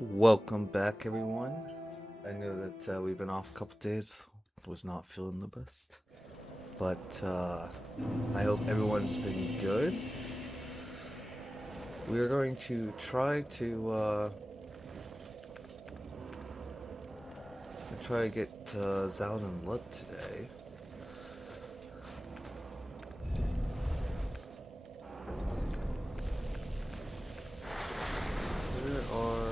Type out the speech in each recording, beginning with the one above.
Welcome back, everyone. I know that we've been off a couple days. Was not feeling the best, but I hope everyone's been good. We are going to try to get Zallen and Blood today. There are.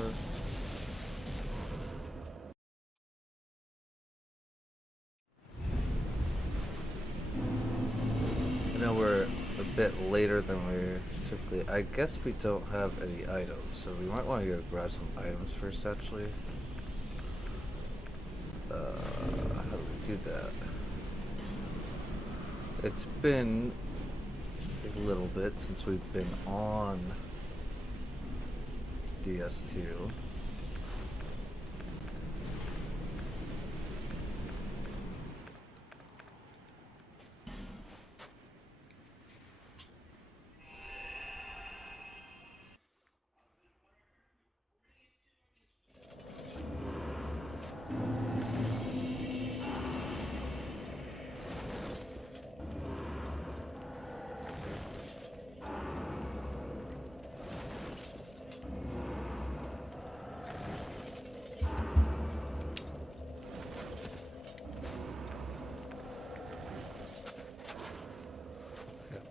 I know we're a bit later than we're typically. I guess we don't have any items, so we might want to go grab some items first, actually. How do we do that? It's been a little bit since we've been on DS2.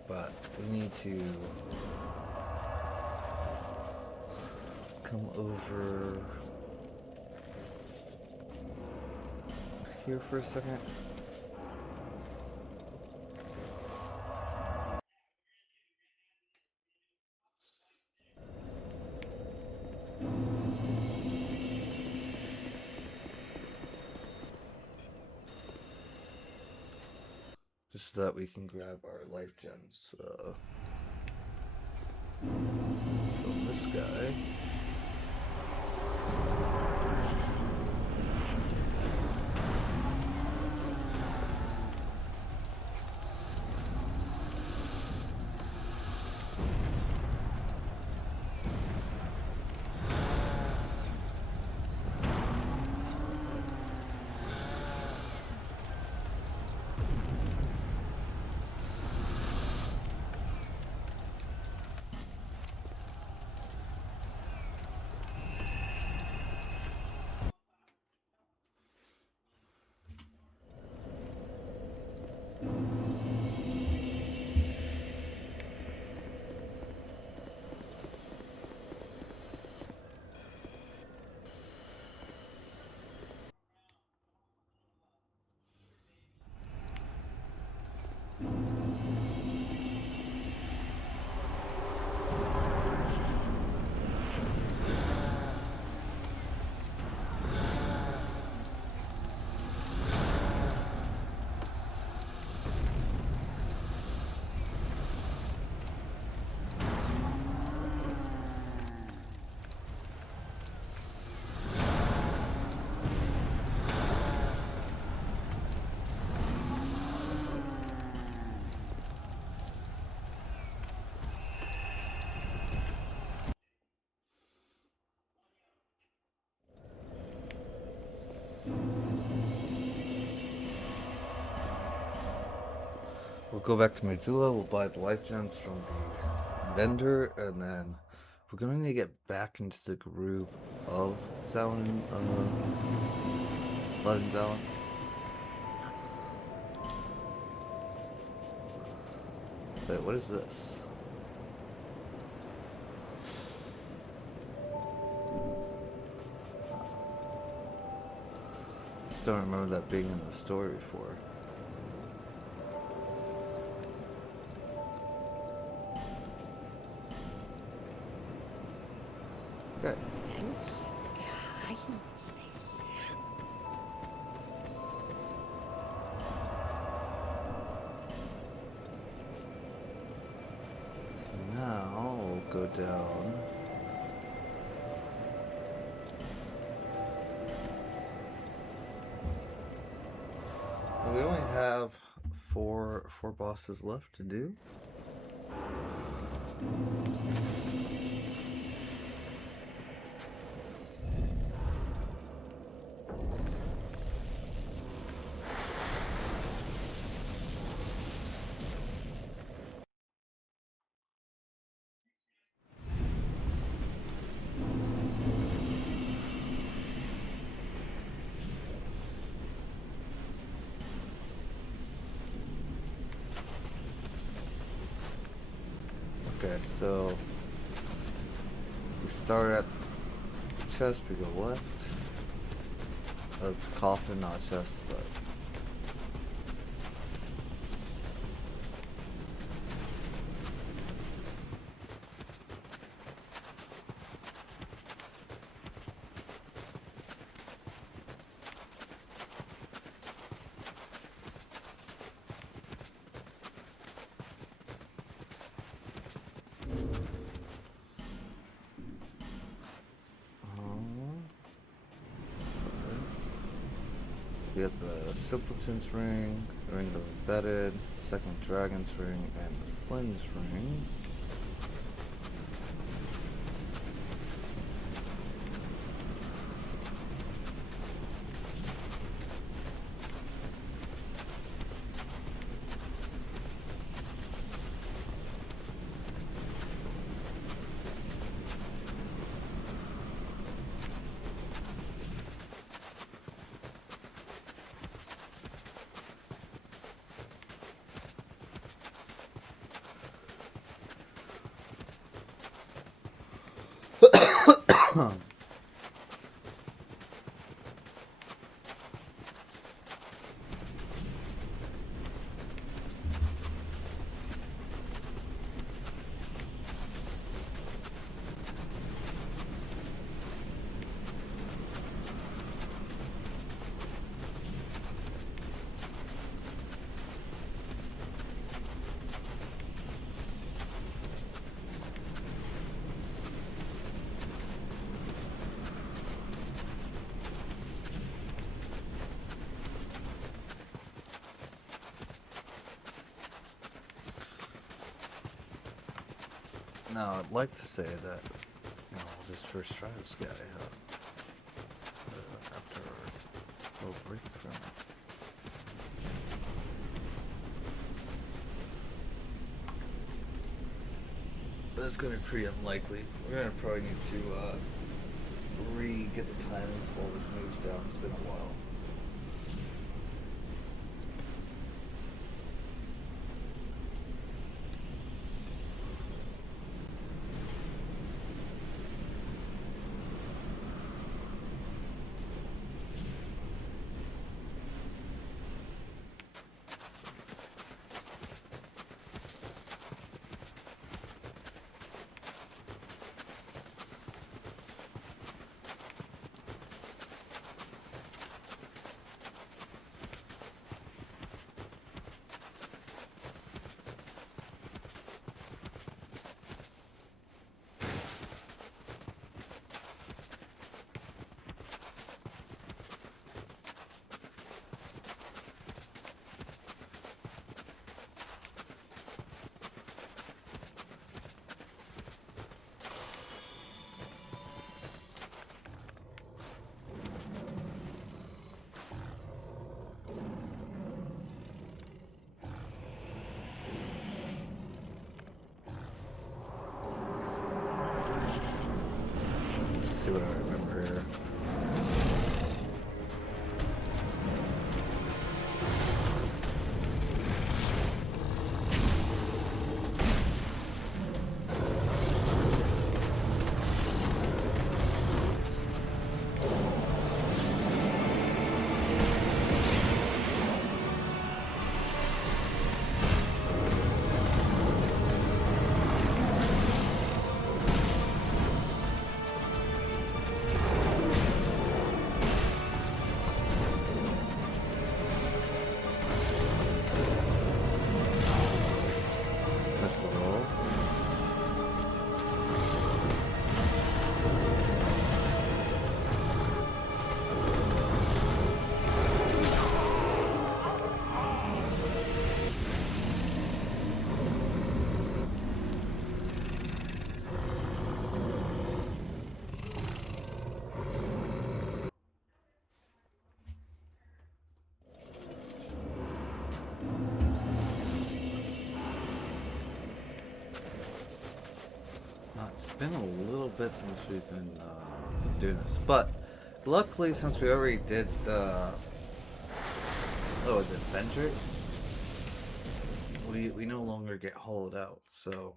But we need to come over here for a second. Just so that we can grab our life gems from this guy. We'll go back to Majula, we'll buy the life gems from the vendor, and then we're going to get back into the groove of Zallen, Blood and Zallen. Wait, what is this? I just don't remember that being in the story before. Okay. Now we'll go down. We only have four bosses left to do. so we start at chest, we go left. Oh, it's coffin, not chest, but we have the Simpleton's Ring, Ring of Embedded, Second Dragon's Ring, and the Flynn's Ring. Now, I'd like to say that, I'll just first try this guy after a little break from it. But it's going to be pretty unlikely. We're going to probably need to get the timings while this moves down. It's been a while. See what I remember here. It's been a little bit since we've been doing this, but luckily since we already did what was it, Bendrick? We no longer get hollowed out, so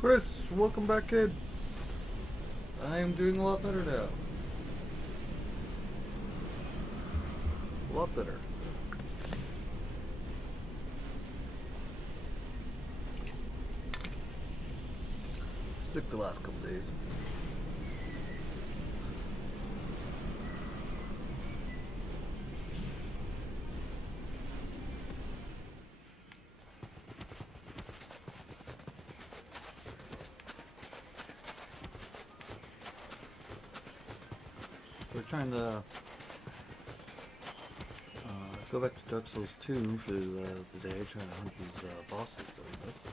Chris, welcome back in. I am doing a lot better now. A lot better. Sick the last couple days. We're trying to go back to Dark Souls 2 for the day, trying to hunt these bosses that we missed.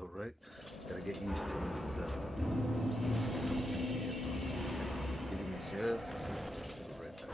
alright. Gotta get used to this. Give me just a second. Right back.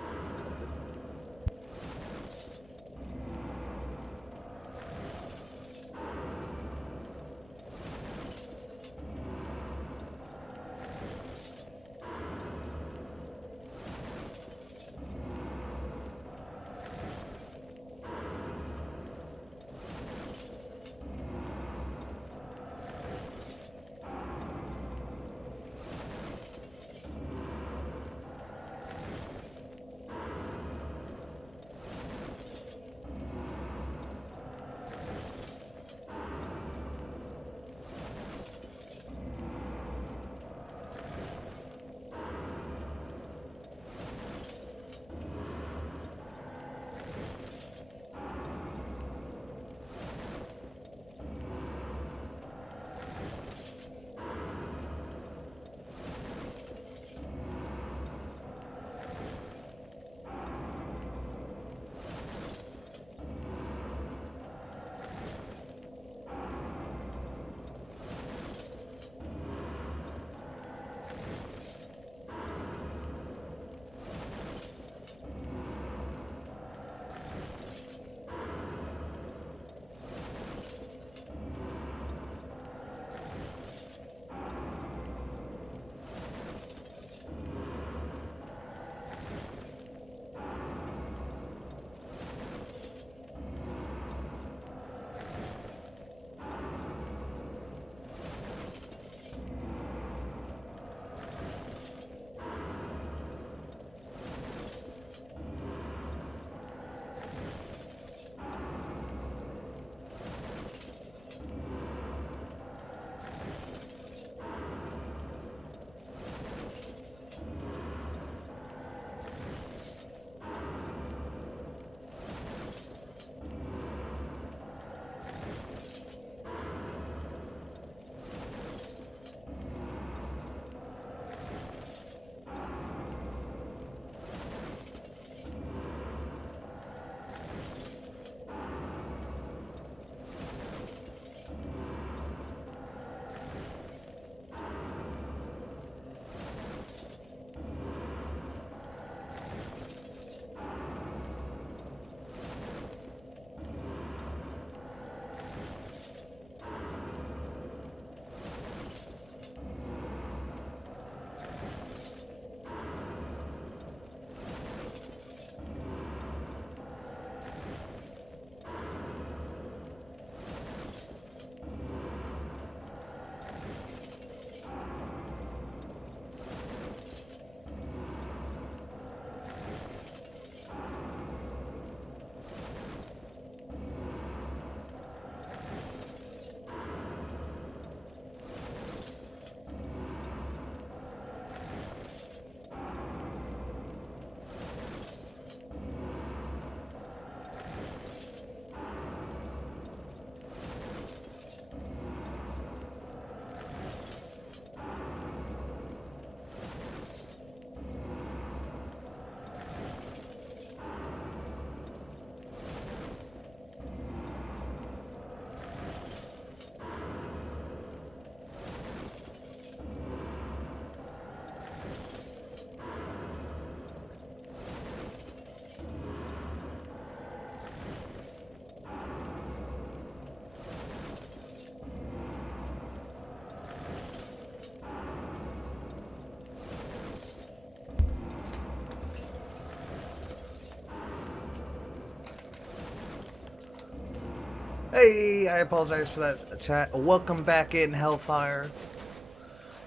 Hey, I apologize for that chat. Welcome back in, Hellfire.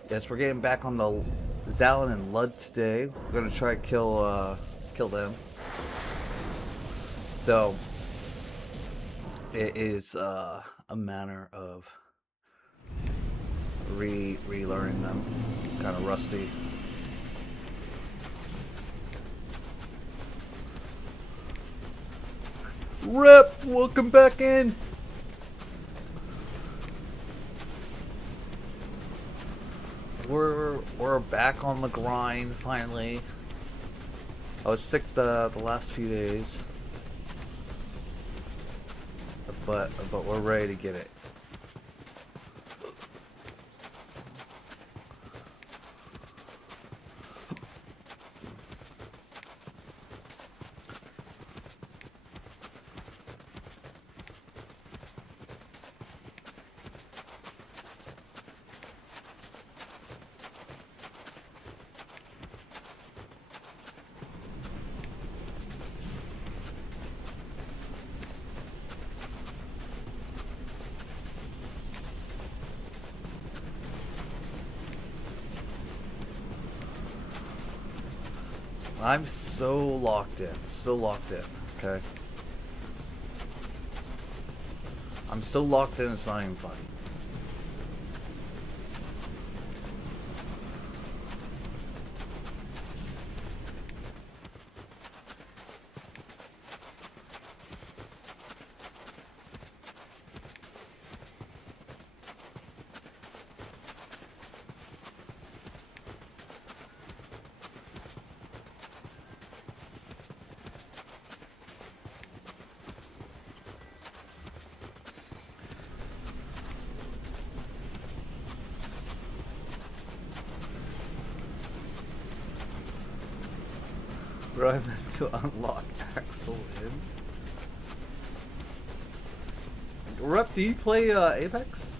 Yes, we're getting back on the Zallen and Lud today. We're gonna try to kill them. Though it is a matter of relearning them. Kind of rusty. Rep, welcome back in. We're back on the grind finally. I was sick the last few days, but we're ready to get it. I'm so locked in. So locked in. Okay? I'm so locked in, it's not even funny. Bro, I meant to unlock Axel in. Rep, do you play Apex?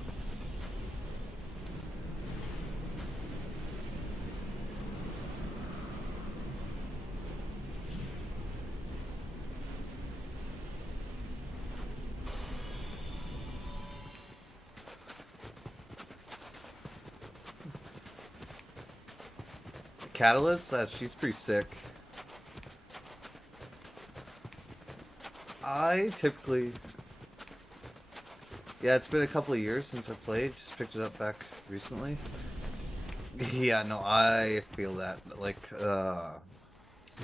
Catalyst? She's pretty sick. I typically... Yeah, it's been a couple of years since I played. Just picked it up back recently. Yeah, no, I feel that. Like, there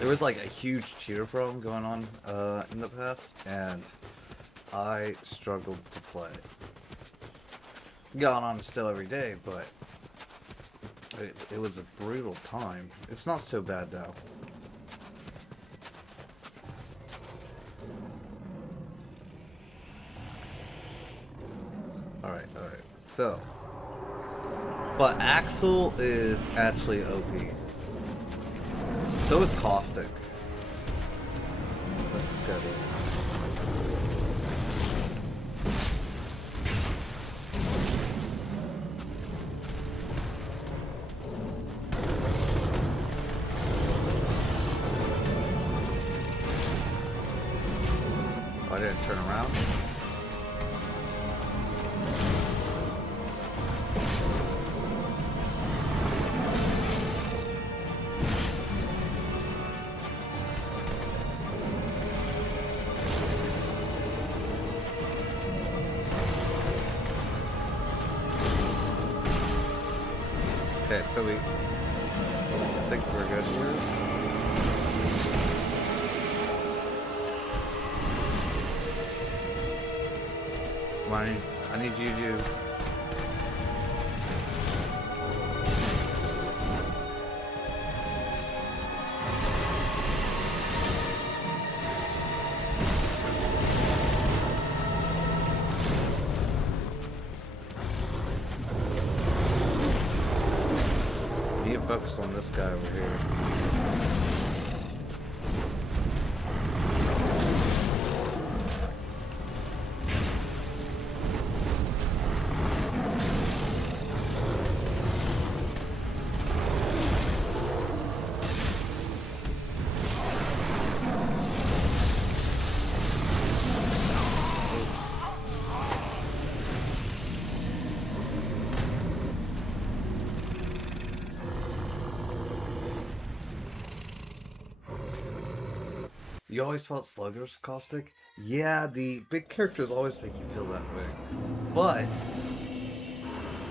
was like a huge cheater problem going on in the past, and I struggled to play. Going on still every day, but it was a brutal time. It's not so bad now. Alright, so. But Axel is actually OP. So is Caustic. Let's just go there. Oh, I didn't turn around. Okay, so we think we're good here. I need you to... Focus on this guy over here. You always felt sluggish, Caustic? Yeah, the big characters always make you feel that way. But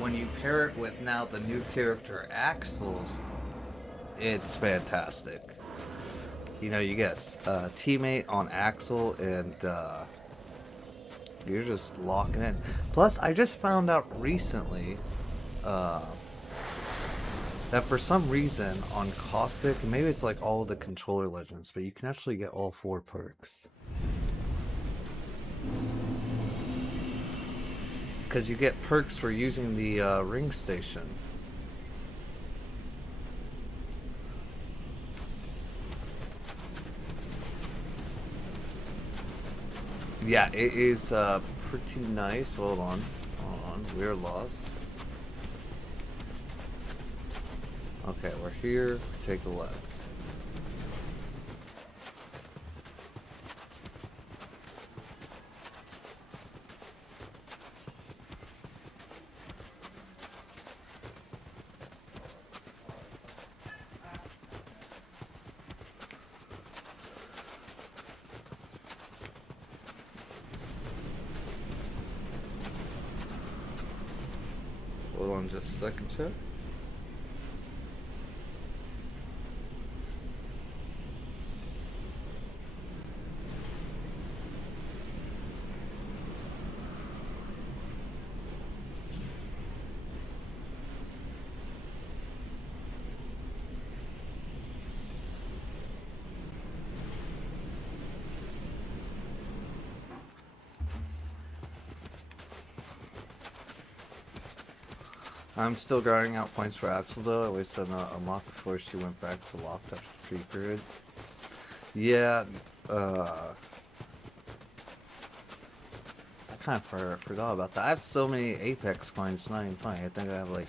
when you pair it with now the new character Axel, it's fantastic. You know, you get a teammate on Axel and you're just locking in. Plus, I just found out recently that for some reason on Caustic, maybe it's like all the controller legends, but you can actually get all 4 perks. Because you get perks for using the ring station. Yeah, it is pretty nice. Hold on, we're lost. Okay, we're here. Take a left. Hold on just a second, chat. I'm still grinding out points for Axel though. I wasted an unlock before she went back to locked after the free period. Yeah, I kind of forgot about that. I have so many Apex coins, it's not even funny. I think I have like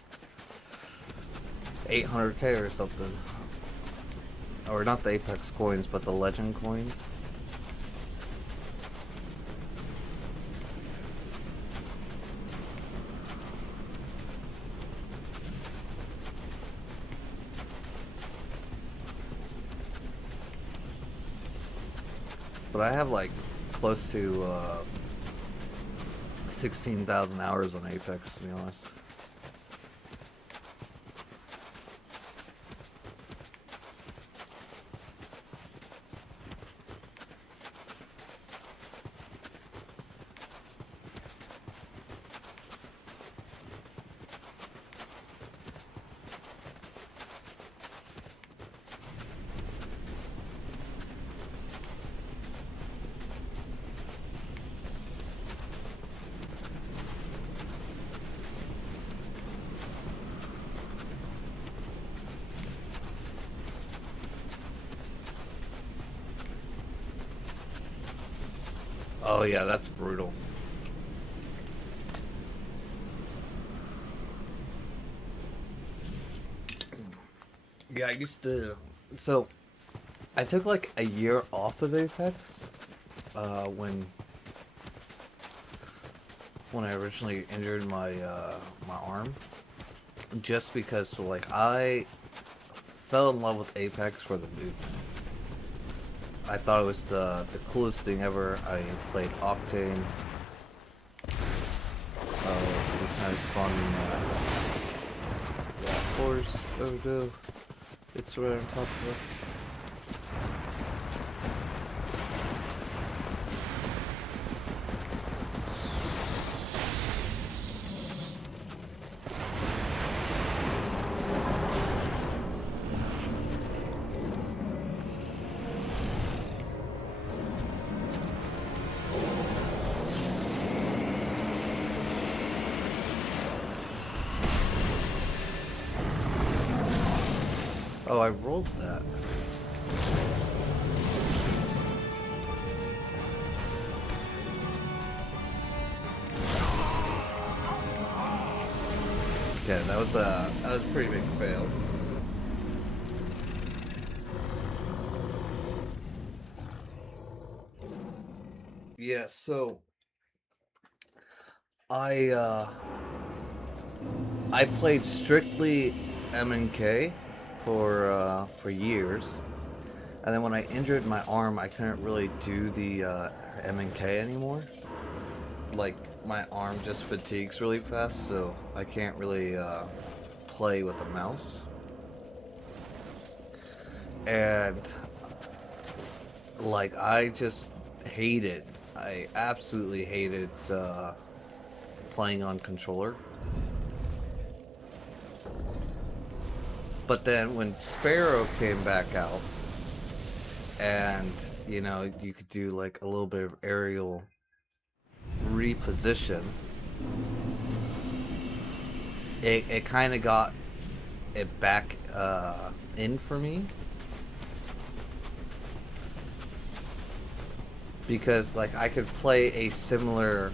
800k or something. Or not the Apex coins, but the Legend coins. But I have like close to 16,000 hours on Apex, to be honest. Oh yeah, that's brutal. Yeah, I used to... So, I took like a year off of Apex when I originally injured my my arm, just because like I fell in love with Apex for the movement. I thought it was the coolest thing ever. I played Octane. We kind of spawned in of course. Oh no, it's right on top of us. Oh, I rolled that. Okay, that was a pretty big fail. Yeah, so I played strictly M&K for years, and then when I injured my arm, I couldn't really do the M&K anymore. Like my arm just fatigues really fast, so I can't really play with the mouse. And like I just hated, I absolutely hated playing on controller. But then when Sparrow came back out, and you know, you could do like a little bit of aerial reposition, it kind of got it back in for me, because like I could play a similar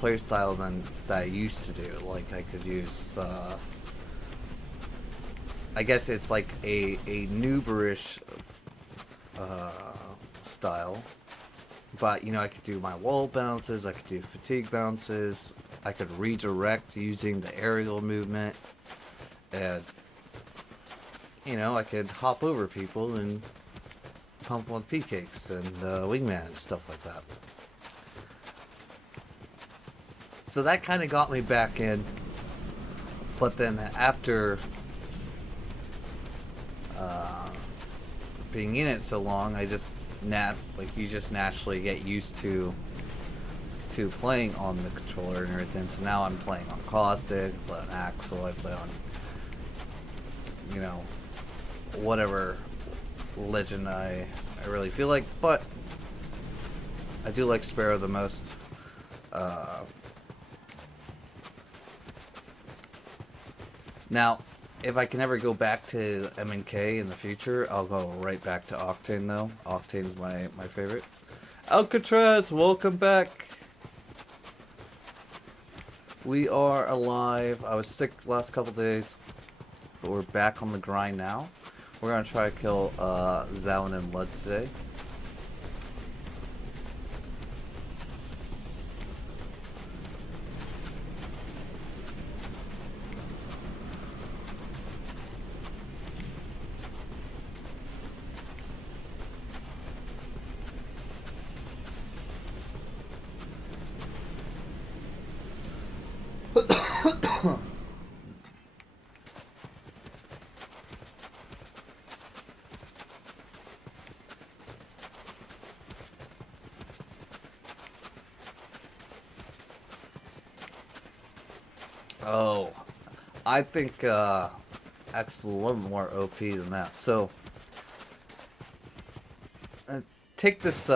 play style than that I used to do. Like I could use I guess it's like a nooberish style, but you know, I could do my wall bounces, I could do fatigue bounces, I could redirect using the aerial movement, and you know, I could hop over people and pump on P-cakes and wingman and stuff like that. So that kind of got me back in. But then after being in it so long, I just you just naturally get used to playing on the controller and everything. So now I'm playing on Caustic, I play on Axel, I play on, you know, whatever legend I really feel like. But I do like Sparrow the most. Now, if I can ever go back to M&K in the future, I'll go right back to Octane though. Octane's my favorite. Alcatraz, welcome back. We are alive. I was sick last couple days, but we're back on the grind now. We're gonna try to kill Zallen and Lud today. Oh, I think Axel's a little more OP than that. So take this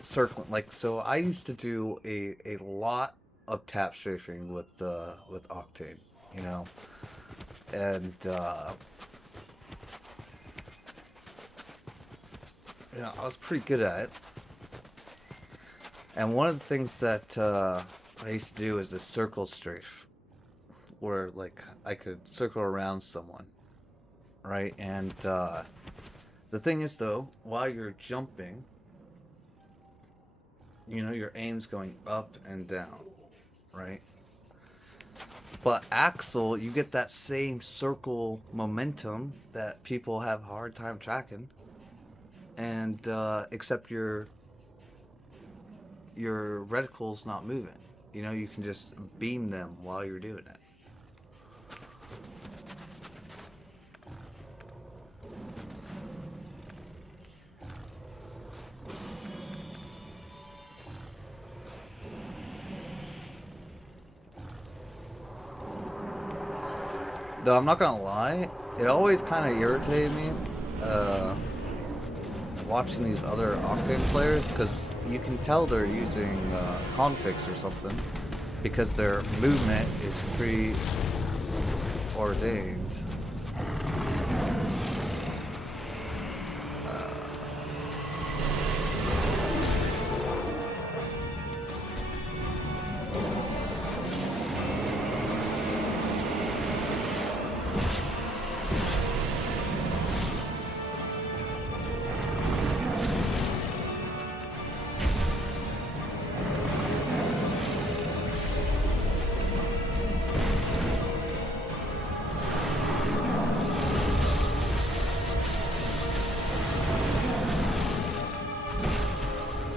circle. Like, so I used to do a lot of tap strafing with Octane, you know, and you know, I was pretty good at it. And one of the things that I used to do is the circle strafe, where like I could circle around someone, right? And the thing is though, while you're jumping, you know, your aim's going up and down, right? But Axel, you get that same circle momentum that people have a hard time tracking, and except your reticle's not moving. You know, you can just beam them while you're doing it. Though I'm not gonna lie, it always kind of irritated me watching these other Octane players, because you can tell they're using configs or something, because their movement is preordained.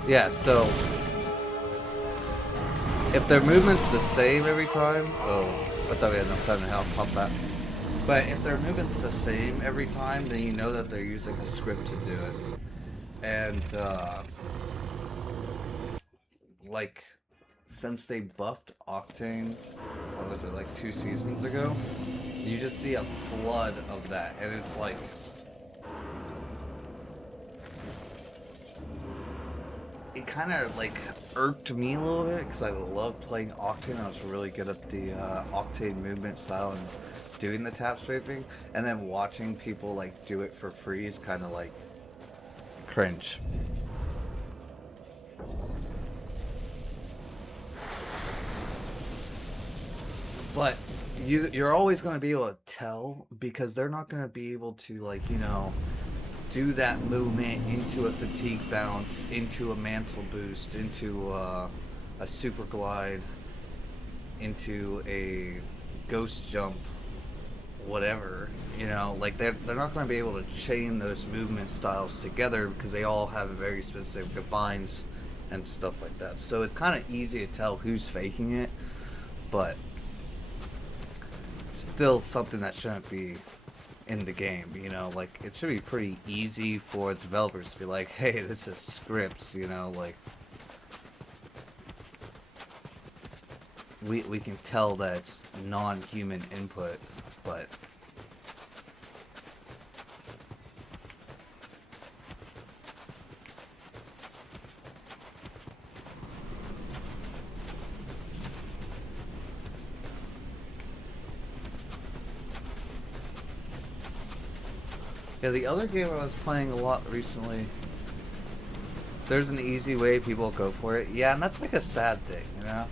Yeah, so if their movement's the same every time, oh, I thought we had enough time to help pump that. But if their movement's the same every time, then you know that they're using a script to do it. And like, since they buffed Octane, what was it, like 2 seasons ago? You just see a flood of that, and it's like, it kind of like irked me a little bit, because I loved playing Octane. I was really good at the Octane movement style and doing the tap strafing, and then watching people like do it for free is kind of like cringe. But you're always going to be able to tell, because they're not going to be able to, like, you know, do that movement into a fatigue bounce, into a mantle boost, into a super glide, into a ghost jump, whatever, you know, like they're not going to be able to chain those movement styles together, because they all have very specific binds and stuff like that. So it's kind of easy to tell who's faking it. but still something that shouldn't be in the game, you know, like it should be pretty easy for developers to be like, hey, this is scripts, you know, like we can tell that it's non-human input, but yeah, the other game I was playing a lot recently, there's an easy way people go for it. Yeah, and that's like a sad thing, you know?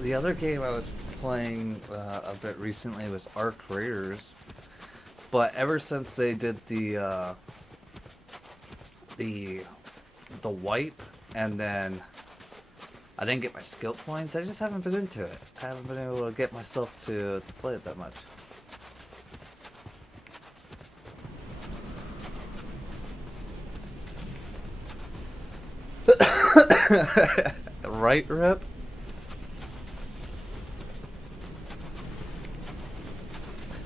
The other game I was playing a bit recently was Arc Raiders, but ever since they did the wipe, and then I didn't get my skill points, I just haven't been into it. I haven't been able to get myself to play it that much. Right, Rip?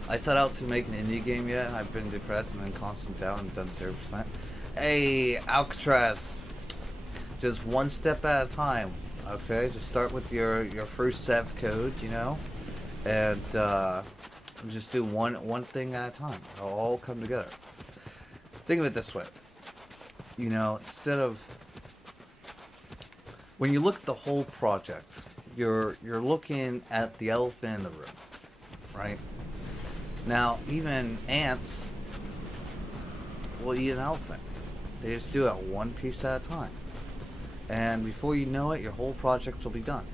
I set out to make an indie game yet, and I've been depressed and in constant doubt and done 0%. Hey, Alcatraz! Just one step at a time, okay? Just start with your first set of code, you know? And just do one thing at a time. It'll all come together. Think of it this way. You know, instead of... When you look at the whole project, you're looking at the elephant in the room, right? Now, even ants will eat an elephant. They just do it one piece at a time. And before you know it, your whole project will be done.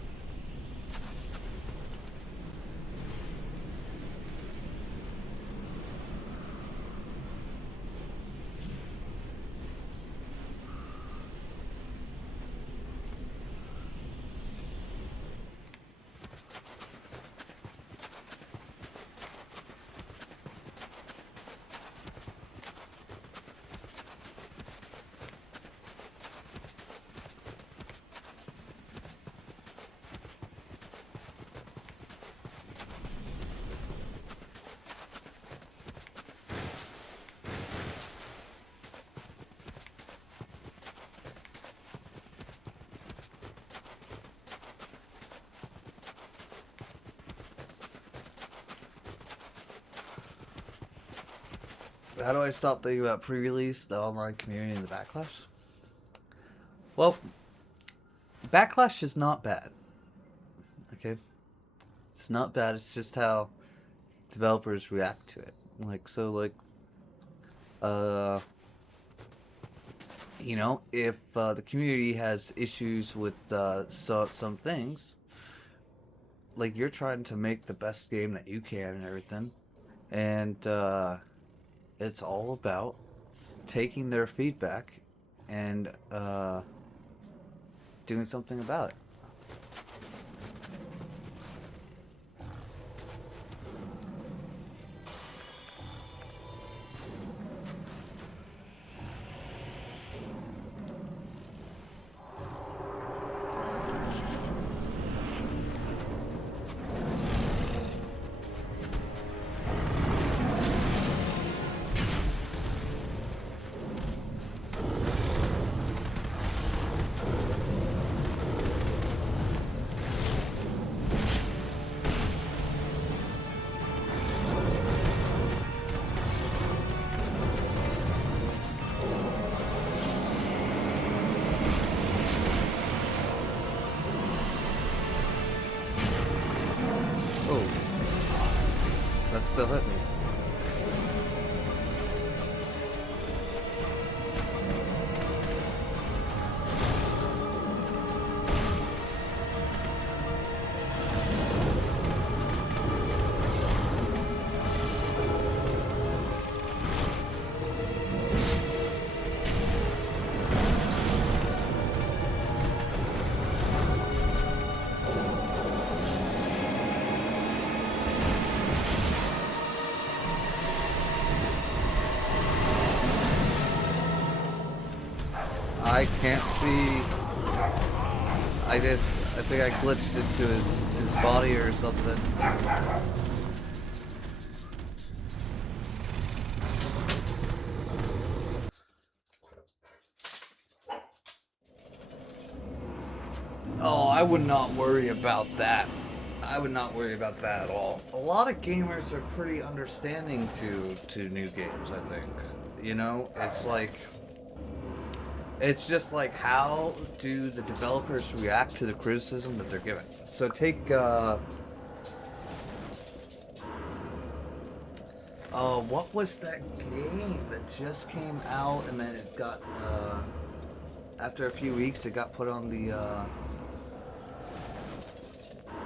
How do I stop thinking about pre-release, the online community, and the backlash? Well, backlash is not bad. Okay? It's not bad, it's just how developers react to it. You know, if the community has issues with some things, like you're trying to make the best game that you can and everything, and it's all about taking their feedback and doing something about it. That still hit me. I think I glitched into his body or something. Oh, I would not worry about that. I would not worry about that at all. A lot of gamers are pretty understanding to new games, I think. You know, it's just like, how do the developers react to the criticism that they're given? So take what was that game that just came out and then it got after a few weeks it got put on the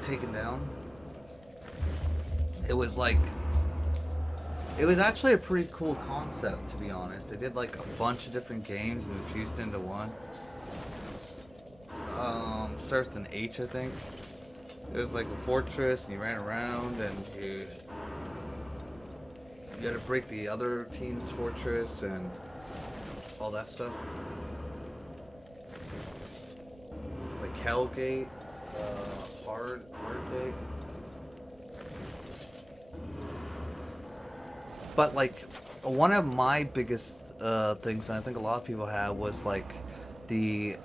taken down? It was like, it was actually a pretty cool concept, to be honest. They did like a bunch of different games and fused into one. Starts with an H, I think. It was like a fortress, and you ran around, and you had to break the other team's fortress and all that stuff. Like Hellgate, Hardgate. But like, one of my biggest things, and I think a lot of people have, was like the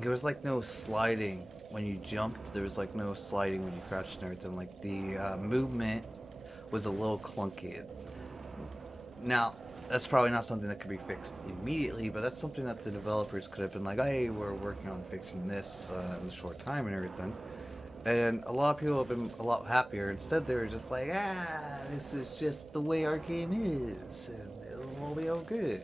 there was like no sliding when you jumped. There was like no sliding when you crouched and everything. Like the movement was a little clunky. Now, that's probably not something that could be fixed immediately, but that's something that the developers could have been like, hey, we're working on fixing this in a short time and everything. And a lot of people have been a lot happier. Instead, they were just like, this is just the way our game is, and it'll all be all good.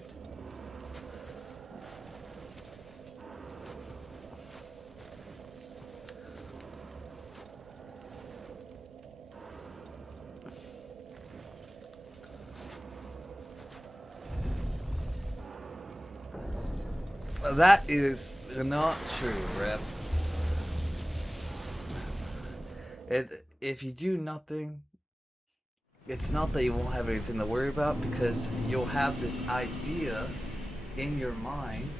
That is not true, Rep. If you do nothing, it's not that you won't have anything to worry about, because you'll have this idea in your mind,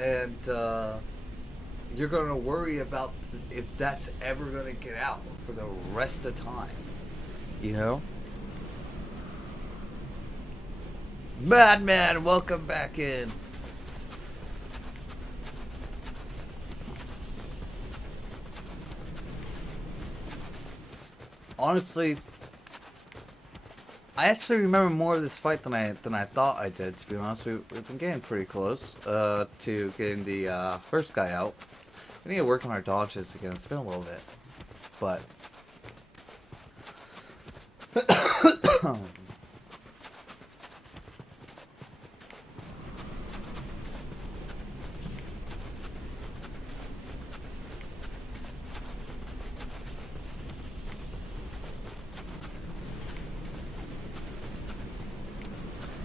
and you're going to worry about if that's ever going to get out for the rest of time. You know? Madman, welcome back in. Honestly, I actually remember more of this fight than I thought I did. To be honest, we've been getting pretty close to getting the first guy out. We need to work on our dodges again. It's been a little bit, but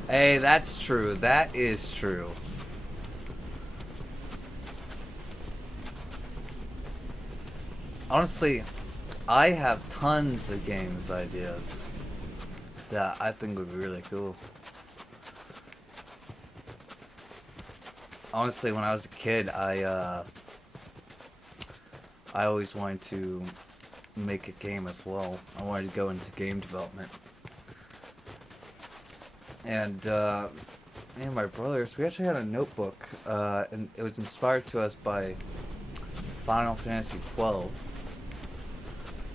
hey, that's true. That is true. Honestly, I have tons of games ideas that I think would be really cool. Honestly, when I was a kid, I always wanted to make a game as well. I wanted to go into game development. And me and my brothers, we actually had a notebook, and it was inspired to us by Final Fantasy 12.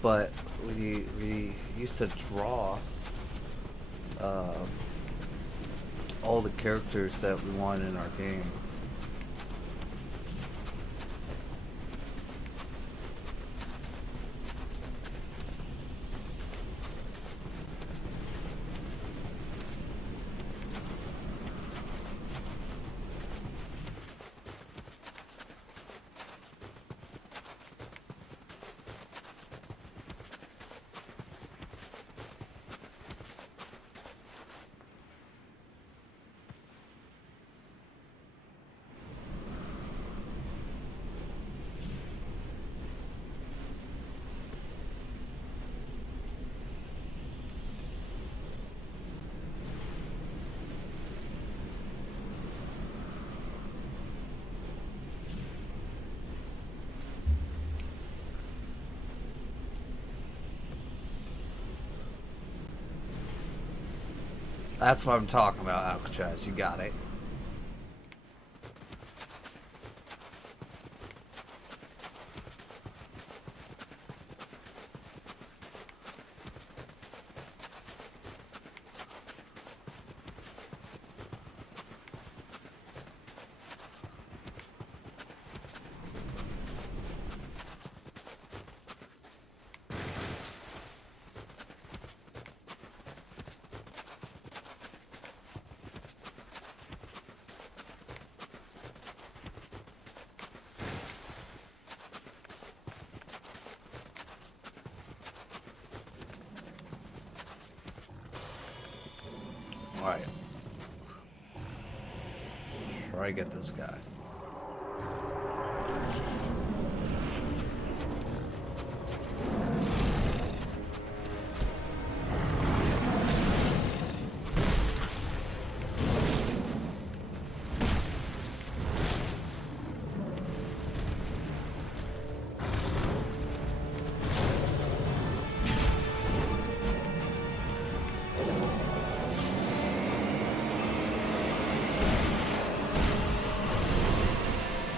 But we used to draw all the characters that we wanted in our game. That's what I'm talking about, Alcatraz. You got it. Alright. Try to get this guy.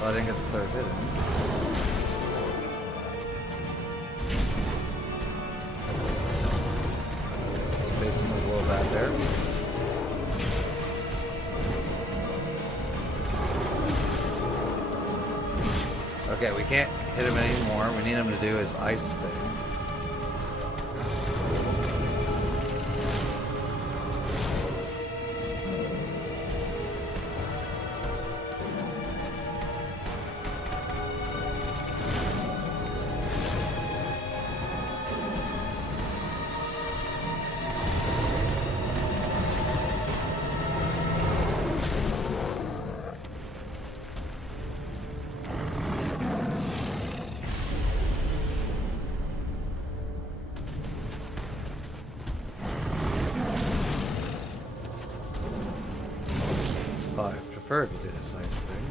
I didn't get the third hit in. Spacing was a little bad there. Okay, we can't hit him anymore. We need him to do his ice thing. I prefer if you did this nice thing.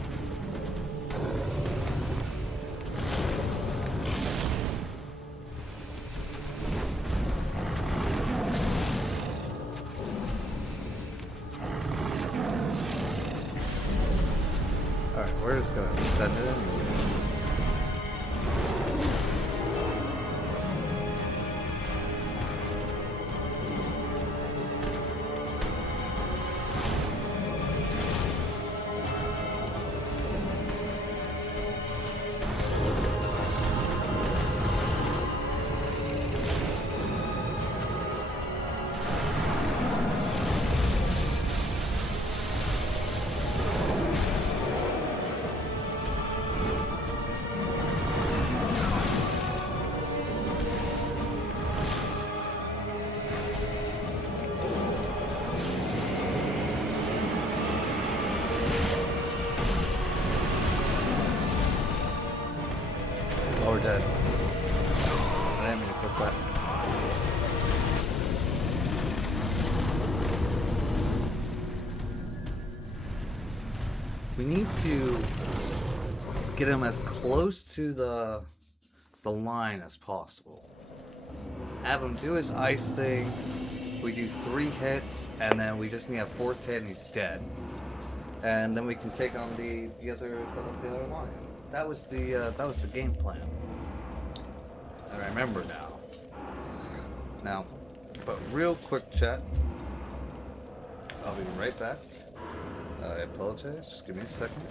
Alright, we're just gonna send it anyways. Oh, we're dead. I didn't mean to click that. We need to get him as close to the line as possible. Have him do his ice thing. We do 3 hits, and then we just need a 4th hit, and he's dead. And then we can take on the other line. That was the game plan. I remember now. Now, but real quick, chat. I'll be right back. I apologize. Just give me a second.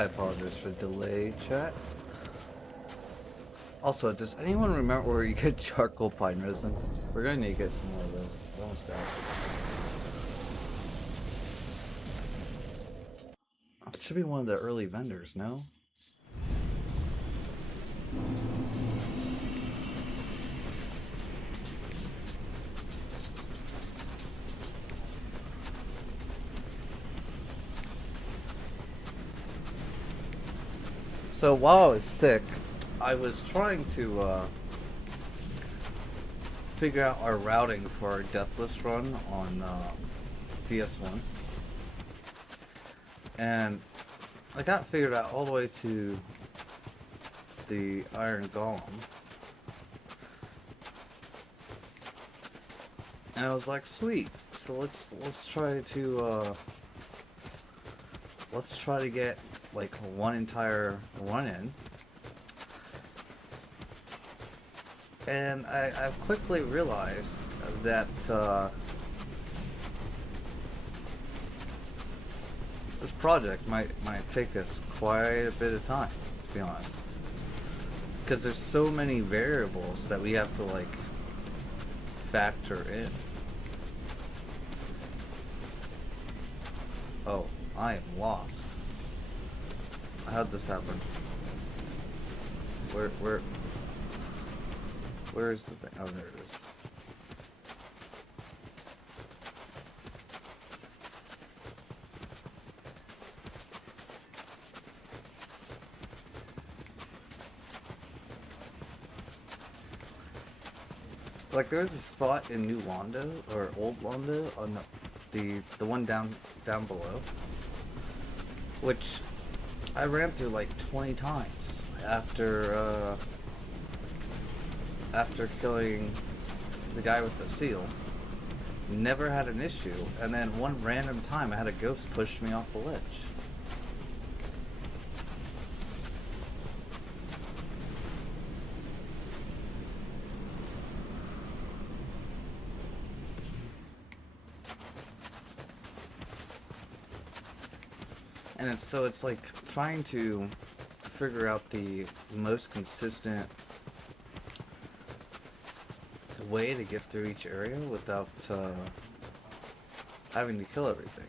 I apologize for the delay, chat. Also, does anyone remember where you get charcoal pine resin? We're gonna need to get some more of those. We're almost out. It should be one of the early vendors, no? So while I was sick, I was trying to figure out our routing for our Deathless run on DS1. And I got figured out all the way to the Iron Golem. And I was like, sweet. So let's try to get like one entire run in. And I quickly realized that this project might take us quite a bit of time, to be honest, because there's so many variables that we have to like factor in. Oh, I am lost. How'd this happen? Where is the thing? Oh, there it is. Like, there's a spot in New Londo, or Old Londo, on the one down below, which I ran through like 20 times after killing the guy with the seal. Never had an issue, and then one random time I had a ghost push me off the ledge. And it's like trying to figure out the most consistent way to get through each area without having to kill everything.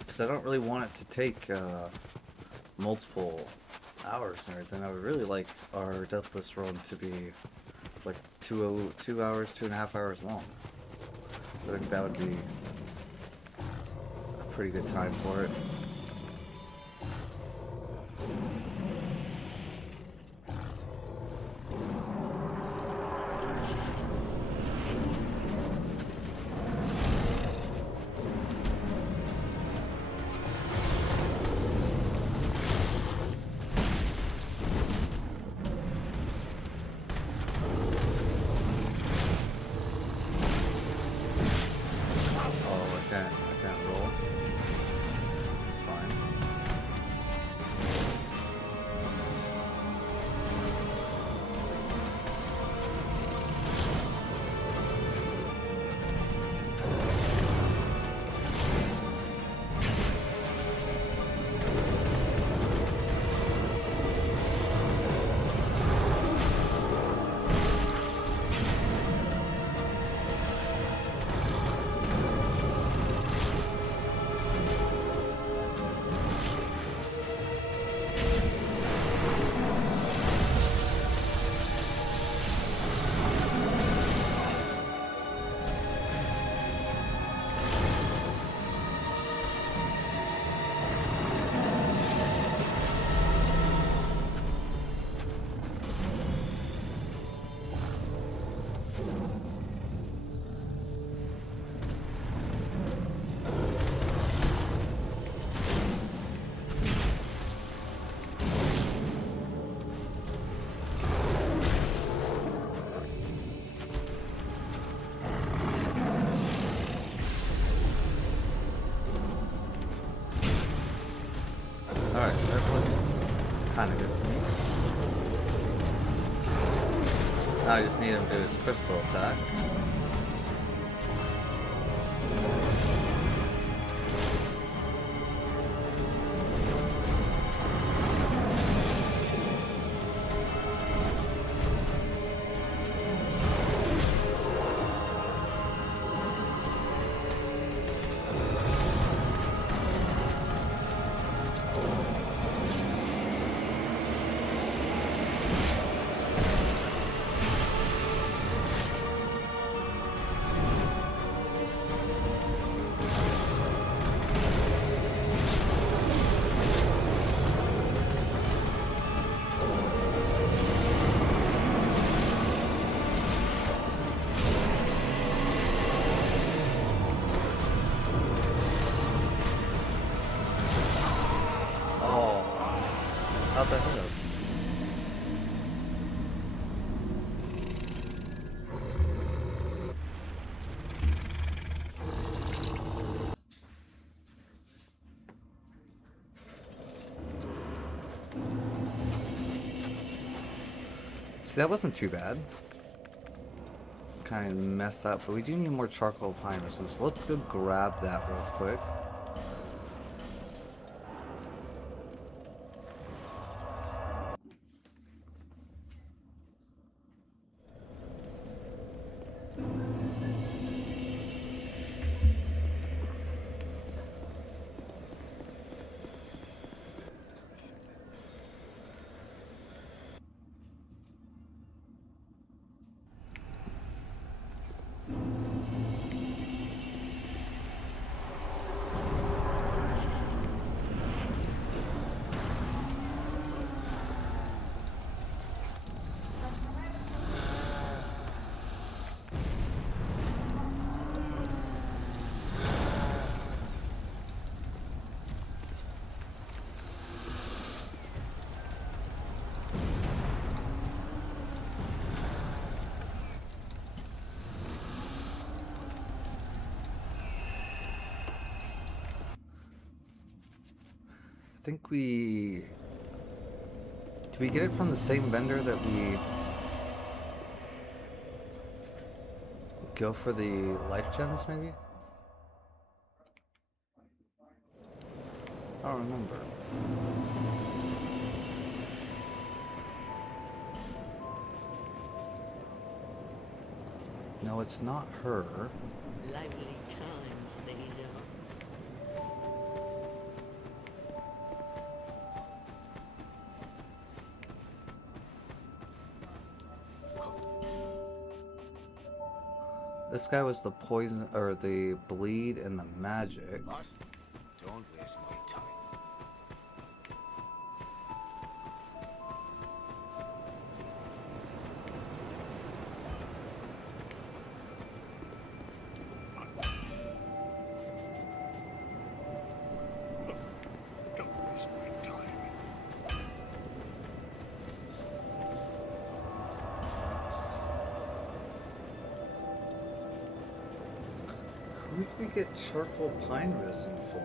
Because I don't really want it to take multiple hours and everything. I would really like our Deathless run to be like 2 hours, 2.5 hours long. I think that would be a pretty good time for it. kind of good to me. Now I just need him to do his crystal attack. How'd that hit us? See, that wasn't too bad. Kind of messed up, but we do need more charcoal pine resins, so let's go grab that real quick. I think we... Did we get it from the same vendor that we go for the life gems, maybe? I don't remember. No, it's not her. Lively times, these are. This guy was the poison, or the bleed and the magic. What? Don't waste my time. Don't waste my time. Who did we get charcoal pine resin for?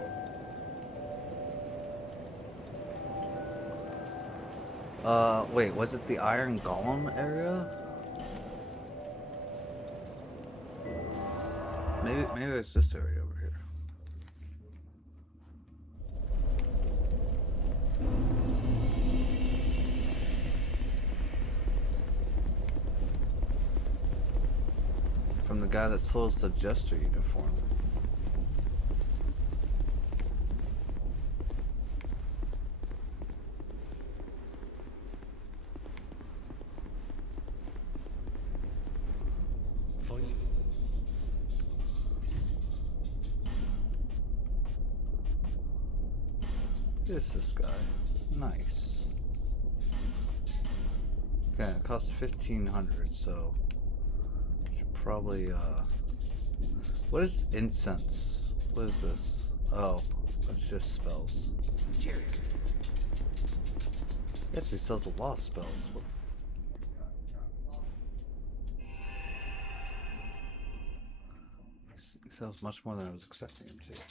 Wait, was it the Iron Golem area? Maybe it's this area over here. From the guy that sold us the Jester uniform. Who is this guy? Nice. Okay, it costs 1,500, so should probably what is incense? What is this? Oh, it's just spells. Jerry. He actually sells a lot of spells. He sells much more than I was expecting him to.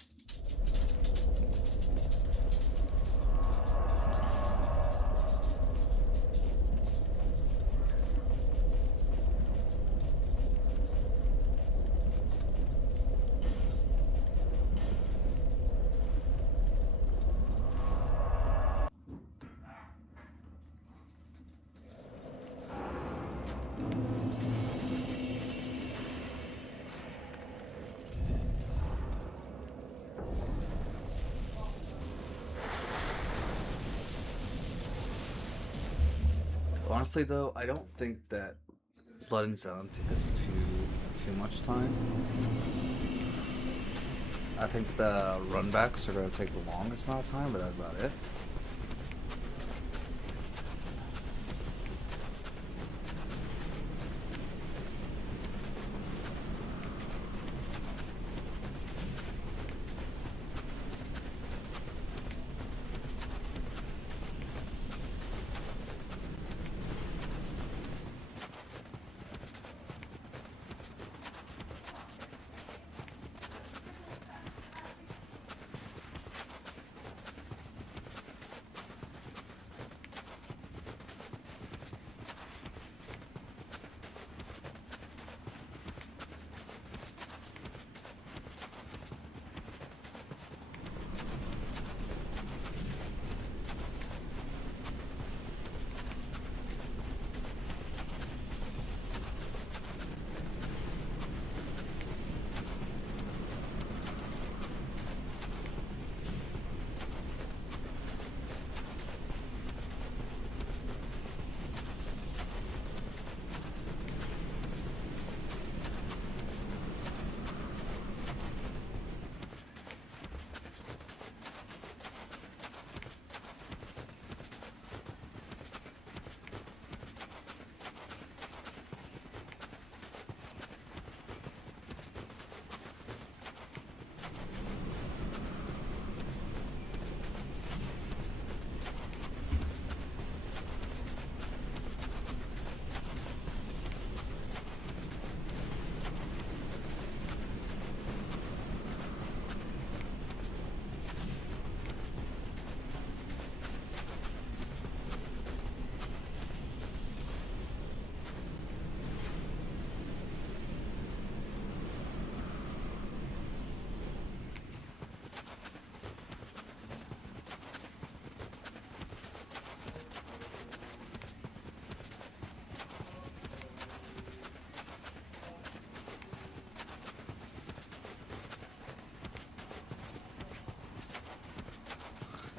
Honestly, though, I don't think that Blood and Zallen is too much time. I think the runbacks are going to take the longest amount of time, but that's about it.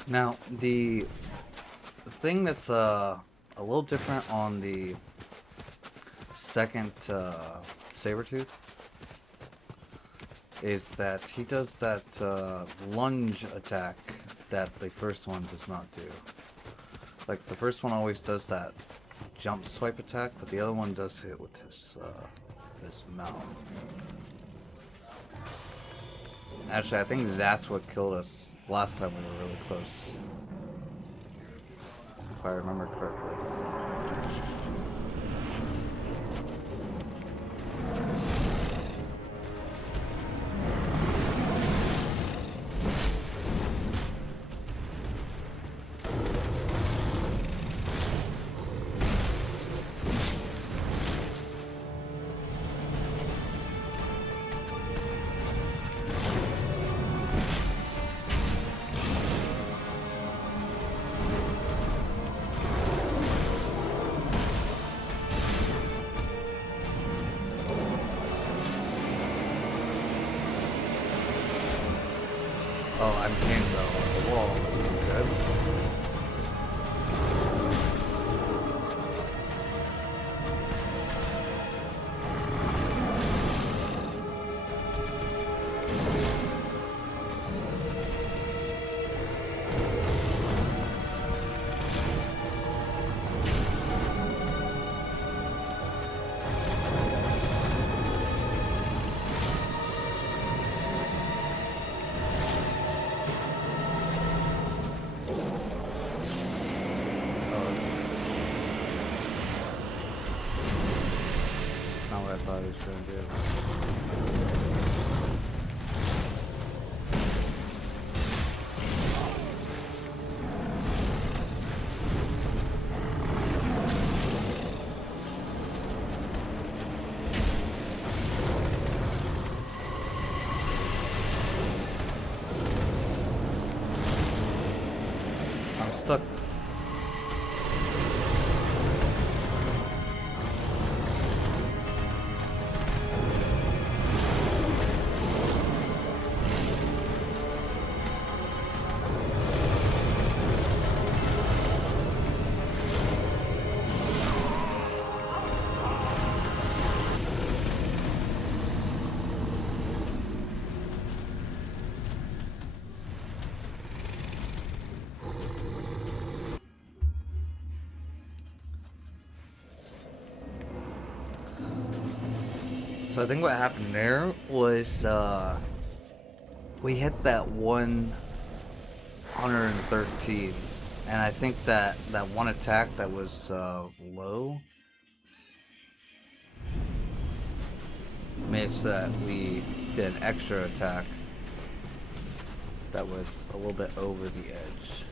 Now, the thing that's a little different on the second Sabretooth is that he does that lunge attack that the first one does not do. Like, the first one always does that jump swipe attack, but the other one does it with his mouth. Actually, I think that's what killed us last time we were really close. If I remember correctly. Oh, I'm hitting the wall. That's not good. Not what I thought he was going to do. I'm stuck. So I think what happened there was we hit that 113, and I think that one attack that was low made so that we did an extra attack that was a little bit over the edge.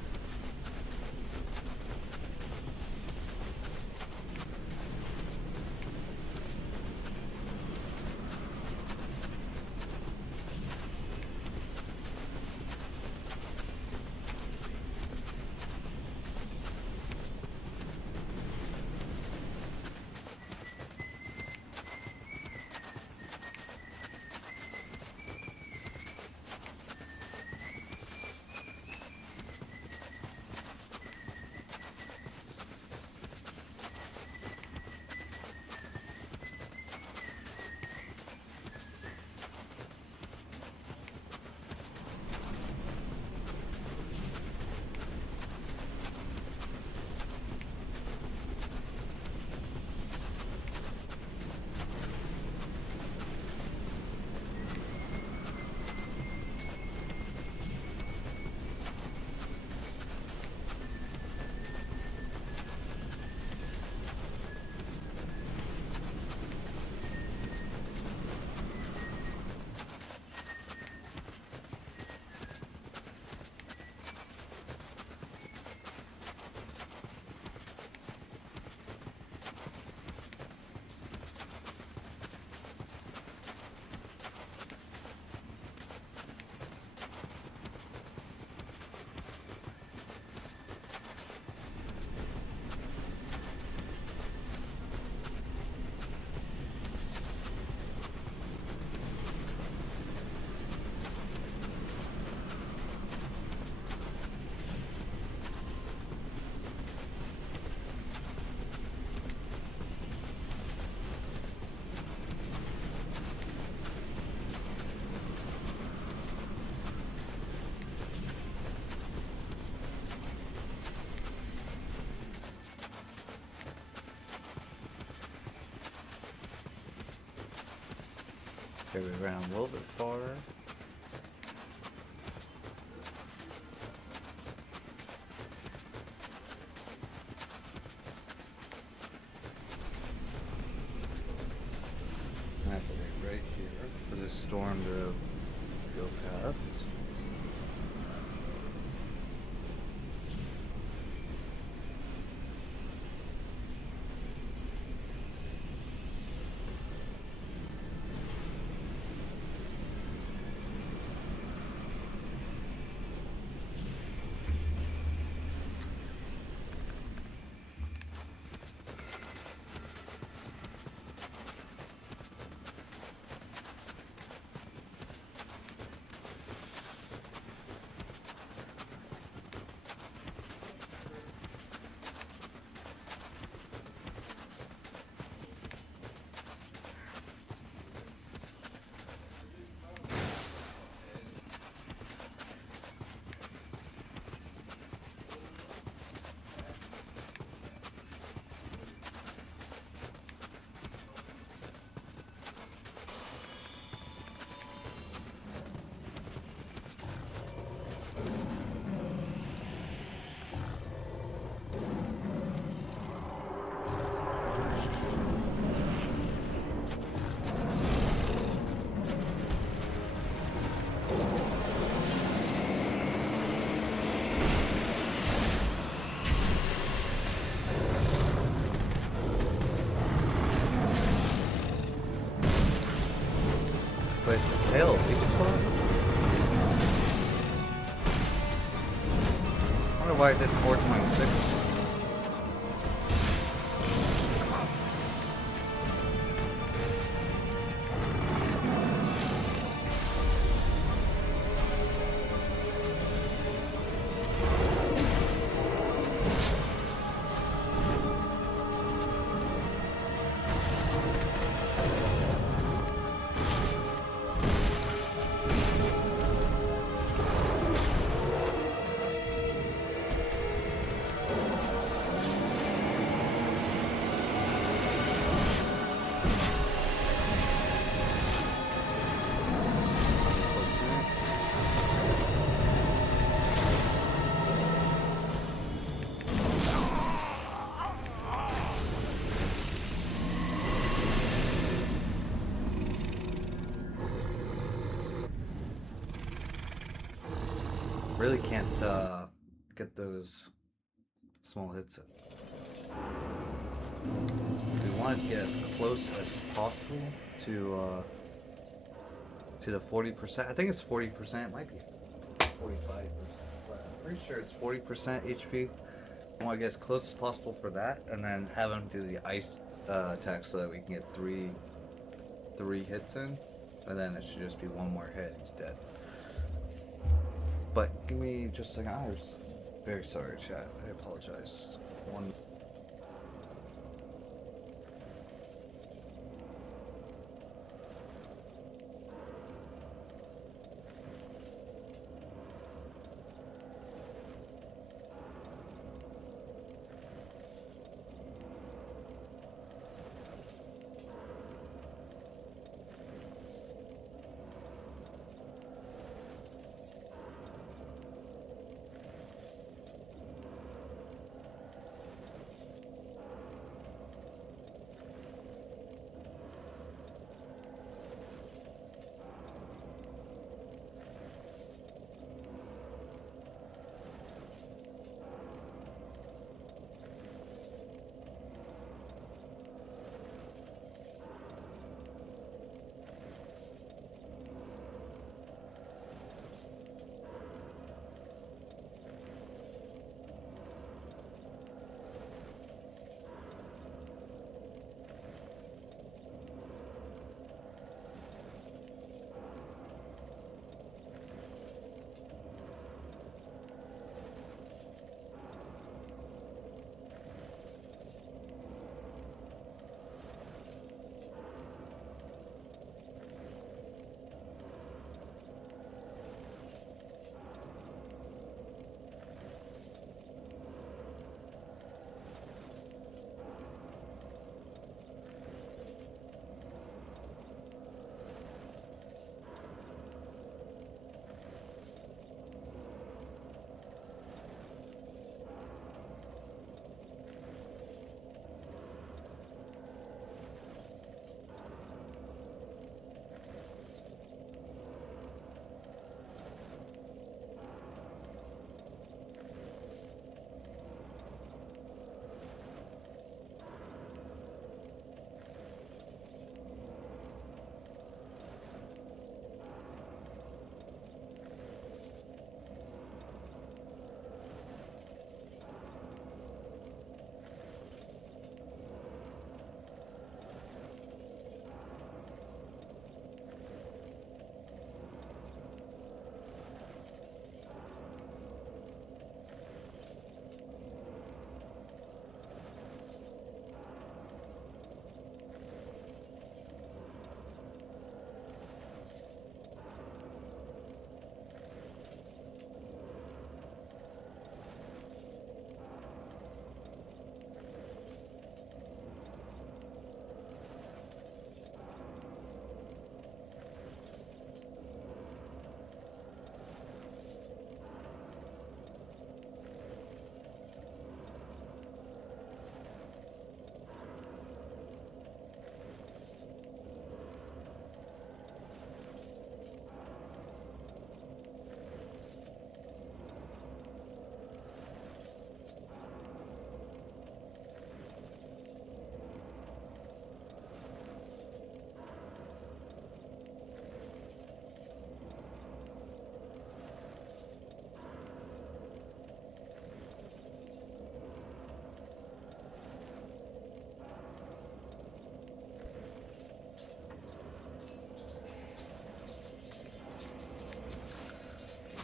Okay, we ran a little bit far. I have to wait right here for this storm to go past. Place the tail weak spot? I wonder why I did 426. Really can't get those small hits in. We want to get as close as possible to the 40%. I think it's 40%. It might be 45%, but I'm pretty sure it's 40% HP. I want to get as close as possible for that, and then have him do the ice attack so that we can get three hits in, and then it should just be one more hit. He's dead. But give me just a second. I'm very sorry, chat. I apologize. One.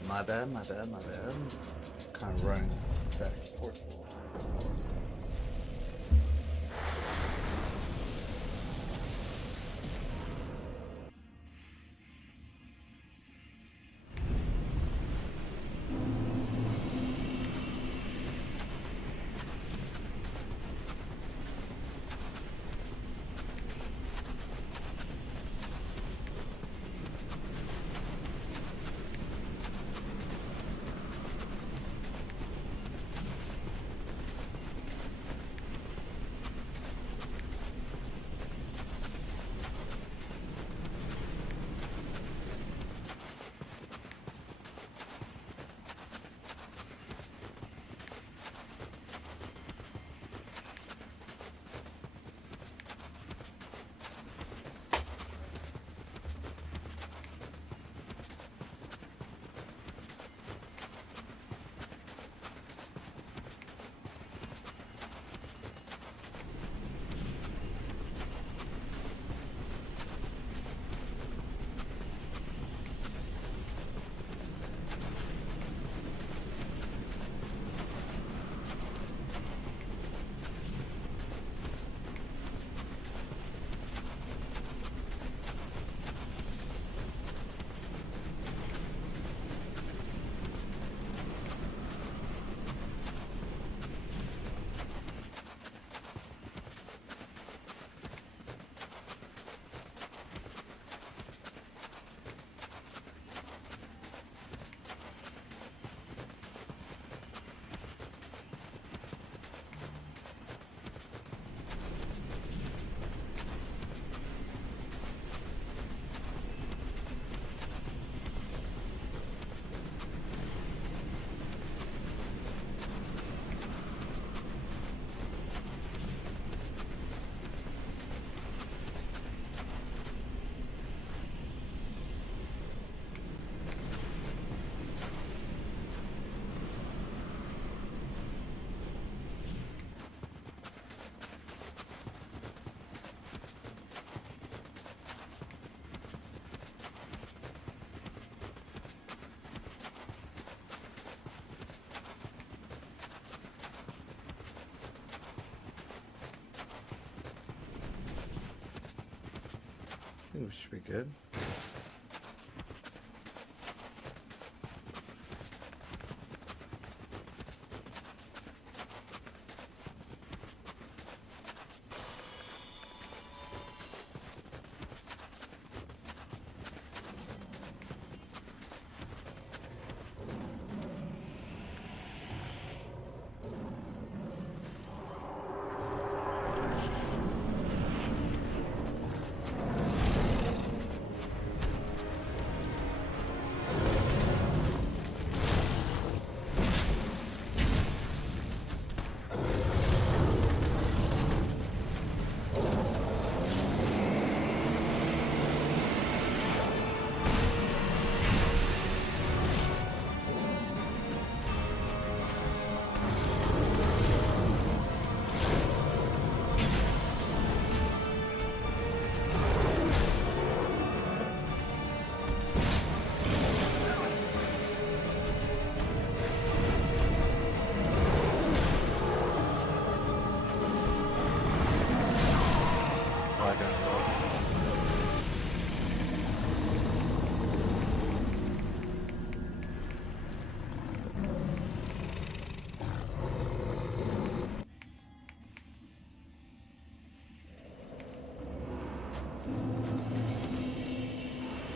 My bad. Kind of running back and forth. think we should be good.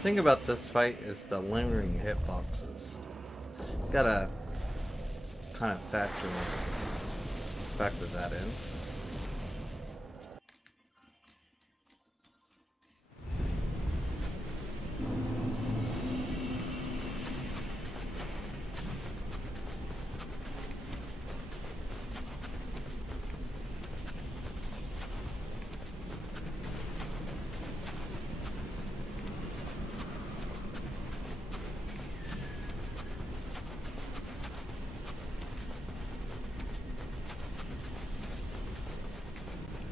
Thing about this fight is the lingering hitboxes. Gotta kind of factor that in.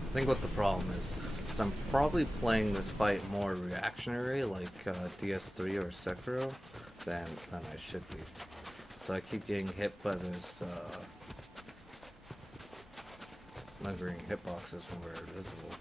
I think what the problem is I'm probably playing this fight more reactionary, like DS3 or Sekiro, than I should be. So I keep getting hit by those lingering hitboxes when we're invisible.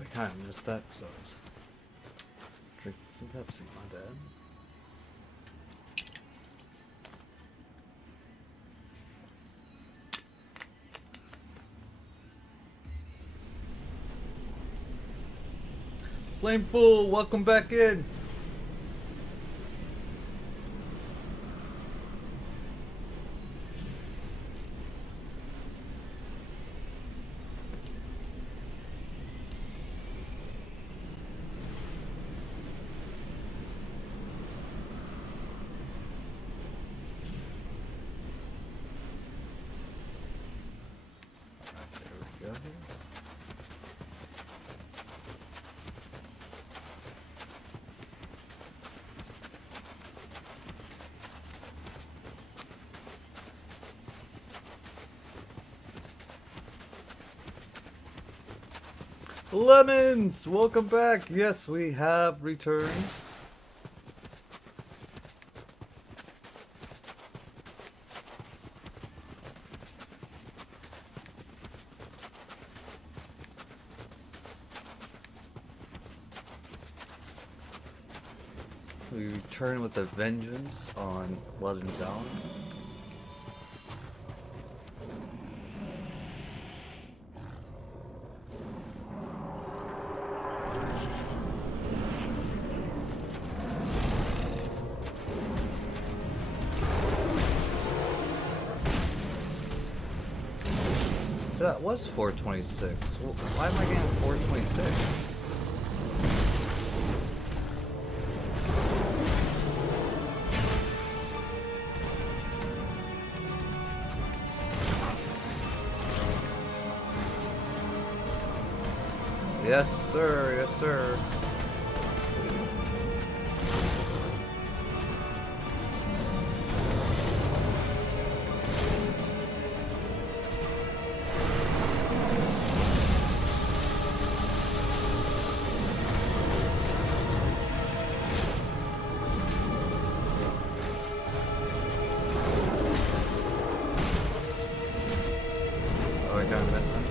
I kind of missed that because I was drinking some Pepsi, my bad. Flameful, welcome back in. There we go. Lemons, welcome back. Yes, we have returned. We return with a vengeance on Blood and Zallen. So that was 426. Well, why am I getting 426? Yes, sir. Yes, sir. Oh, I got missing.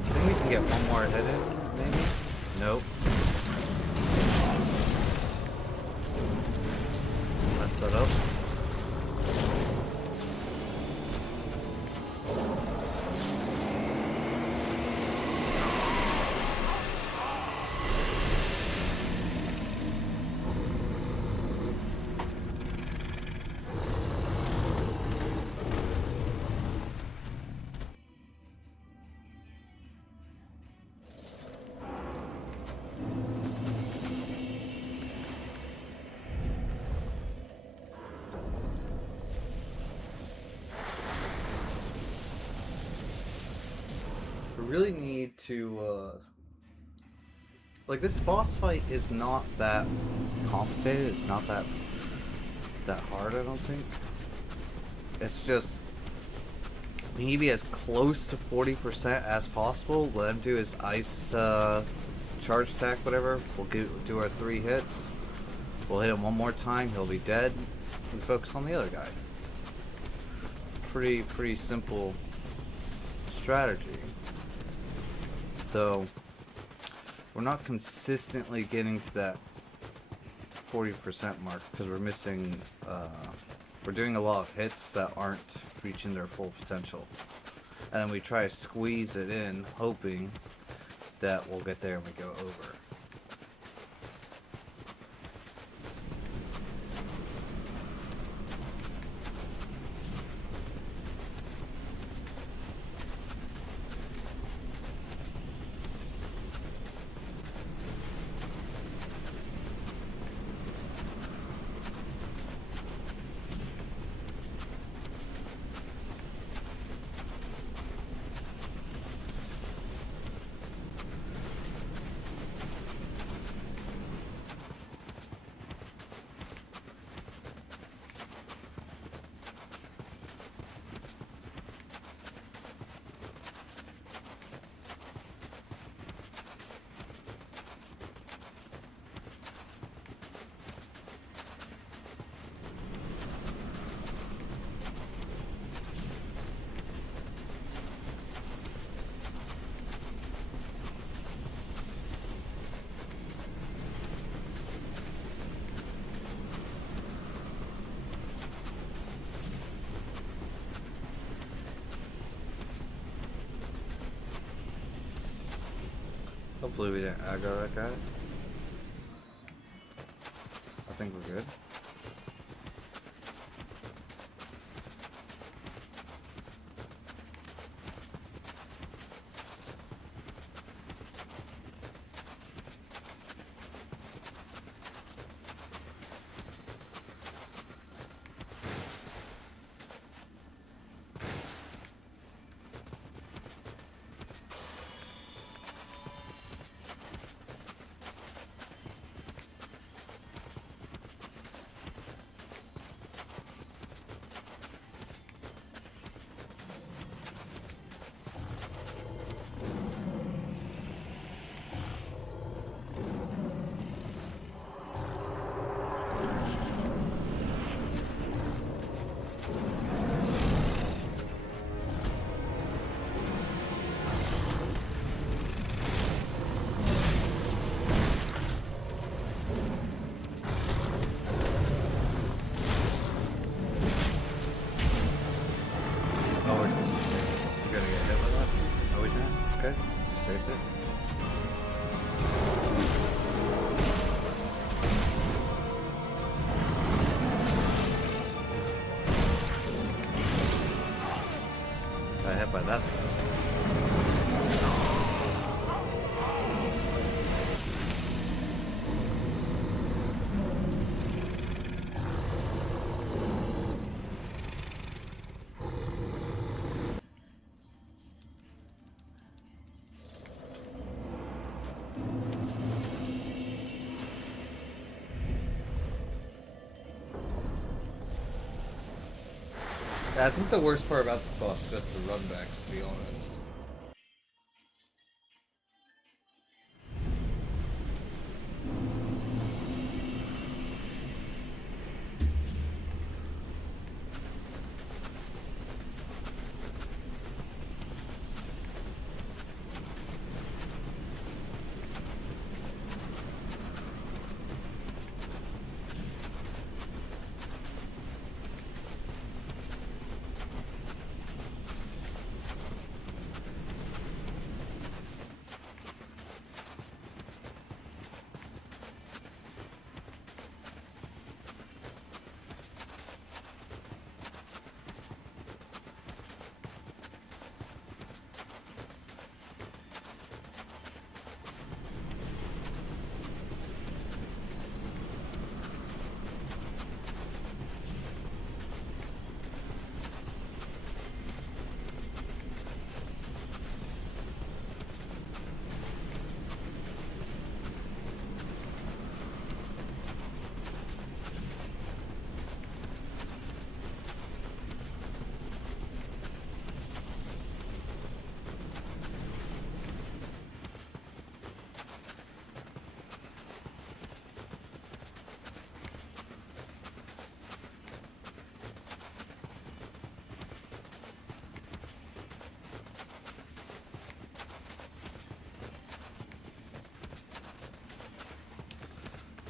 I think we can get one more hit in, maybe? Nope. Messed that up. We really need to, like, this boss fight is not that complicated. It's not that hard, I don't think. It's just, we need to be as close to 40% as possible. Let him do his ice charge attack, whatever. We'll do our 3 hits. We'll hit him one more time. He'll be dead. And focus on the other guy. Pretty simple strategy. Though we're not consistently getting to that 40% mark because we're missing. We're doing a lot of hits that aren't reaching their full potential, and then we try to squeeze it in, hoping that we'll get there and we go over. Hopefully we didn't aggro that guy. I think we're good. Okay, saved it. Got hit by that. Yeah, I think the worst part about this boss is just the runbacks, to be honest.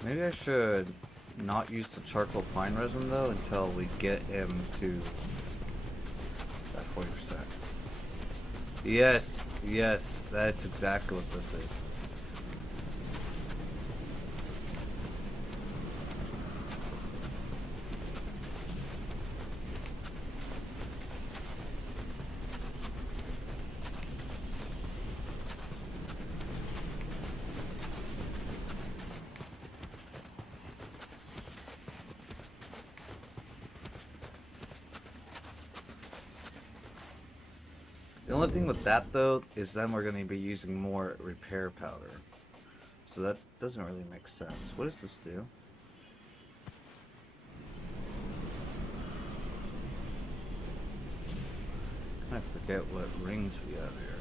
Maybe I should not use the charcoal pine resin though until we get him to that 40%. Yes, yes, that's exactly what this is. The only thing with that though is then we're going to be using more repair powder. So that doesn't really make sense. What does this do? I forget what rings we have here.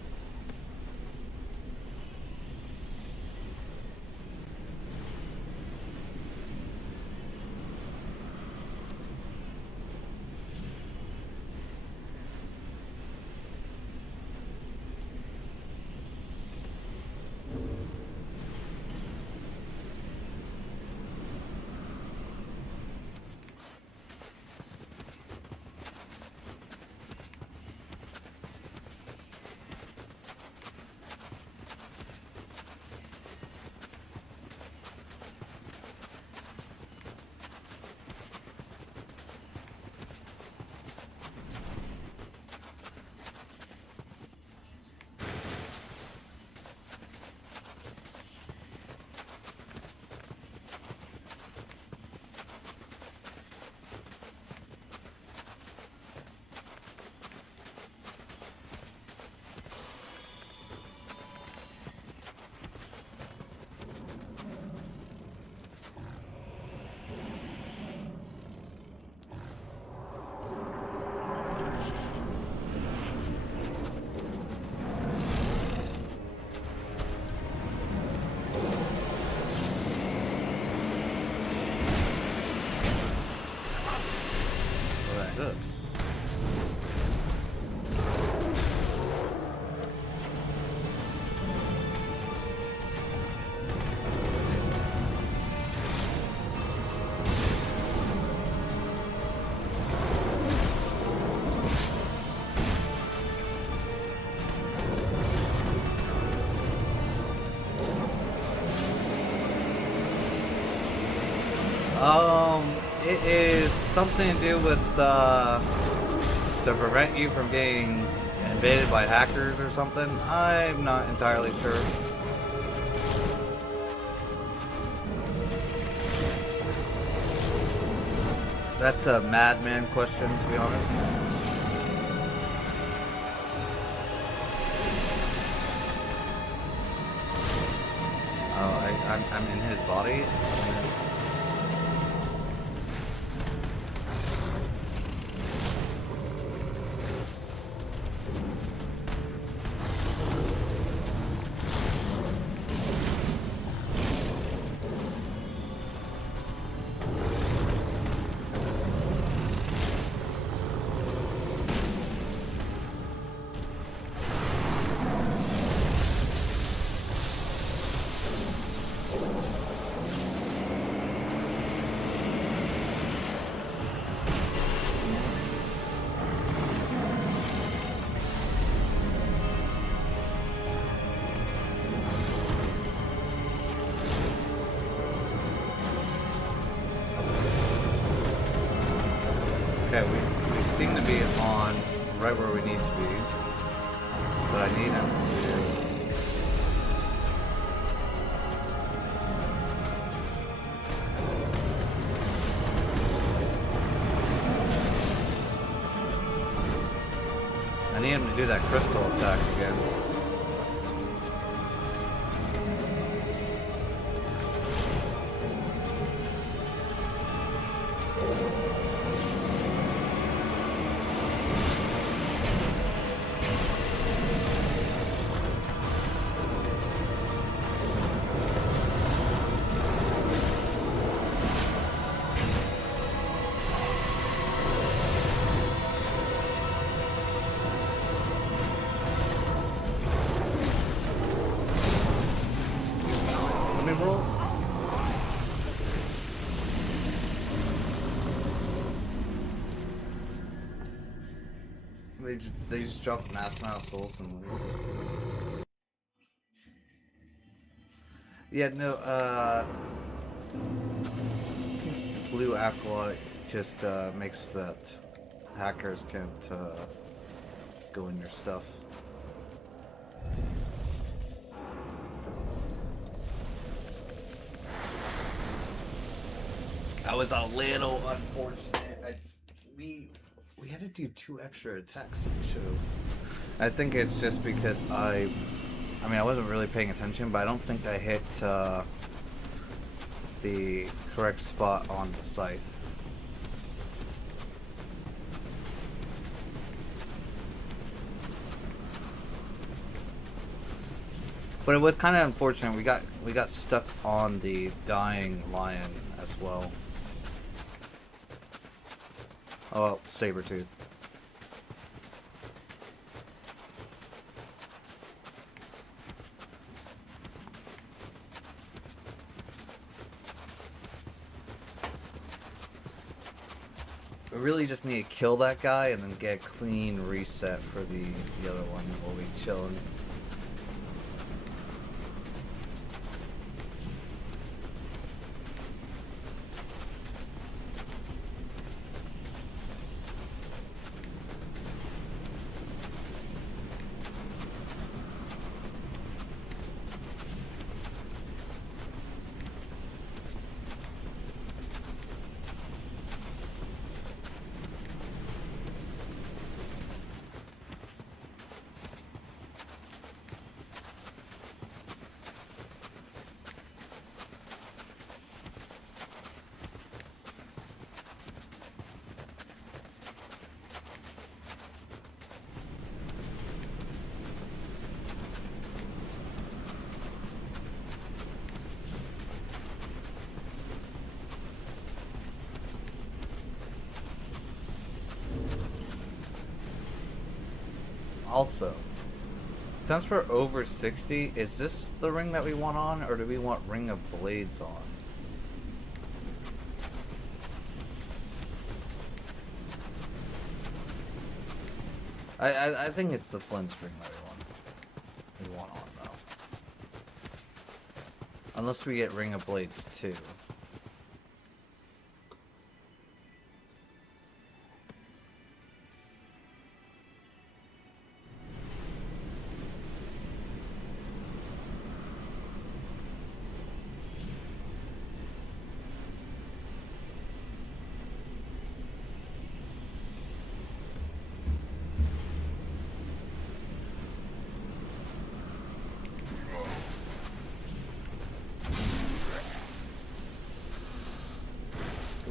It is something to do with to prevent you from getting invaded by hackers or something. I'm not entirely sure. That's a madman question, to be honest. Oh, I'm in his body. Okay, we seem to be on right where we need to be, but I need him to... I need him to do that crystal attack again. Roll. They just dropped mass amount of souls and leave. Yeah, no, blue acolyte just makes that hackers can't go in your stuff. That was a little unfortunate. We had to do 2 extra attacks that we should have. I think it's just because I mean, I wasn't really paying attention, but I don't think I hit the correct spot on the scythe. But it was kind of unfortunate. We got stuck on the dying lion as well. Oh, well, Sabretooth. We really just need to kill that guy and then get a clean reset for the other one while we chillin'. Also, since we're over 60, is this the ring that we want on, or do we want Ring of Blades on? I think it's the Flint's ring that we want on, though. Unless we get Ring of Blades too.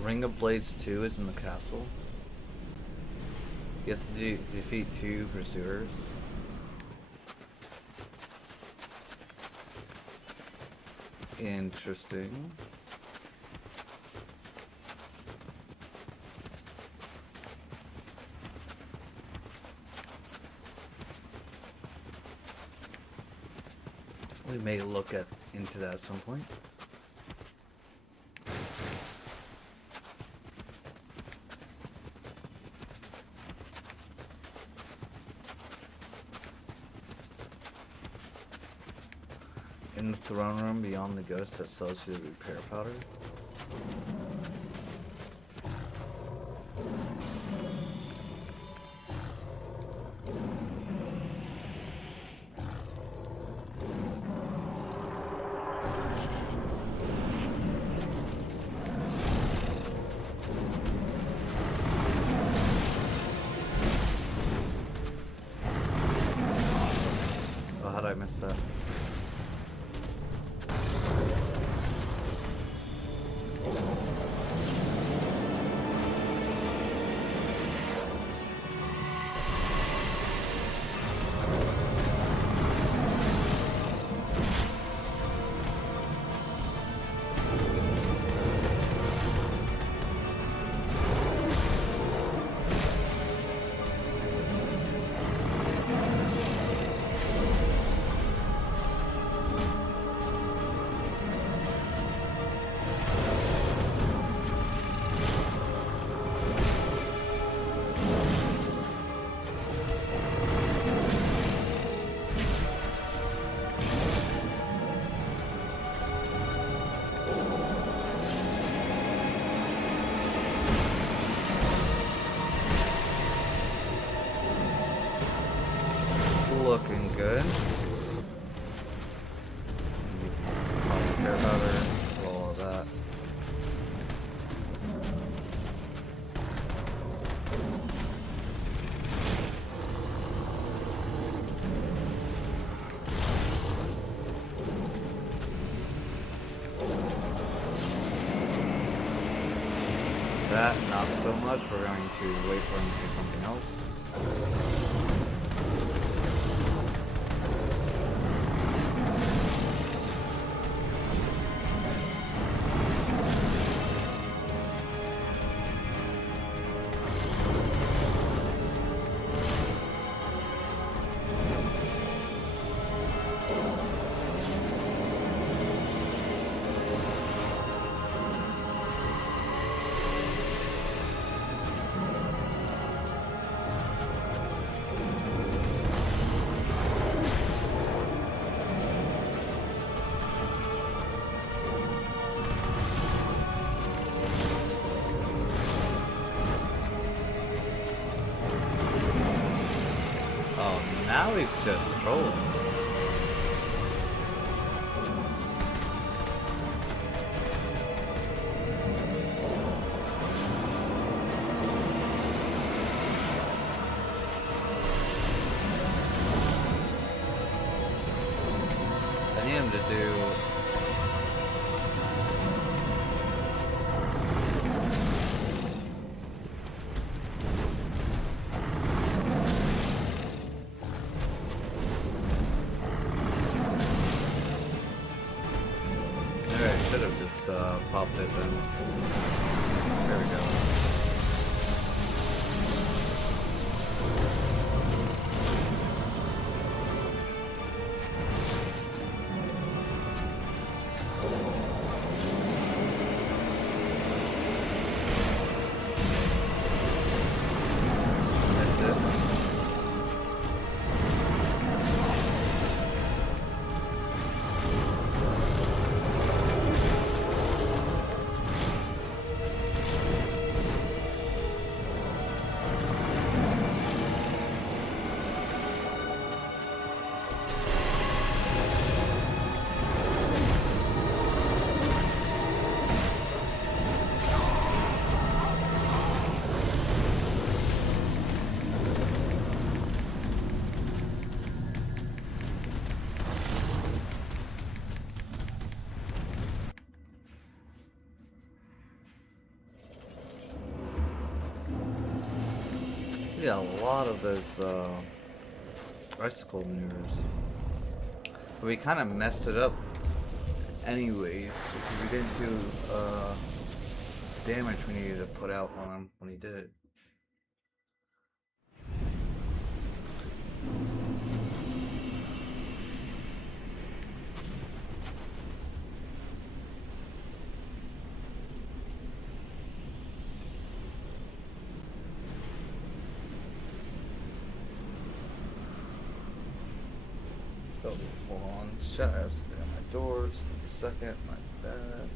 Ring of Blades 2 is in the castle. You have to defeat 2 pursuers. Interesting. We may look into that at some point. In the throne room beyond the ghost that sells you the repair powder. Oh, how did I miss that? Looking good. Need to care about her, all of that. That, not so much. We're going to wait for him to do something else. Now he's just trolling. I need him to do... Should have just popped it then. There we go. Missed it. Yeah, a lot of those icicle mirrors. But we kind of messed it up anyways because we didn't do the damage we needed to put out on him when he did it. Oh, hold on. Shut up. I have to down my doors. Give me a second. My bad.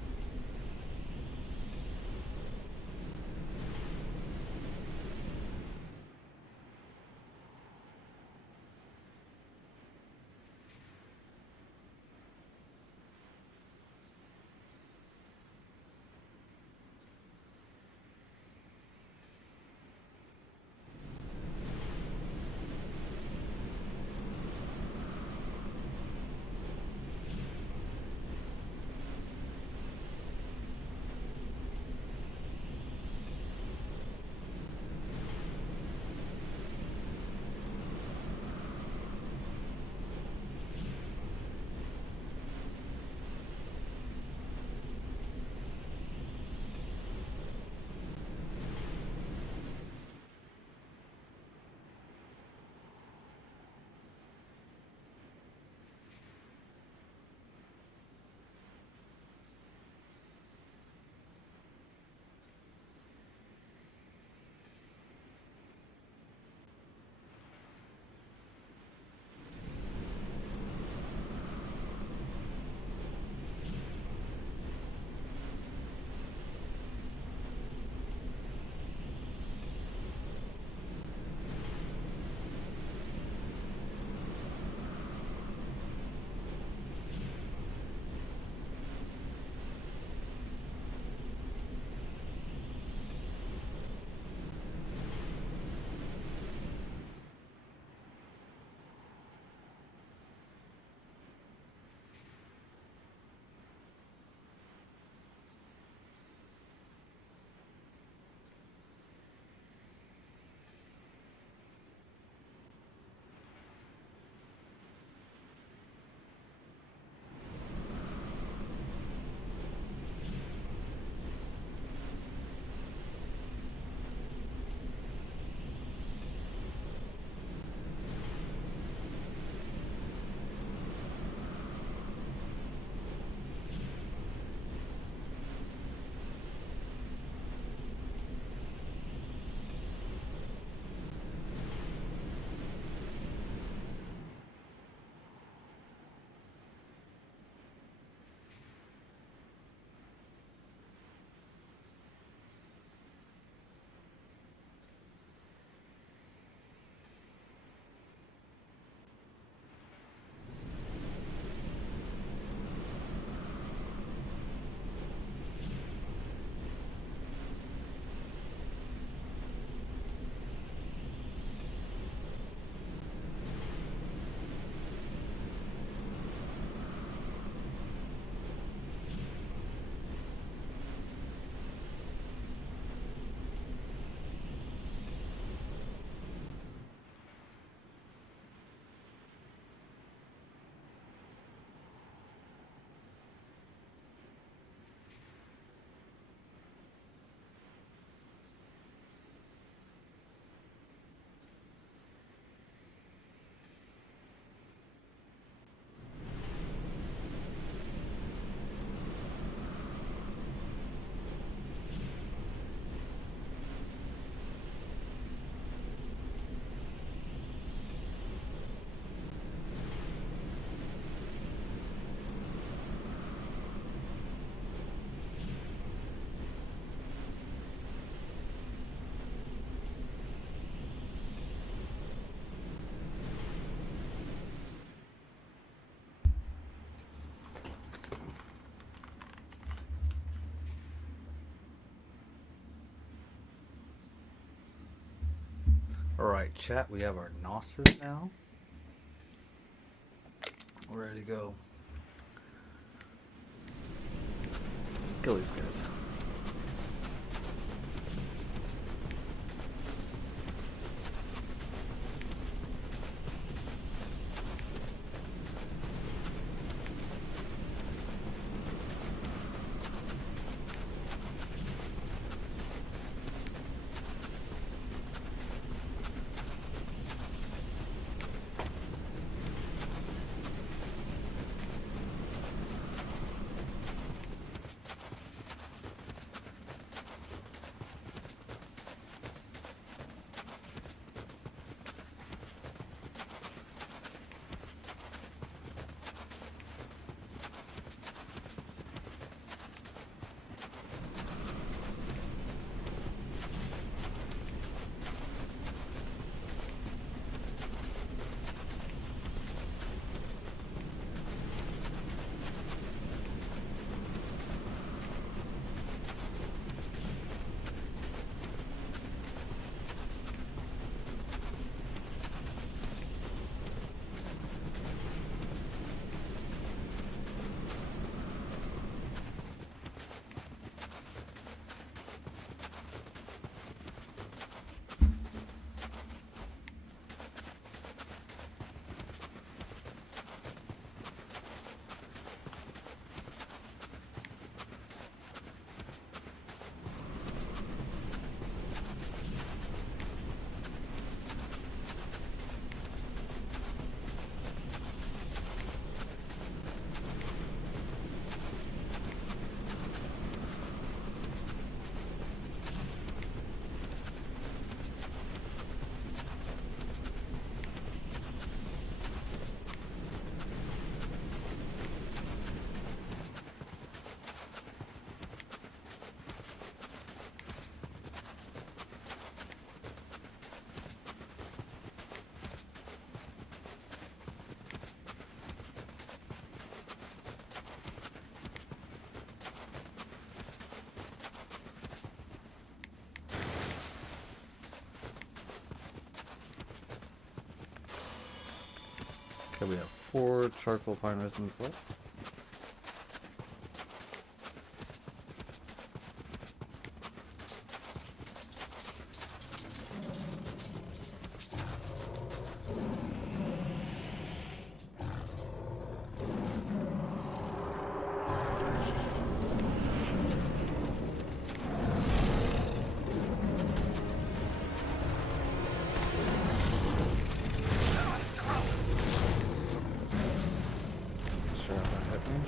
Alright, chat, we have our Gnosis now. We're ready to go. Kill these guys. Okay, we have 4 charcoal pine resins left. Sure, that hit me.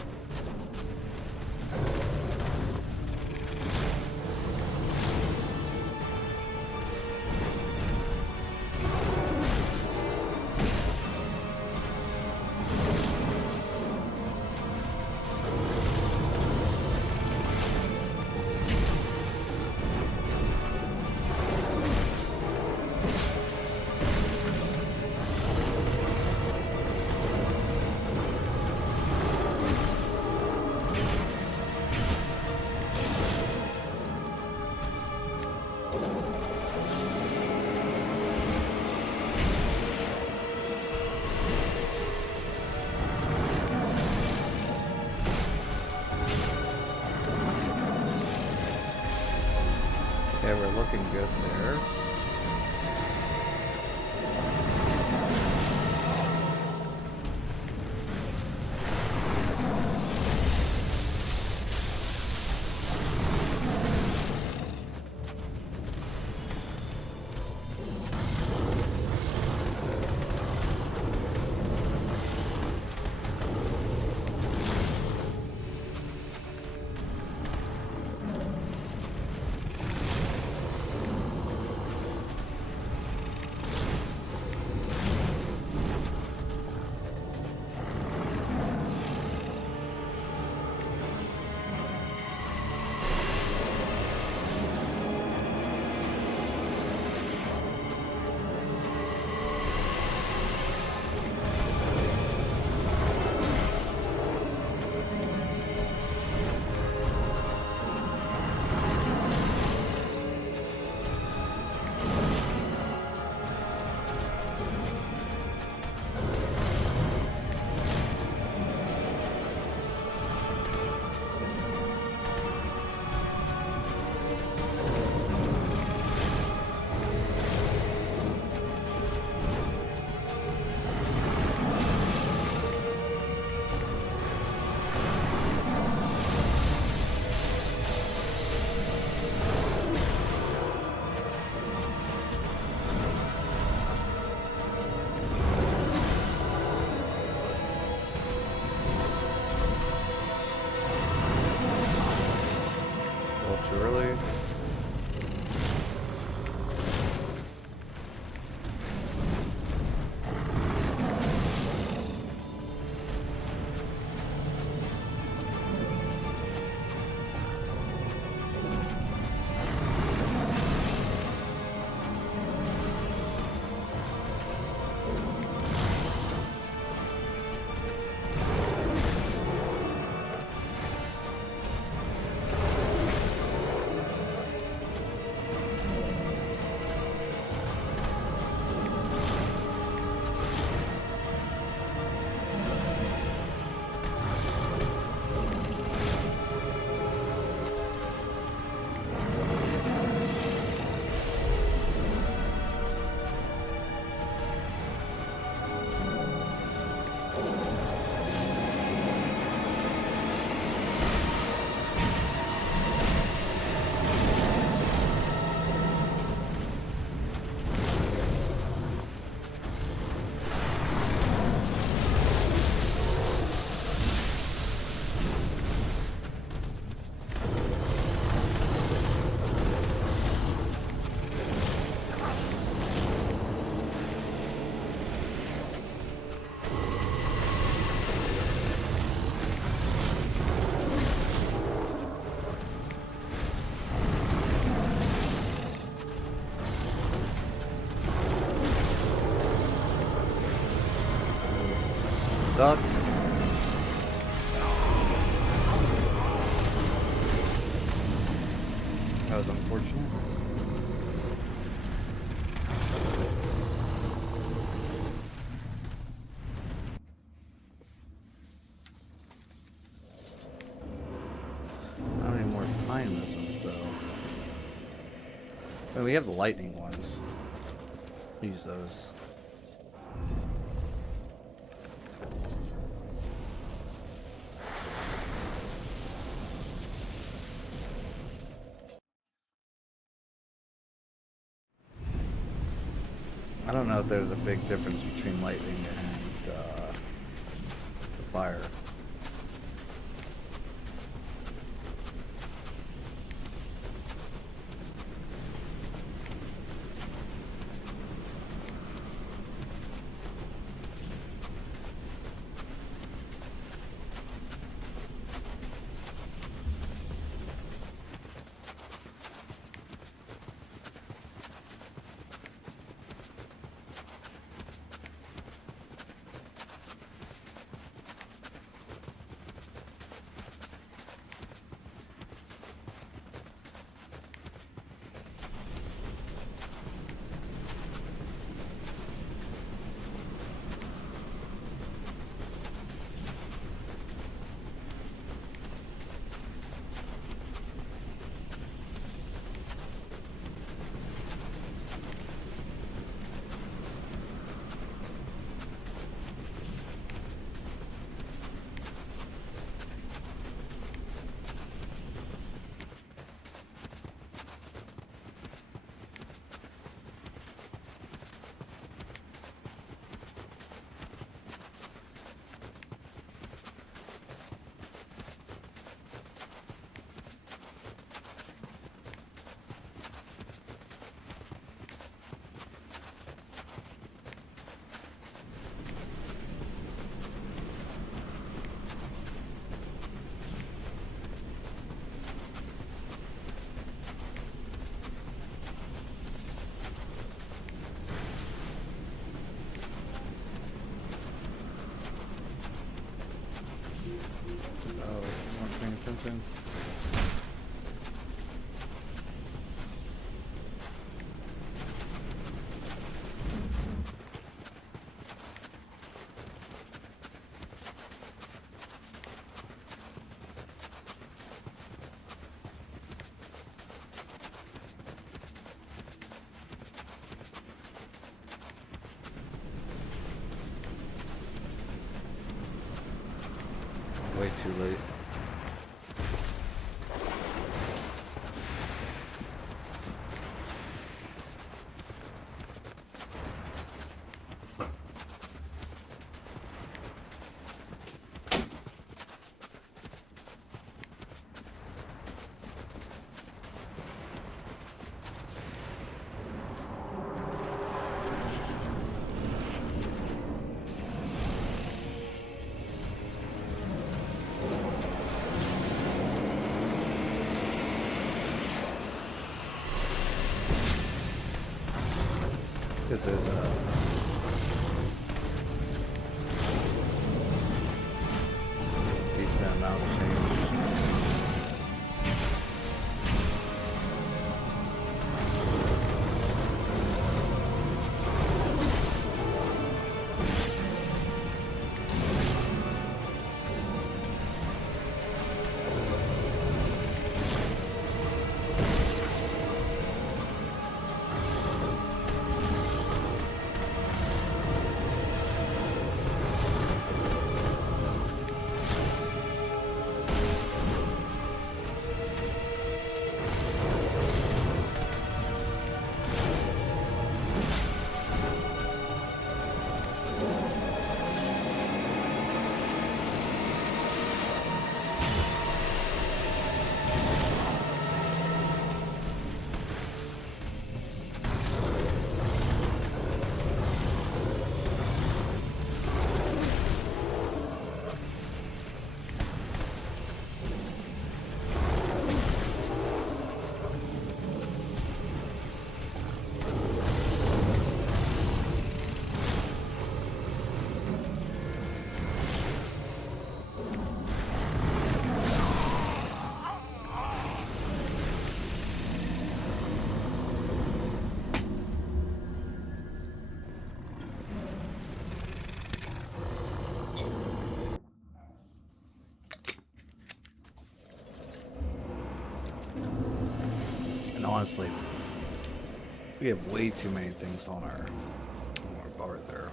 Okay, we're looking good there. A little too early. Stuck. That was unfortunate. so. Well, we have the lightning ones. Use those. I don't know if there's a big difference between lightning and the fire. Attention. Way too late. Because there's a decent amount of change. Honestly, we have way too many things on our bar there.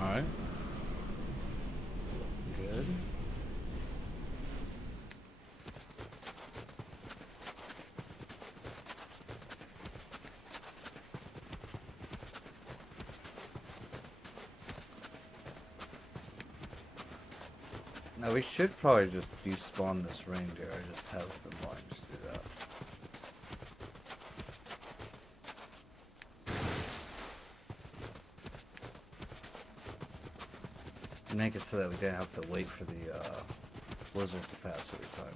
Alright. Good. Now we should probably just despawn this reindeer. I just haven't been wanting to do that. Make it so that we didn't have to wait for the blizzard to pass every time.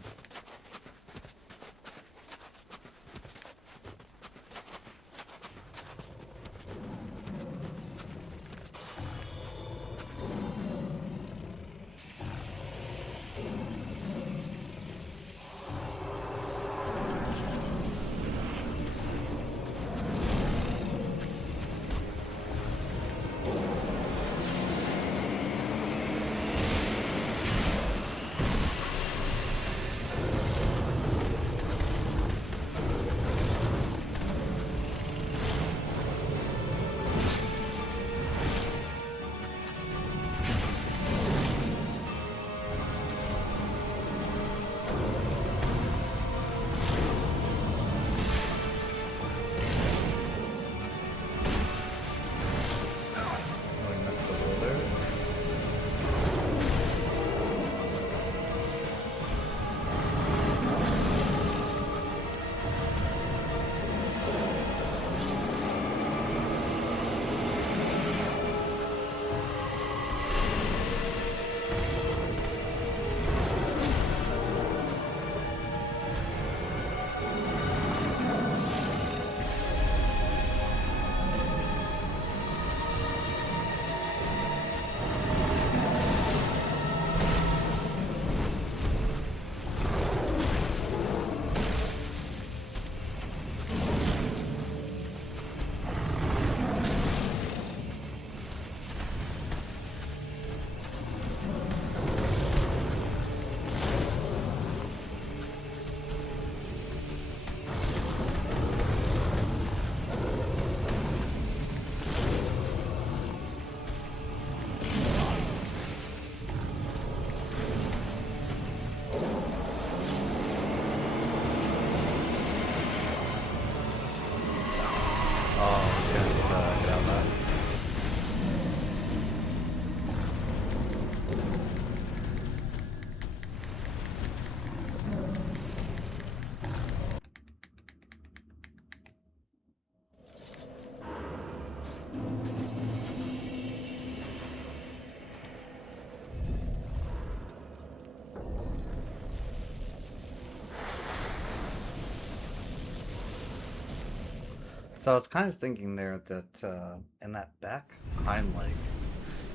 So I was kind of thinking there that in that back hind leg,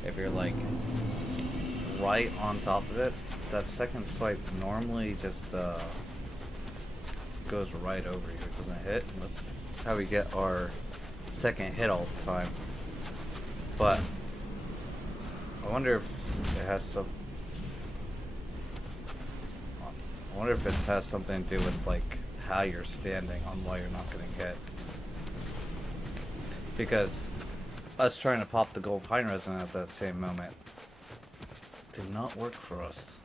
if you're like right on top of it, that second swipe normally just goes right over you. It doesn't hit. And that's how we get our second hit all the time. But I wonder if it has some. I wonder if it has something to do with like how you're standing on why you're not getting hit. Because us trying to pop the gold pine resin at that same moment did not work for us.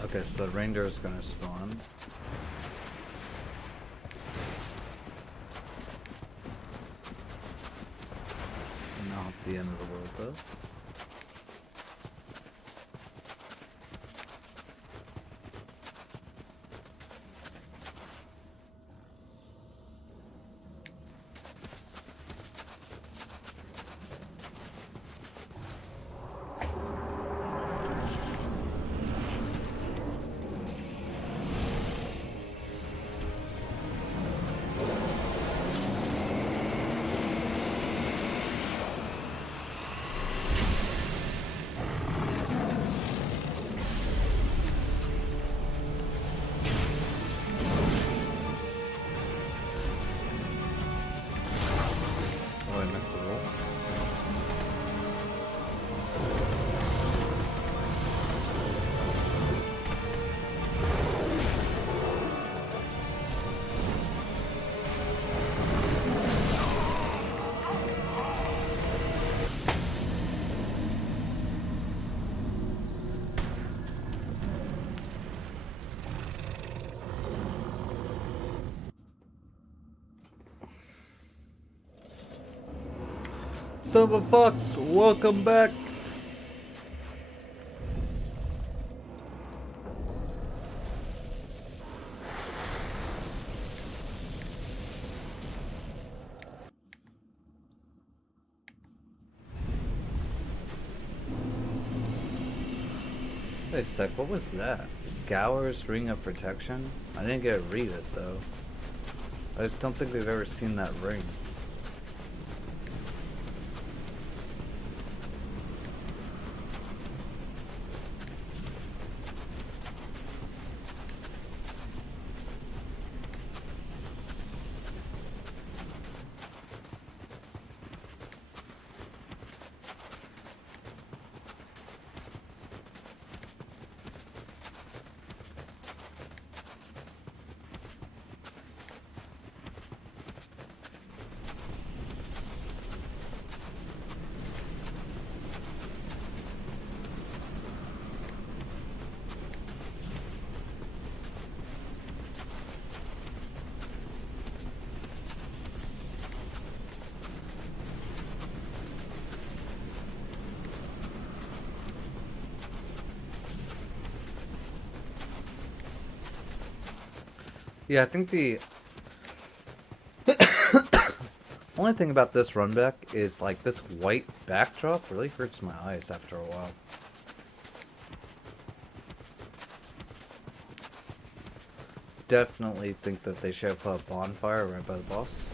Okay, so the reindeer is gonna spawn. Not the end of the world though. Oh, I missed the roll. Son of a fox, welcome back. Wait a sec, what was that? Gower's Ring of Protection? I didn't get to read it though. I just don't think we've ever seen that ring. Yeah, I think the only thing about this run back is like this white backdrop really hurts my eyes after a while. Definitely think that they should have put a bonfire right by the boss.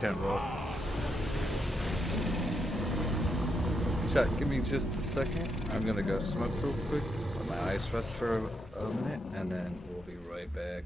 Can't roll. Chat, give me just a second. I'm gonna go smoke real quick. my ice rest for a minute, and then we'll be right back.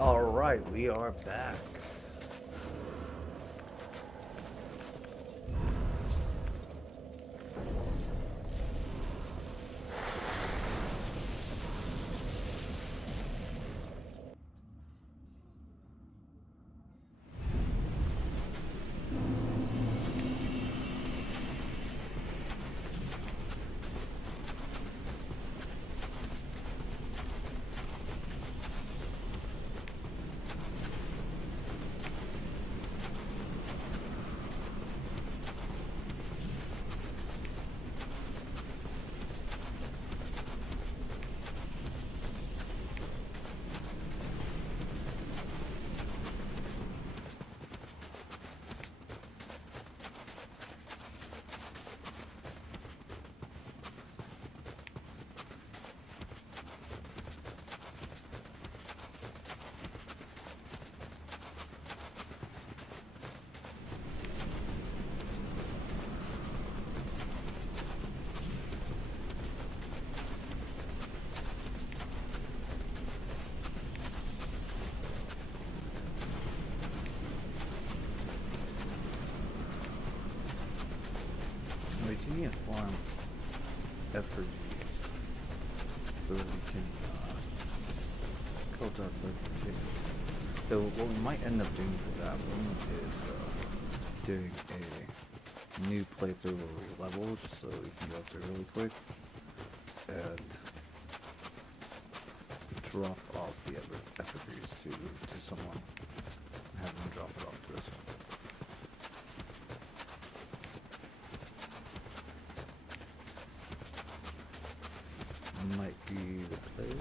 Alright, we are back. can't farm effigies so that we can kill Dark Lord too. So what we might end up doing for that one is doing a new playthrough where we level just so we can go through really quick and drop off the effigies to someone and have them drop it off to this one. Might be the play.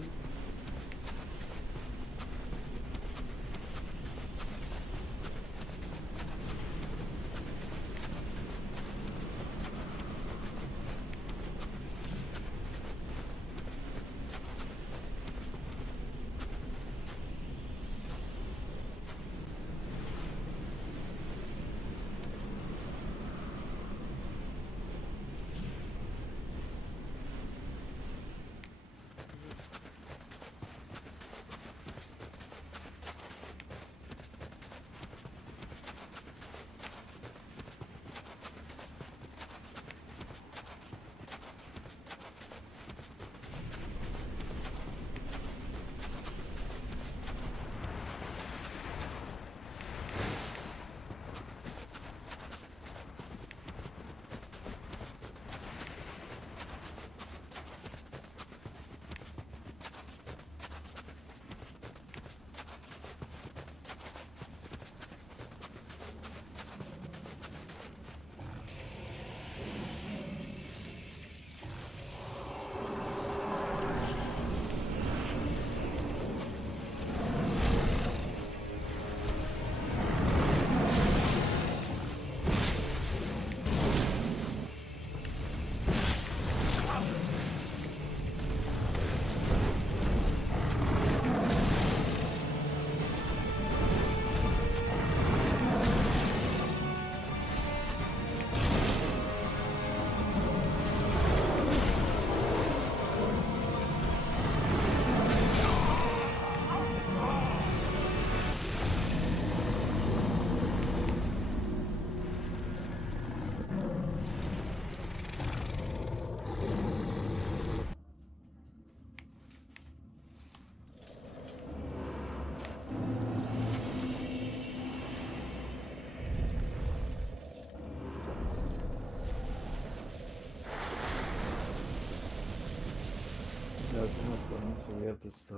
That's kind of fun. So we have this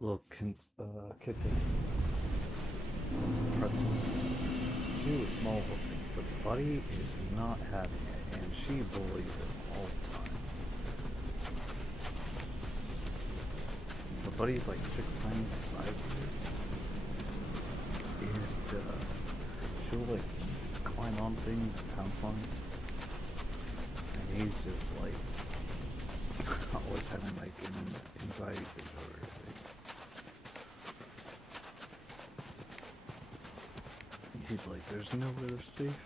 little kitten, Pretzels. She was small looking, but Buddy is not having it, and she bullies him all the time. But Buddy's like 6 times the size of her, and she'll like climb on things and pounce on it, and he's just like always having like an anxiety thing over everything. He's like, there's nowhere they're safe.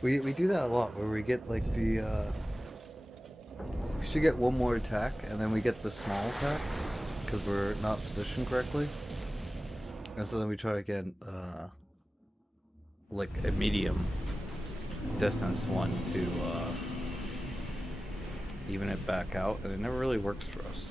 We do that a lot where we get like the we should get one more attack and then we get the small attack because we're not positioned correctly, and so then we try to get like a medium distance one to even it back out, and it never really works for us.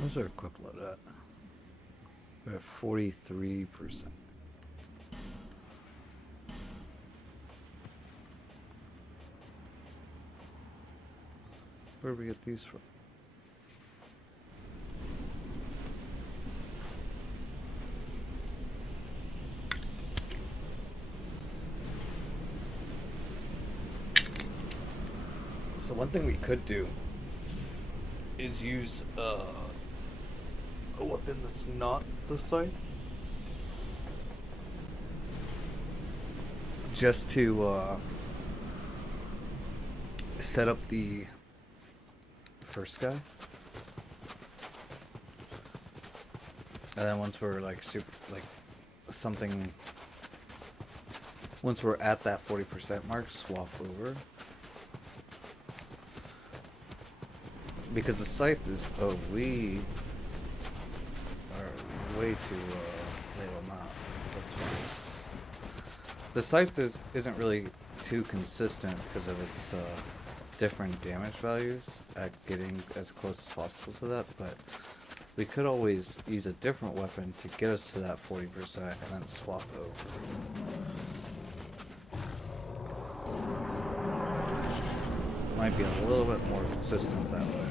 What's our equivalent at? We're at 43%. Where do we get these from? So one thing we could do is use a weapon that's not the sight, just to set up the first guy, and then once we're like once we're at that 40% mark, swap over. Because the scythe is, we are way too late on that. That's fine. The scythe isn't really too consistent because of its different damage values at getting as close as possible to that, but we could always use a different weapon to get us to that 40% and then swap over. Might be a little bit more consistent that way.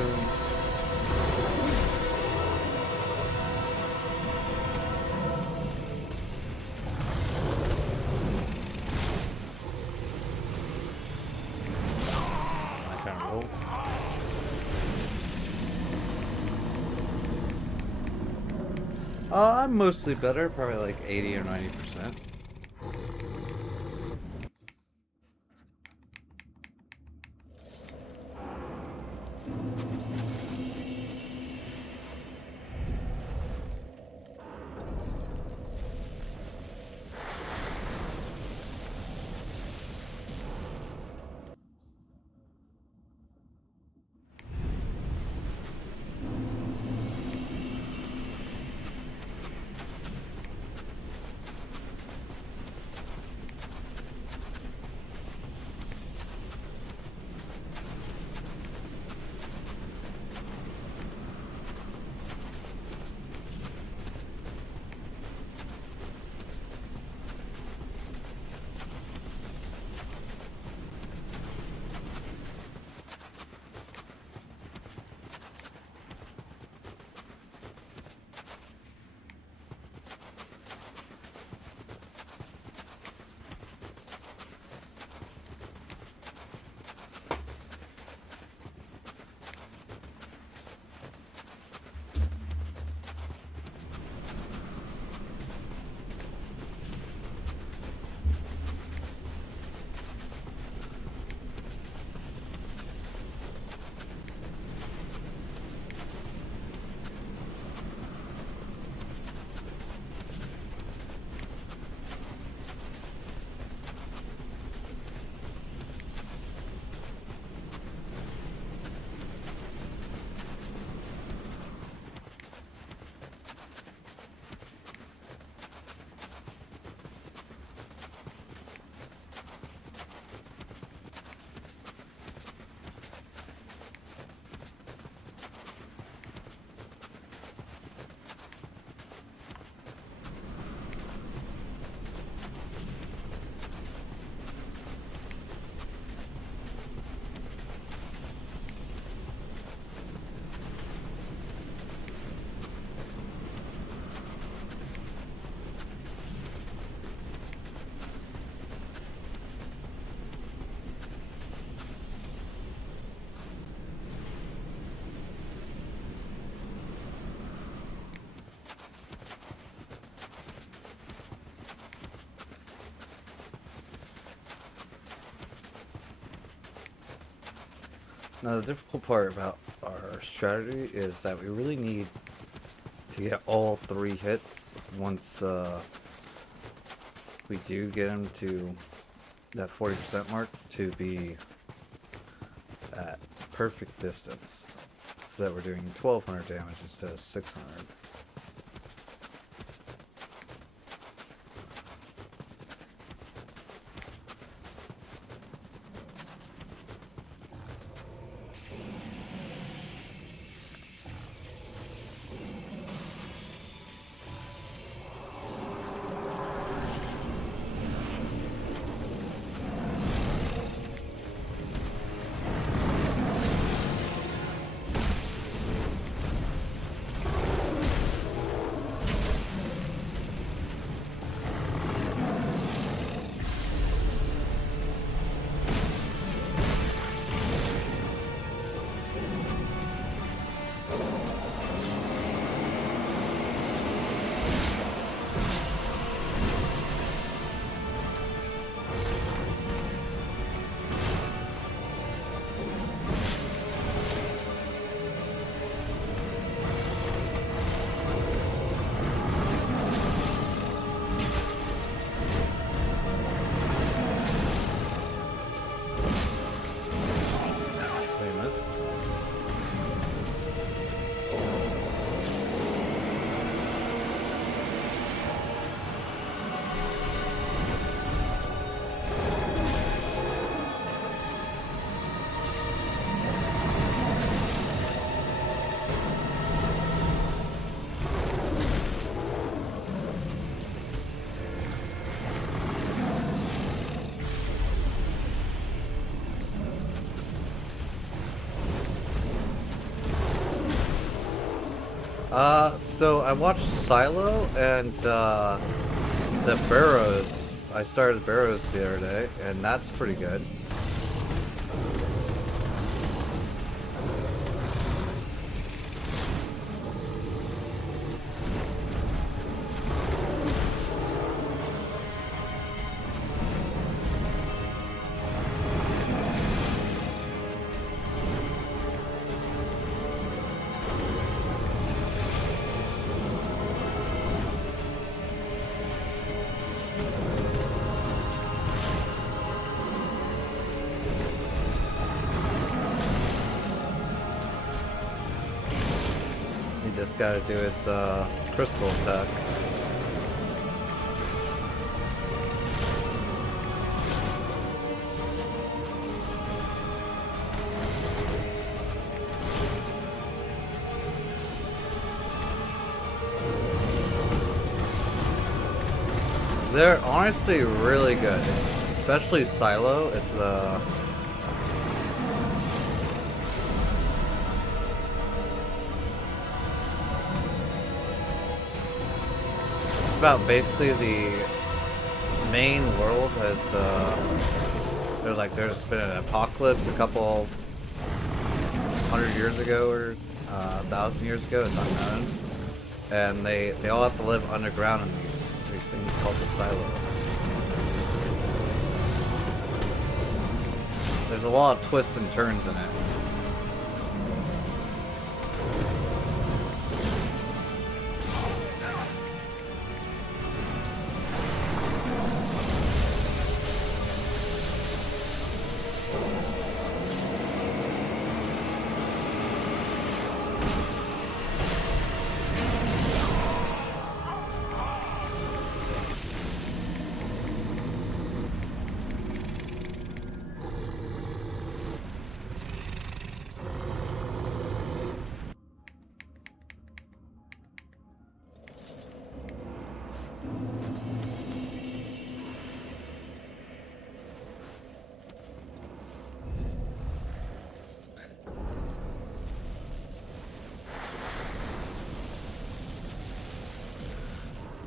soon. I kind of roll. I'm mostly better, probably like 80 or 90%. Now the difficult part about our strategy is that we really need to get all 3 hits once we do get him to that 40% mark to be at perfect distance, so that we're doing 1200 damage instead of 600. So I watched Silo and the Barrows. I started Barrows the other day, and that's pretty good. You just gotta do his crystal attack. They're honestly really good, especially Silo. It's about basically the main world has there's been an apocalypse a couple 100 years ago or 1,000 years ago. It's unknown, and they all have to live underground in these things called the silo. There's a lot of twists and turns in it.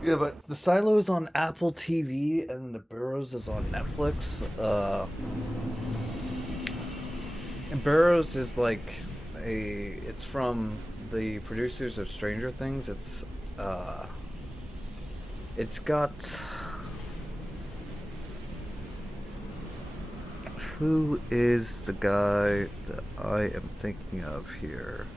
Yeah, but the Silo is on Apple TV and the Burrows is on Netflix. And Burrows is like it's from the producers of Stranger Things. It's got, who is the guy that I am thinking of here?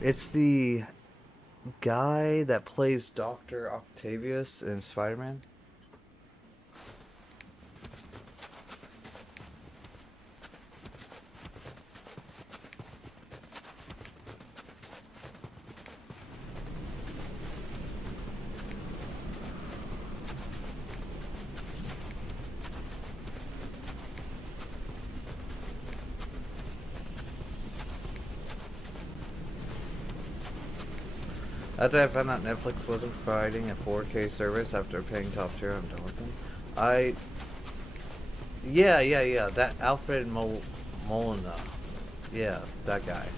It's the guy that plays Dr. Octavius in Spider-Man. After I found out Netflix wasn't providing a 4K service after paying top tier, I'm done with them. Yeah. That Alfred Molina. Yeah, that guy.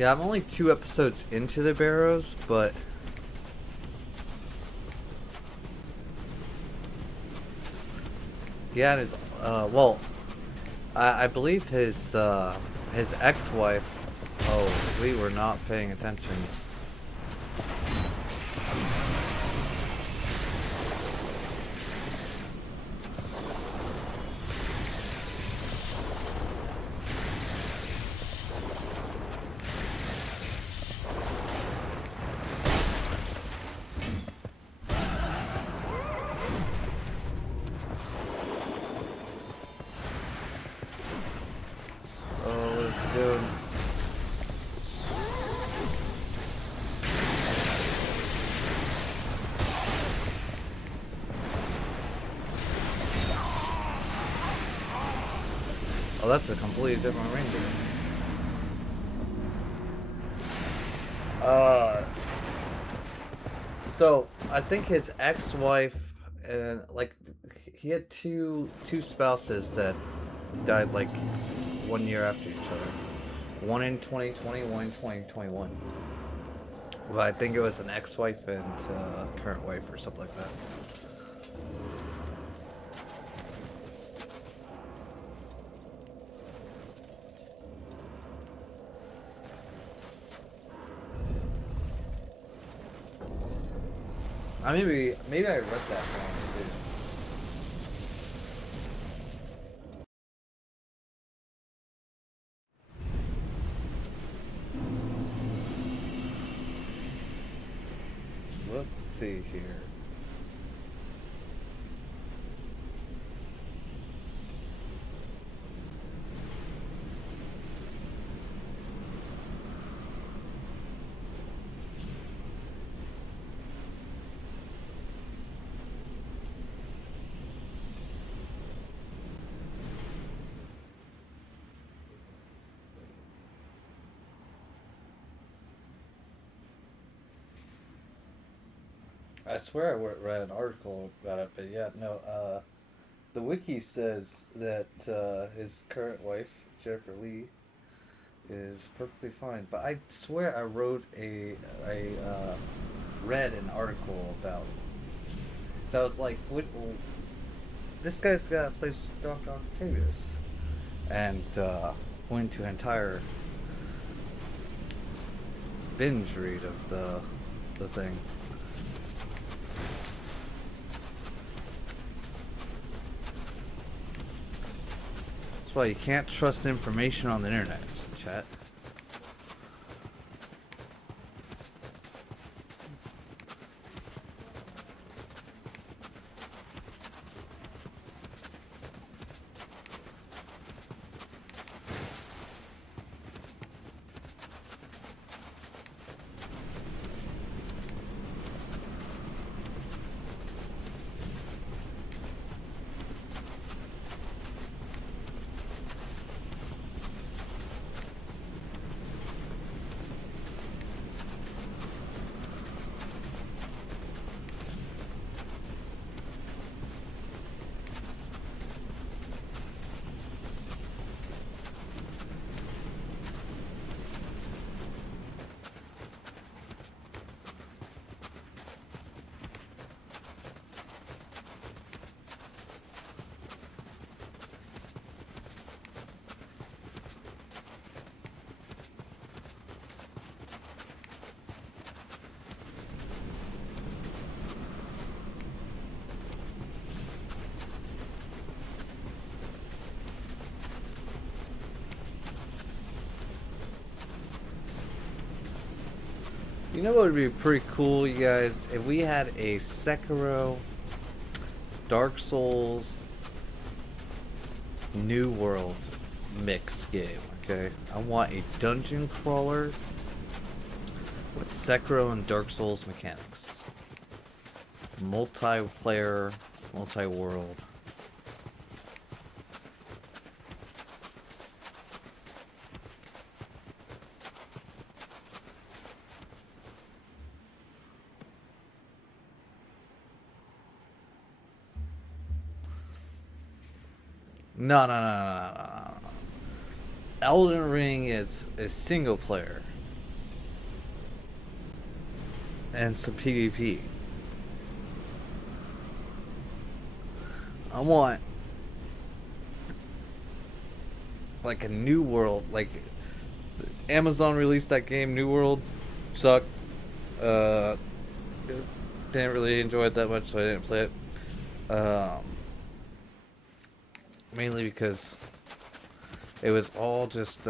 Yeah, I'm only 2 episodes into the Barrows, but yeah, his well, I believe his ex-wife. Oh, we were not paying attention. Oh, what is he doing? Oh, that's a completely different reindeer. Uh, so I think his ex-wife and like he had two spouses that died like 1 year after each other. One in 2020, one in 2021. But I think it was an ex-wife and current wife or something like that. Maybe I read that wrong too. Let's see here. I swear I read an article about it, but yeah, no. The wiki says that his current wife, Jennifer Lee, is perfectly fine. But I swear I read an article about it. So I was like, what? This guy's got a place Dr. Octavius, and went to an entire binge read of the thing. That's why you can't trust information on the internet, chat. You know what would be pretty cool, you guys, if we had a Sekiro, Dark Souls, New World mix game, okay? I want a dungeon crawler with Sekiro and Dark Souls mechanics. Multiplayer, multi-world. No. Elden Ring is single player. and some PvP. I want like a new world. Like Amazon released that game, New World, sucked. Uh, didn't really enjoy it that much, so I didn't play it. Mainly because it was all just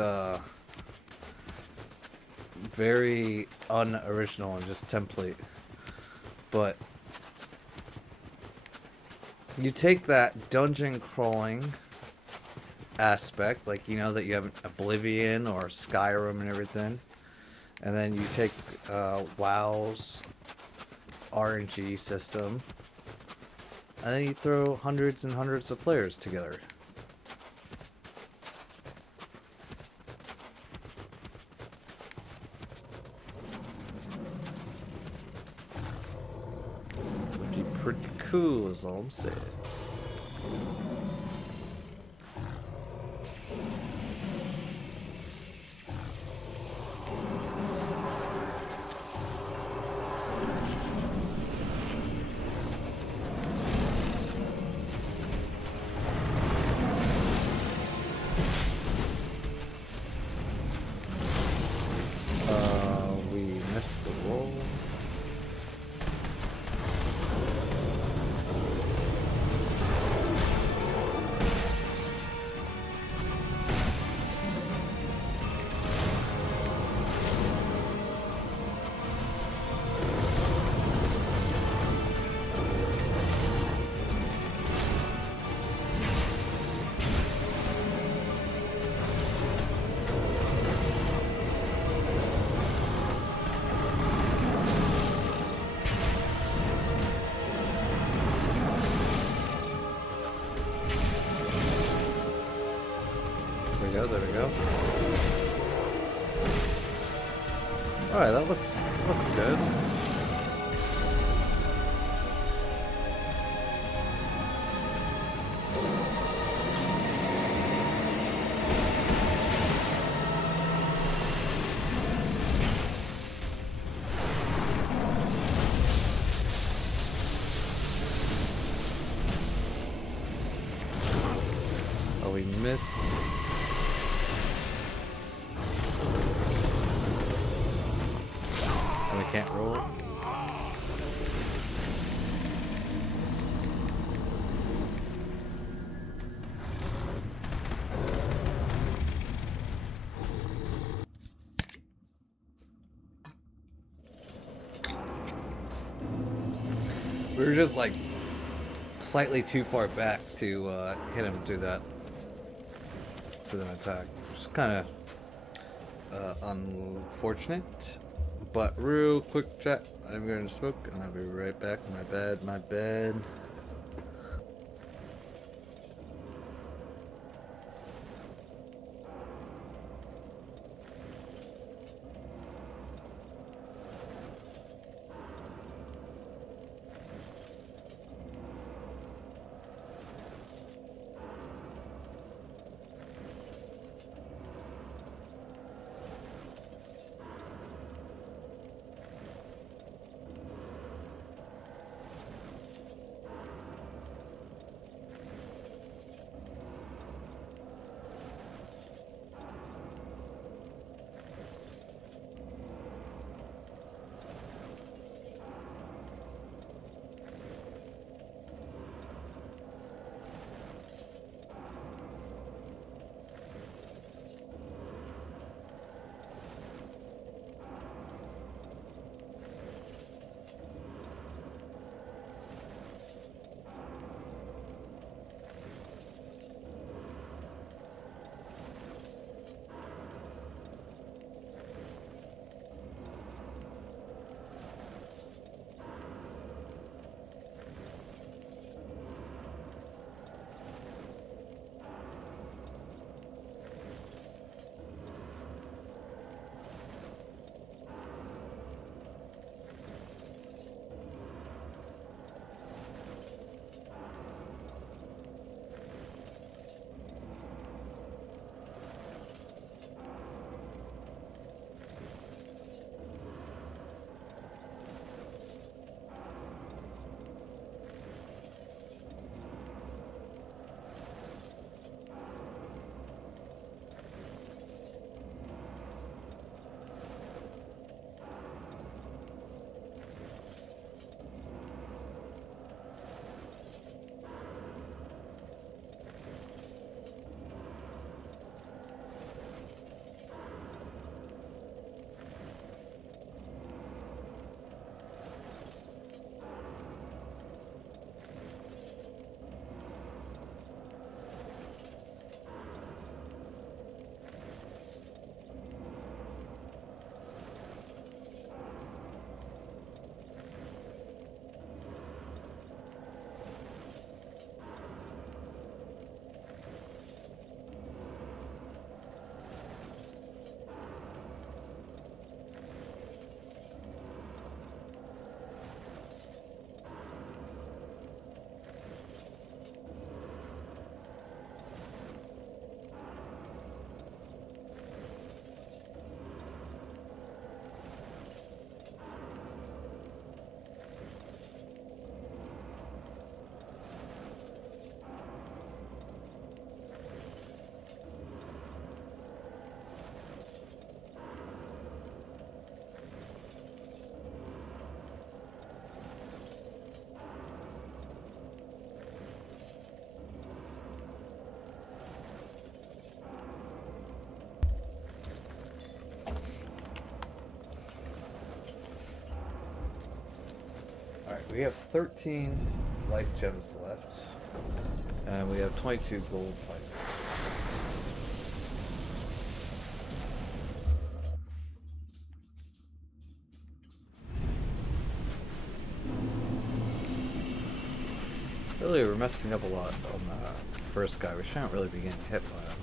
very unoriginal and just template. But you take that dungeon crawling aspect, like you know that you have Oblivion or Skyrim and everything, and then you take WoW's RNG system, and then you throw hundreds and hundreds of players together. Would be pretty cool, is all I'm saying. We missed the roll. There we go. Alright, that looks good. Oh, we missed. And we can't roll. We were just like slightly too far back to hit him through that attack. Just kind of unfortunate. But real quick chat, I'm going to smoke and I'll be right back. My bad. We have 13 life gems left. And we have 22 gold pipe. Really, we're messing up a lot on the first guy. We shouldn't really be getting hit by him.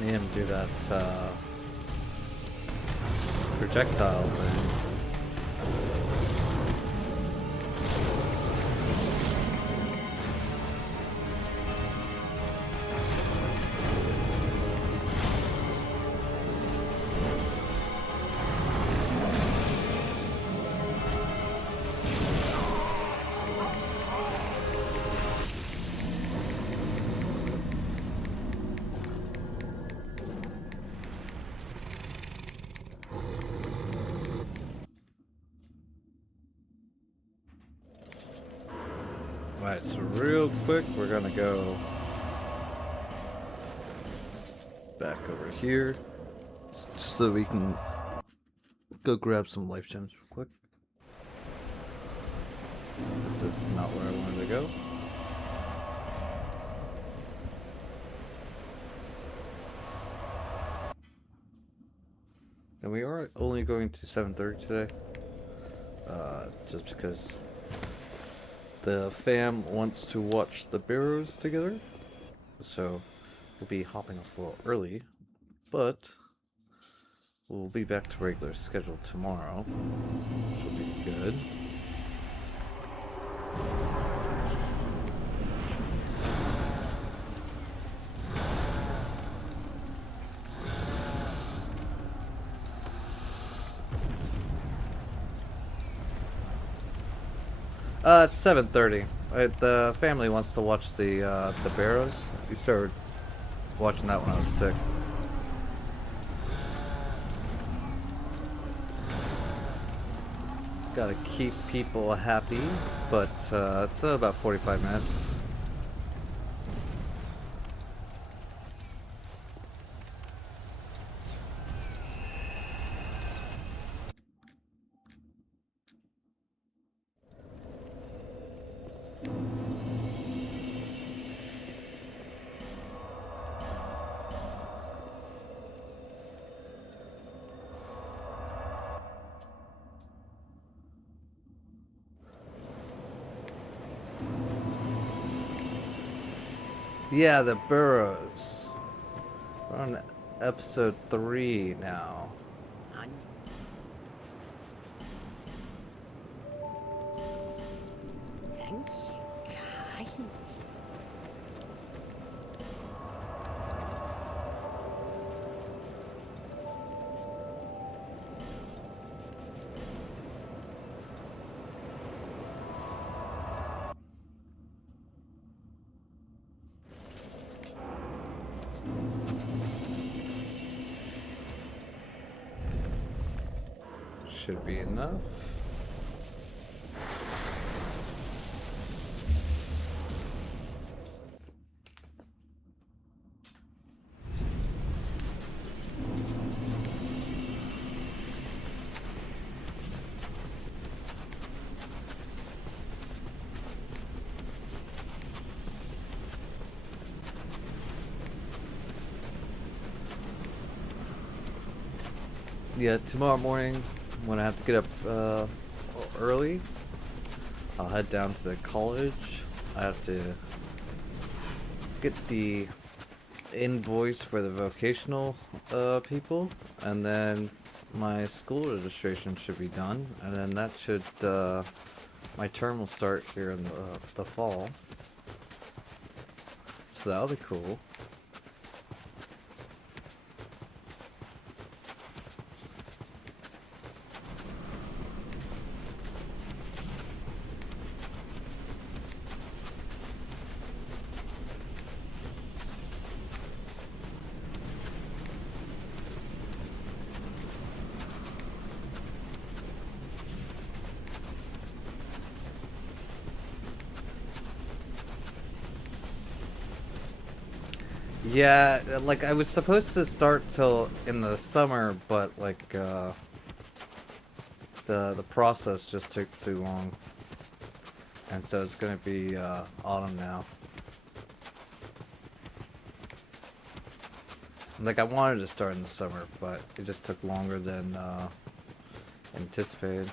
Made him do that projectile thing. Alright, so real quick, we're gonna go back over here just so we can go grab some life gems real quick. This is not where I wanted to go. And we are only going to 7:30 today, just because the fam wants to watch the Barrows together, so we'll be hopping off a little early, but we'll be back to regular schedule tomorrow, which will be good. It's 7:30. The family wants to watch the Barrows. We started watching that when I was sick. Gotta keep people happy, but it's about 45 minutes. Yeah, the Burrows. We're on episode 3 now. On thank you, kind. Should be enough. Yeah, tomorrow morning when I have to get up early, I'll head down to the college. I have to get the invoice for the vocational people, and then my school registration should be done, and then that should my term will start here in the fall, so that'll be cool. Yeah, like I was supposed to start till in the summer, but like the process just took too long, and so it's gonna be autumn now. Like I wanted to start in the summer, but it just took longer than anticipated.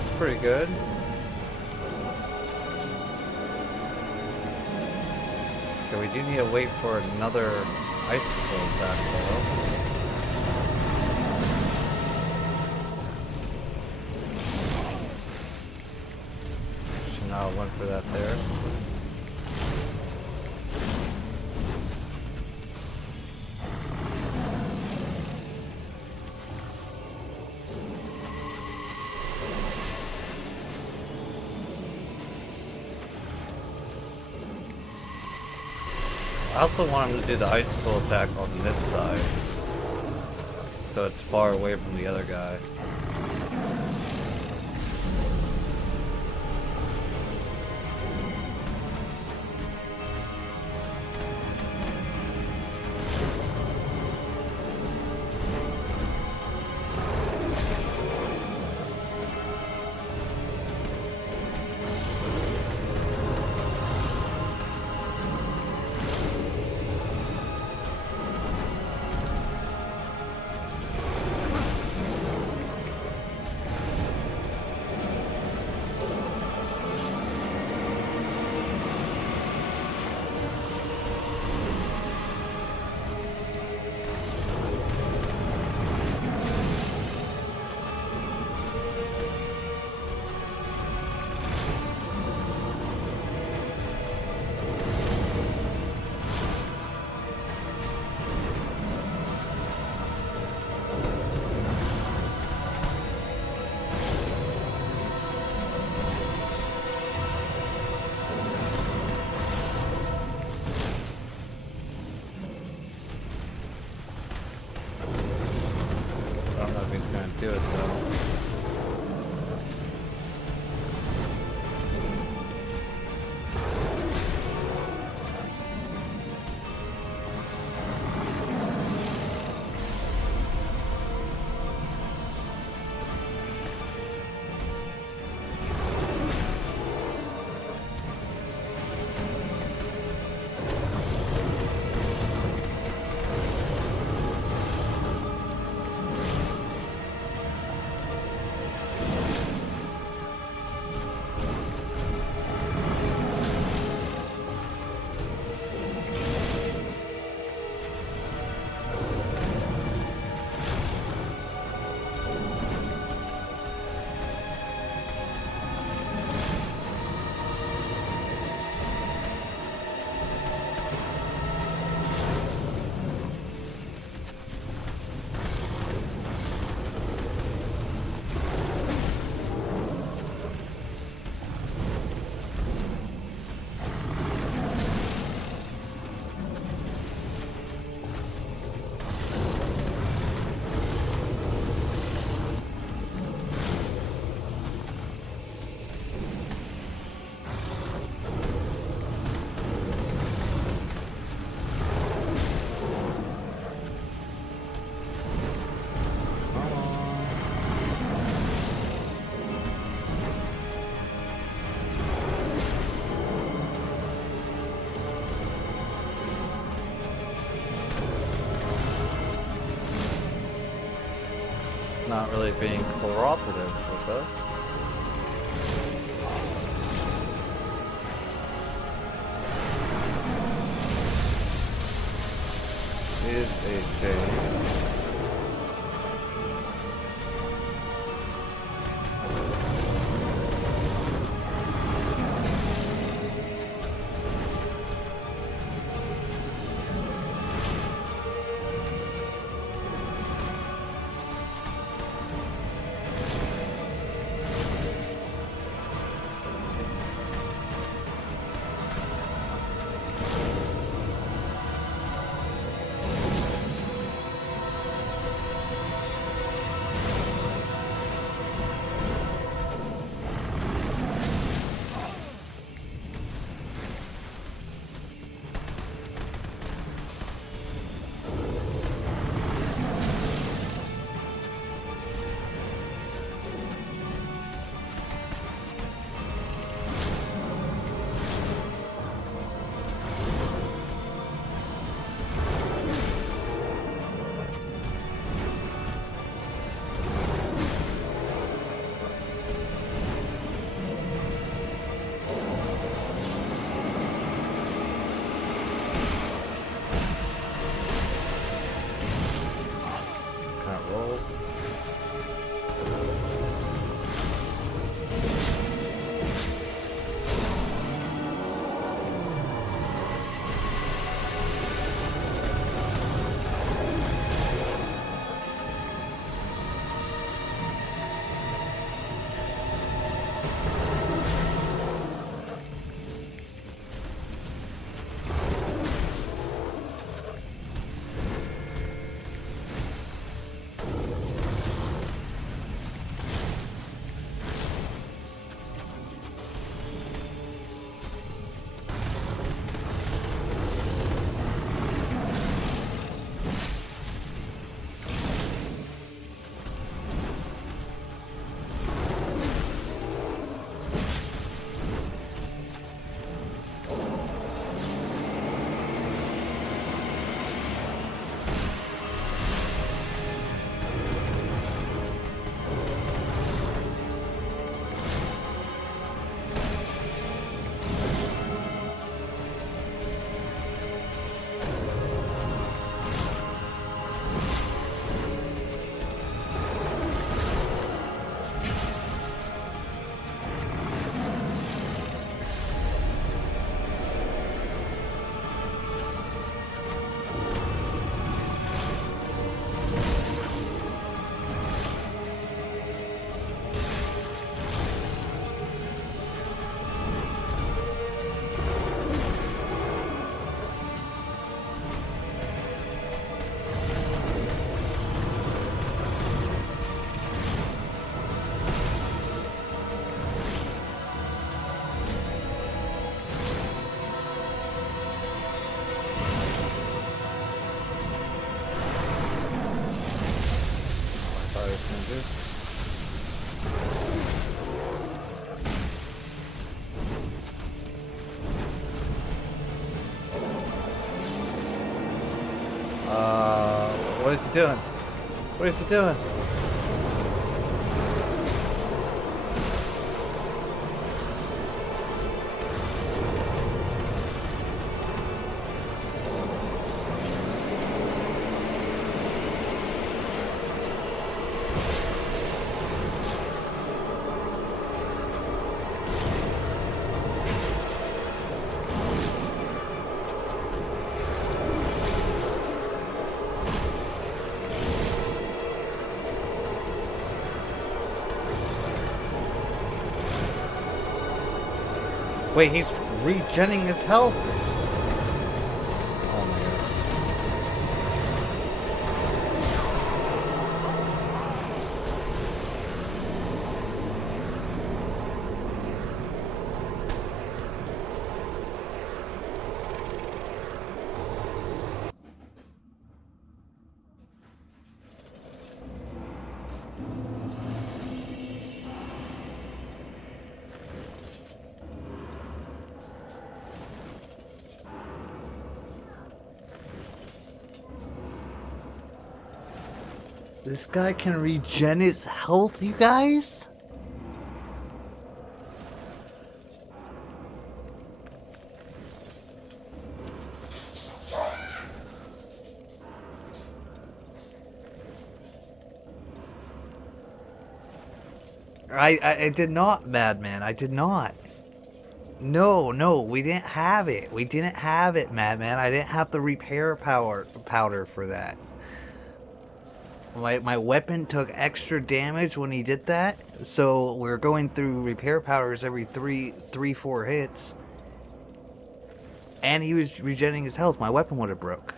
That's pretty good. Okay, we do need to wait for another icicle attack though. Should not have went for that there. I also want him to do the icicle attack on this side, so it's far away from the other guy. I don't know if he's gonna do it though. Not really being cooperative with us. Is a shame. dude. What is he doing? What is he doing? Wait, he's regenning his health. Oh my goodness. This guy can regen his health, you guys? I did not, Madman. I did not. No, we didn't have it. We didn't have it, Madman. I didn't have the repair powder for that. My weapon took extra damage when he did that, so we're going through repair powders every 4 hits. And he was regenerating his health. My weapon would have broke.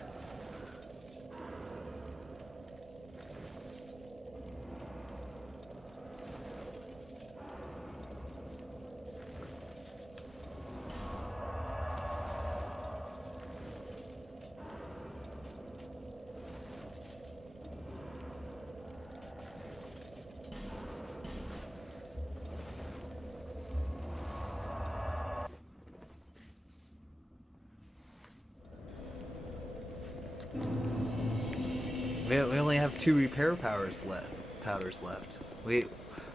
We only have 2 repair powders left. We're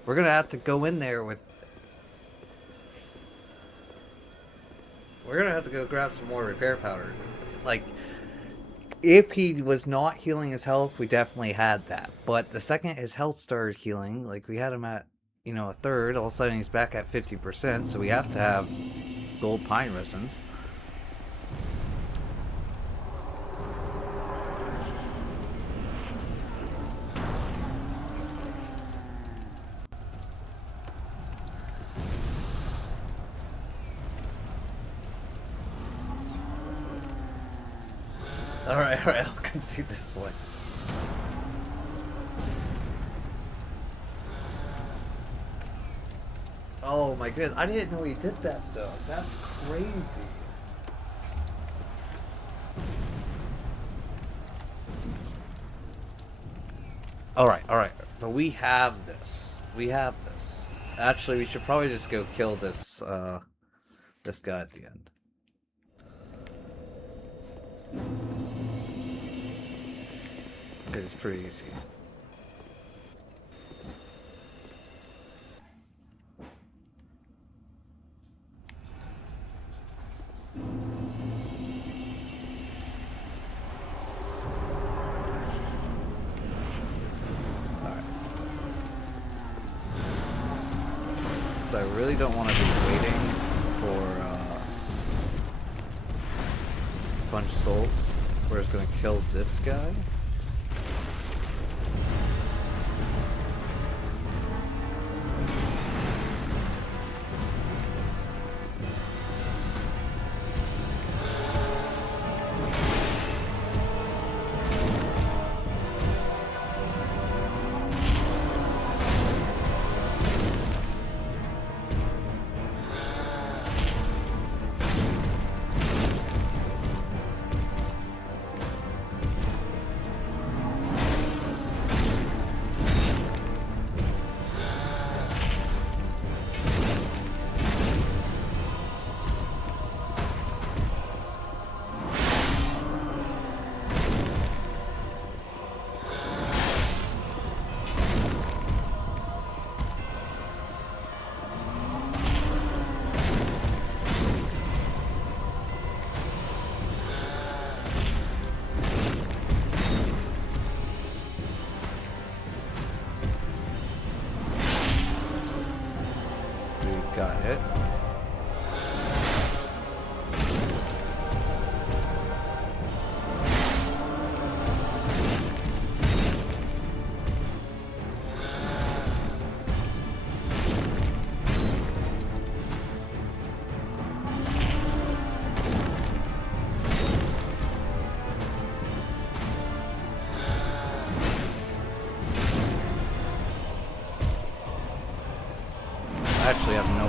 gonna have to go in there with. We're gonna have to go grab some more repair powder. Like, if he was not healing his health, we definitely had that. But the second his health started healing, like we had him at, a third, all of a sudden he's back at 50%. So we have to have gold pine resins. Alright, I'll concede this once. Oh my goodness, I didn't know he did that though. That's crazy. Alright, but we have this. Actually, we should probably just go kill this guy at the end. It's pretty easy. Alright. So I really don't want to be waiting for a bunch of souls. We're just going to kill this guy.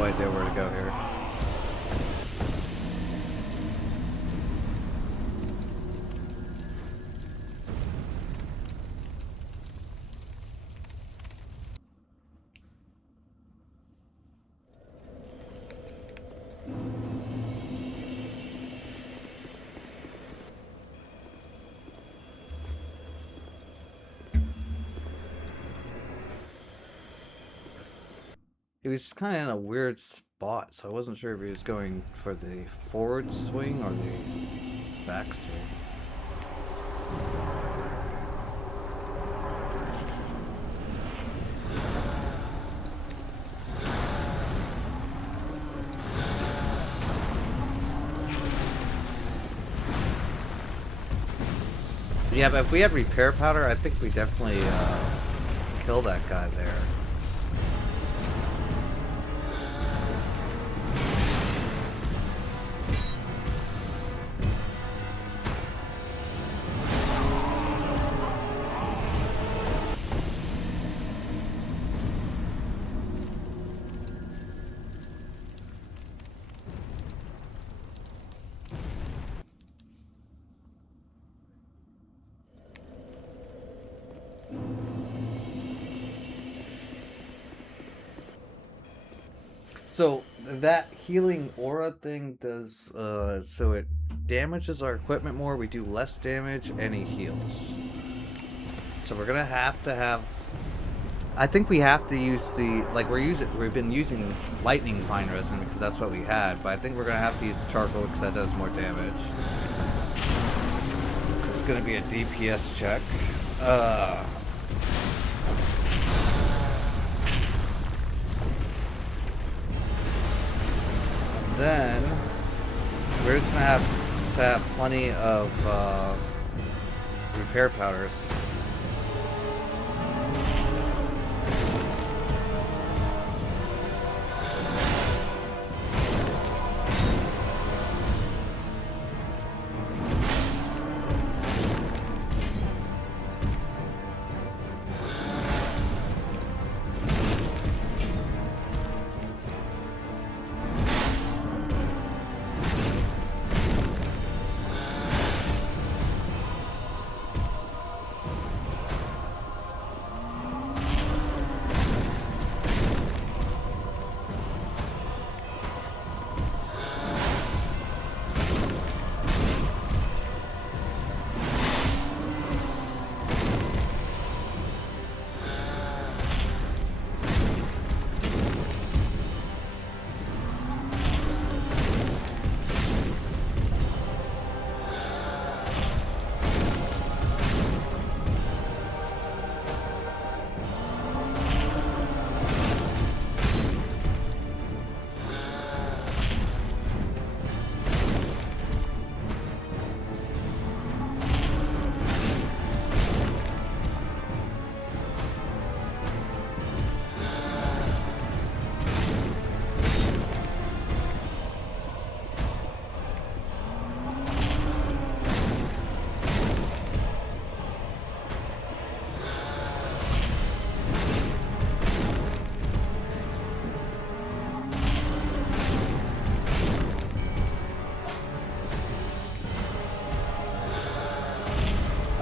idea where to go here. He was kind of in a weird spot, so I wasn't sure if he was going for the forward swing or the back swing. Yeah, but if we had repair powder, I think we definitely kill that guy there. So that healing aura thing does so it damages our equipment more, we do less damage, and he heals. So we're gonna have to have, I think we have to use the, like we've been using lightning pine resin because that's what we had, but I think we're gonna have to use charcoal because that does more damage. It's gonna be a DPS check. Then we're just gonna have to have plenty of repair powders.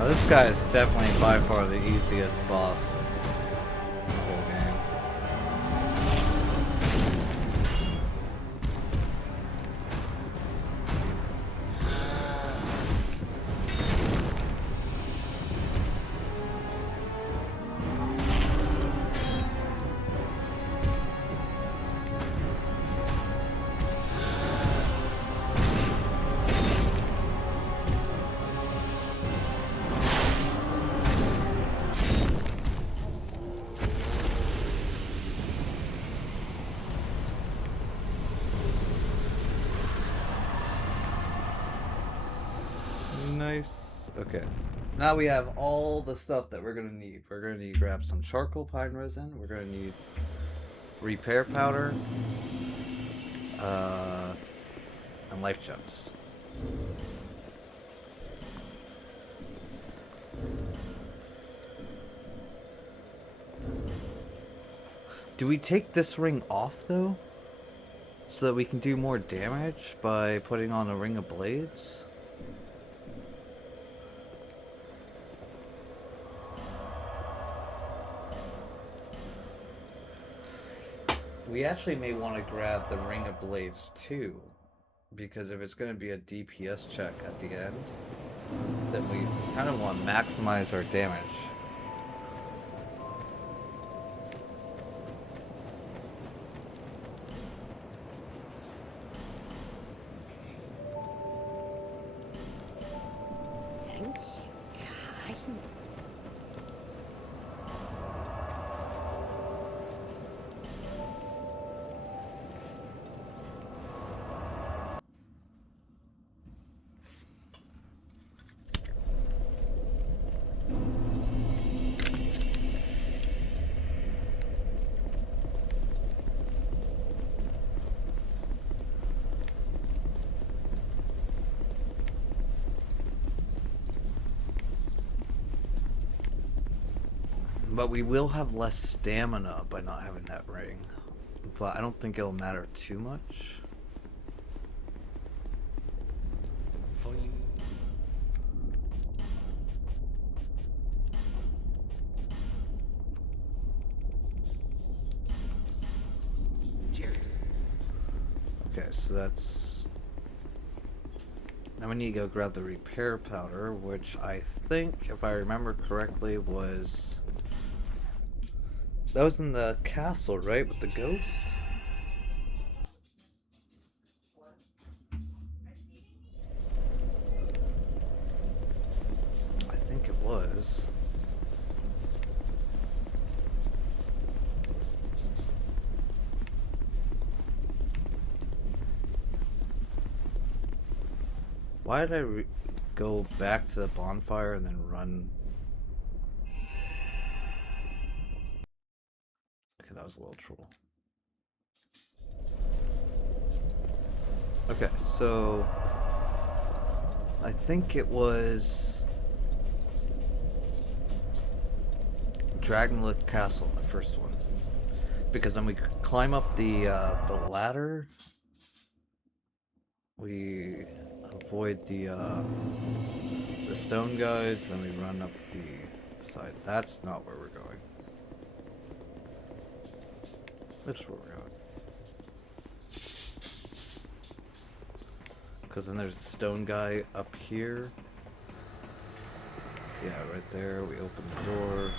This guy is definitely by far the easiest boss in the whole game. Nice. Okay. Now we have all the stuff that we're gonna need. We're gonna need to grab some charcoal pine resin. We're gonna need repair powder, and life gems. Do we take this ring off though? so that we can do more damage by putting on a ring of blades. We actually may want to grab the ring of blades too, because if it's going to be a DPS check at the end, then we kind of want to maximize our damage. Thank you, kind. But we will have less stamina by not having that ring. But I don't think it'll matter too much. For you. Cheers. Okay, so that's... Now we need to go grab the repair powder, which I think, if I remember correctly, was... That was in the castle, right? With the ghost? I think it was. Why did I go back to the bonfire and then run? Okay, that was a little troll. Okay, so I think it was Dragonlit Castle, the first one, because when we climb up the ladder, we avoid the stone guys, and we run up the side. That's not where we're going. That's where we're going. Because then there's a stone guy up here. Yeah, right there. We open the door.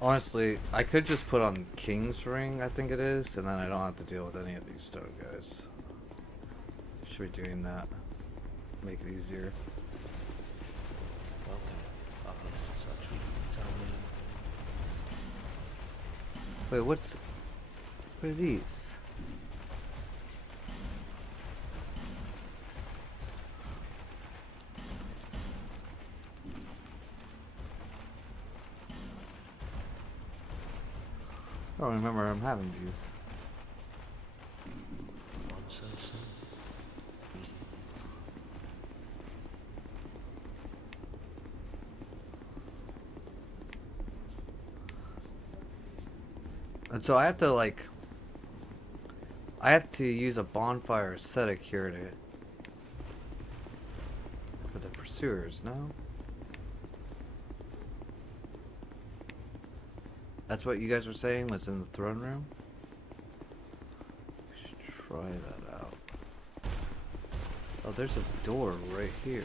Honestly, I could just put on King's Ring, I think it is, and then I don't have to deal with any of these stone guys. Should be doing that. Make it easier. Wait, what are these? I don't remember I'm having these. And so I have to I have to use a bonfire ascetic here for the pursuers, no? That's what you guys were saying was in the throne room? We should try that out. Oh, there's a door right here.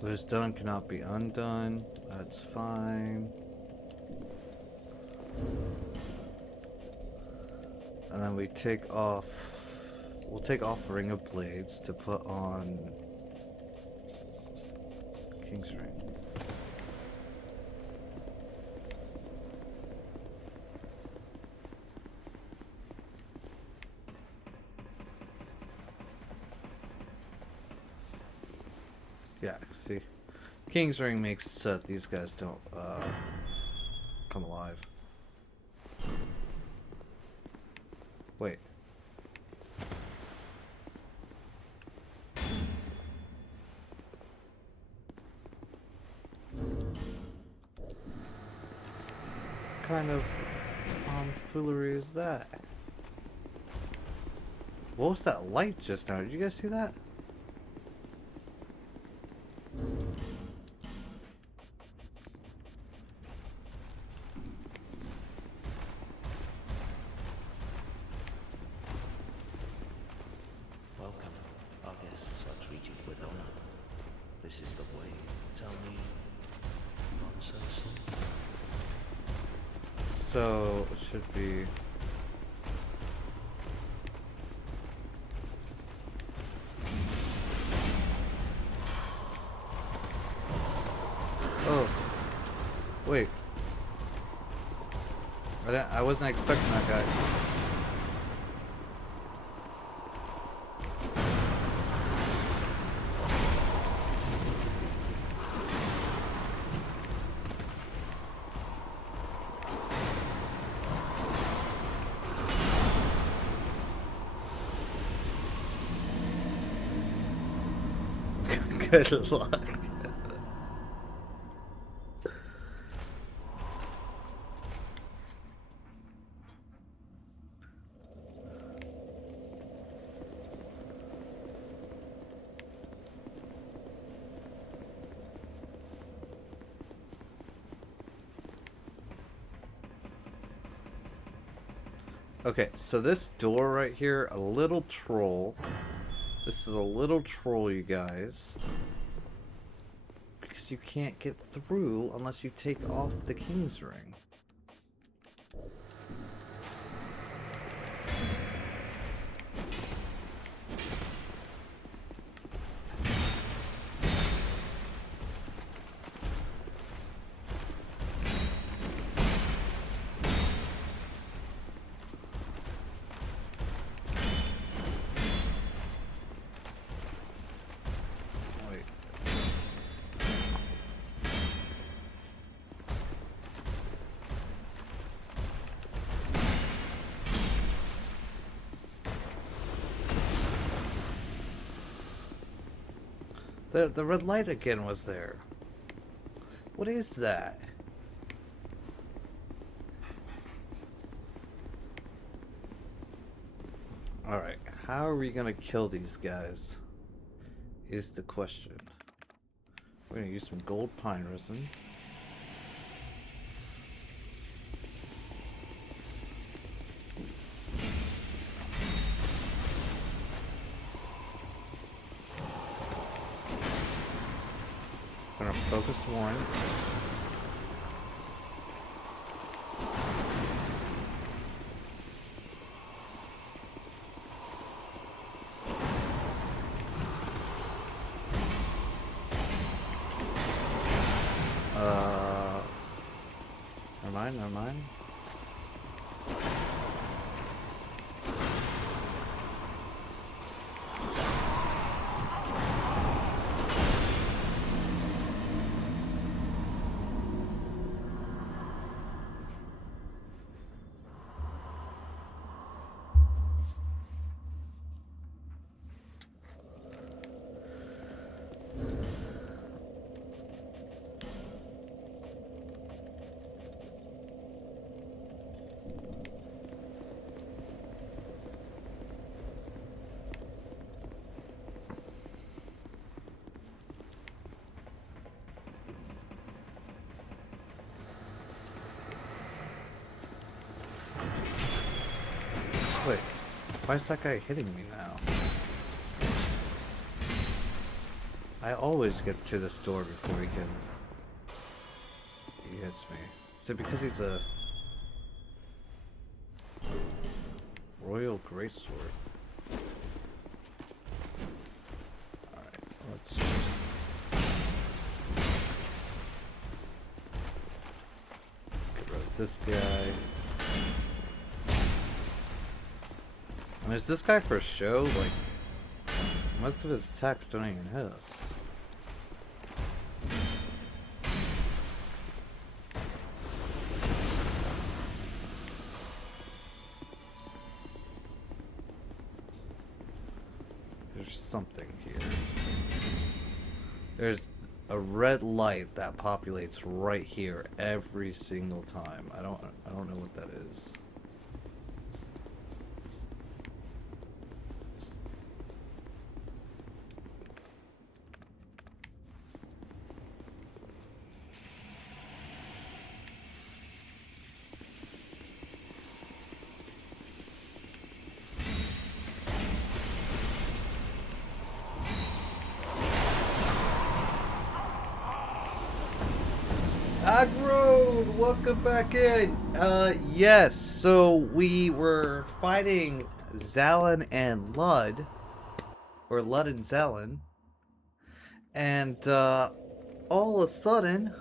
What is done cannot be undone. That's fine. And then we take off... We'll take off Ring of Blades to put on King's Ring. Yeah, see? King's Ring makes it so that these guys don't come alive. Wait. What kind of tomfoolery is that? What was that light just now? Did you guys see that? Welcome. Our guests are treated with honor. This is the way. Tell me, not so soon. So, it should be... Oh. Wait. I wasn't expecting that guy. Good luck. Okay, so this door right here, a little troll. This is a little troll, you guys. Because you can't get through unless you take off the King's Ring. The red light again was there. What is that? Alright, how are we gonna kill these guys? Is the question. We're gonna use some gold pine resin. Gonna focus one. Never mind. Wait, why is that guy hitting me now? I always get to this door before he hits me. Is it because he's a royal greatsword? Alright, let's just... get rid of this guy. I mean, is this guy for show? Like, most of his attacks don't even hit us. something here. There's a red light that populates right here every single time. I don't know what that is. Agrode, welcome back in. Yes, so we were fighting Zallen and Lud, or Lud and Zallen, and all of a sudden,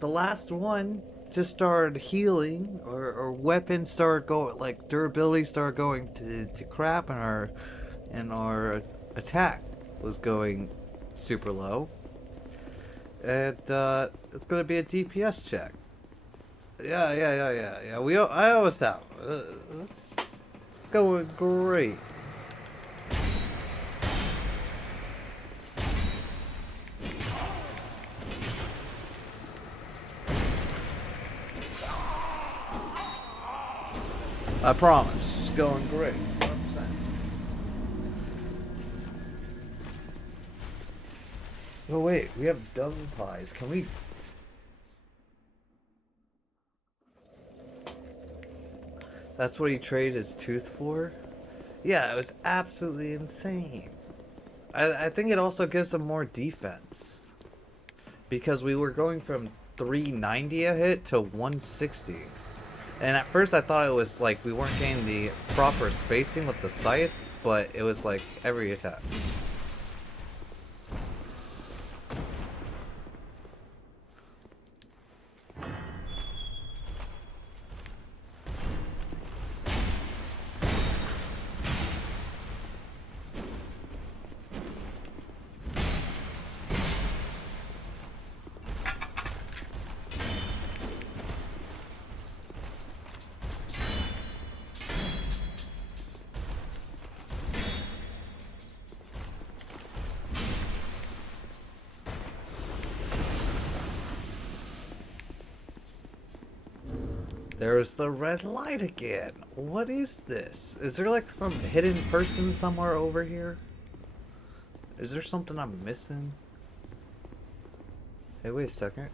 the last one just started healing, or weapons started going, like durability started going to crap, and our attack was going super low. And it's gonna be a DPS check. Yeah. I always have. It's going great. I promise, it's going great. 100%. Oh wait, we have dung pies. Can we? That's what he traded his tooth for? Yeah, it was absolutely insane. I think it also gives him more defense. Because we were going from 390 a hit to 160. And at first I thought it was like we weren't getting the proper spacing with the scythe, but it was like every attack. There's the red light again. What is this? Is there like some hidden person somewhere over here? Is there something I'm missing? Hey, wait a second.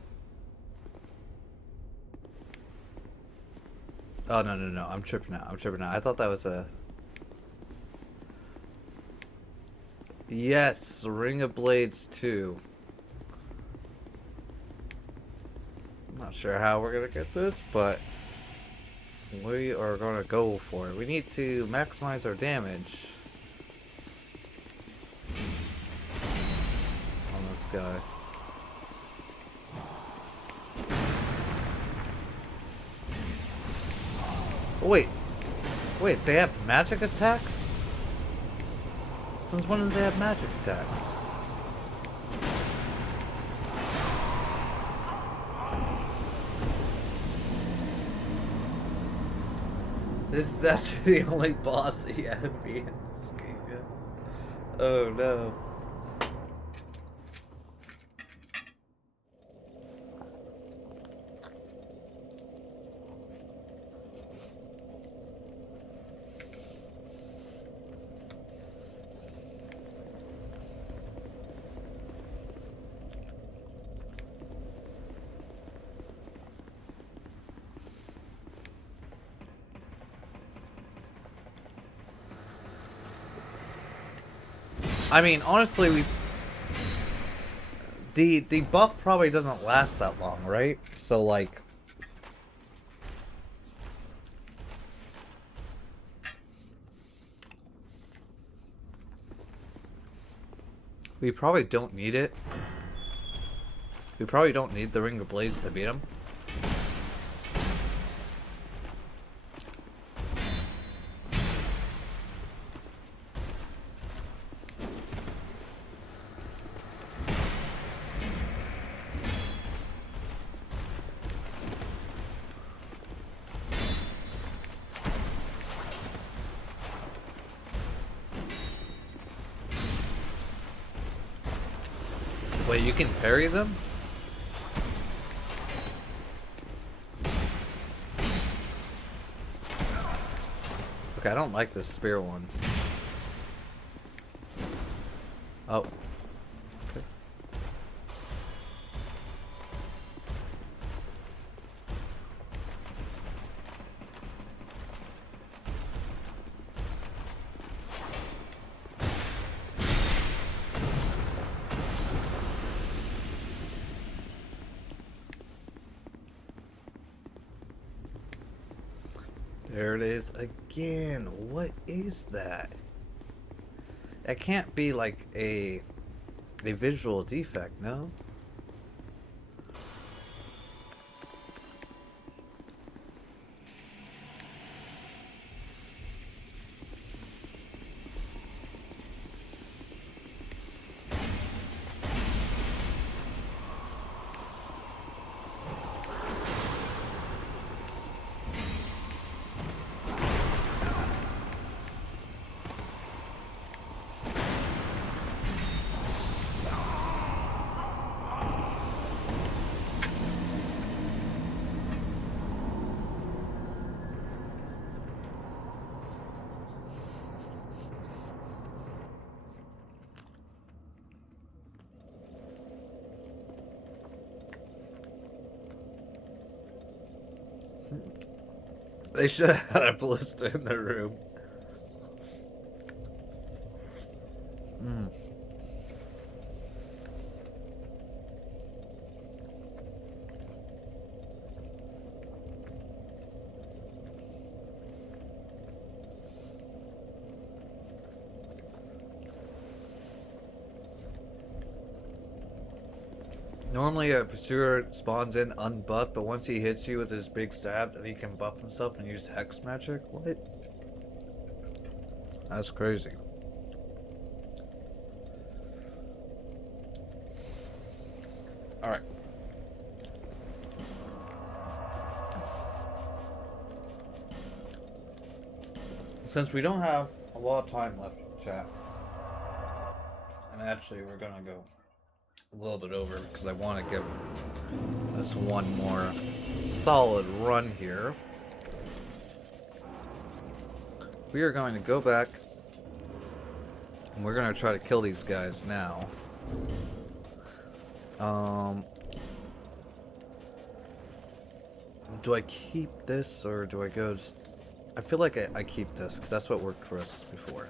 Oh, no. I'm tripping out. I thought that was a... Yes, Ring of Blades 2. I'm not sure how we're gonna get this, but... we are gonna go for it. We need to maximize our damage on this guy. Oh, wait, they have magic attacks? Since when did they have magic attacks? This is actually the only boss that you have me in this game yet. Oh no. I mean, honestly, the buff probably doesn't last that long, right? So like, we probably don't need it. We probably don't need the Ring of Blades to beat him. Wait, you can parry them? Okay, I don't like this spear one. Oh. Okay. There it is again. What is that? That can't be like a visual defect, no? They should have had a ballista in the room. Mm. Normally a pursuer spawns in unbuffed, but once he hits you with his big stab, then he can buff himself and use hex magic? What? That's crazy. Alright. Since we don't have a lot of time left, chat, and actually we're gonna go a little bit over because I want to give us one more solid run here. We are going to go back and we're going to try to kill these guys now. Do I keep this or do I go just... I feel like I keep this because that's what worked for us before.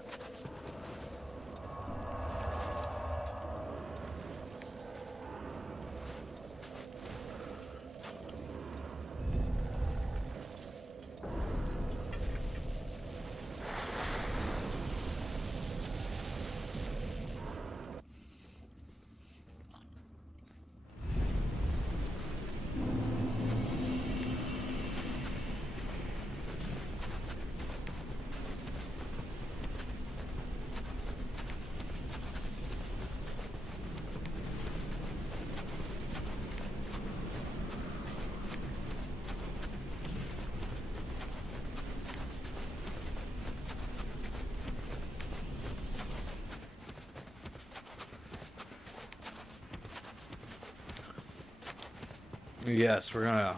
Yes, we're gonna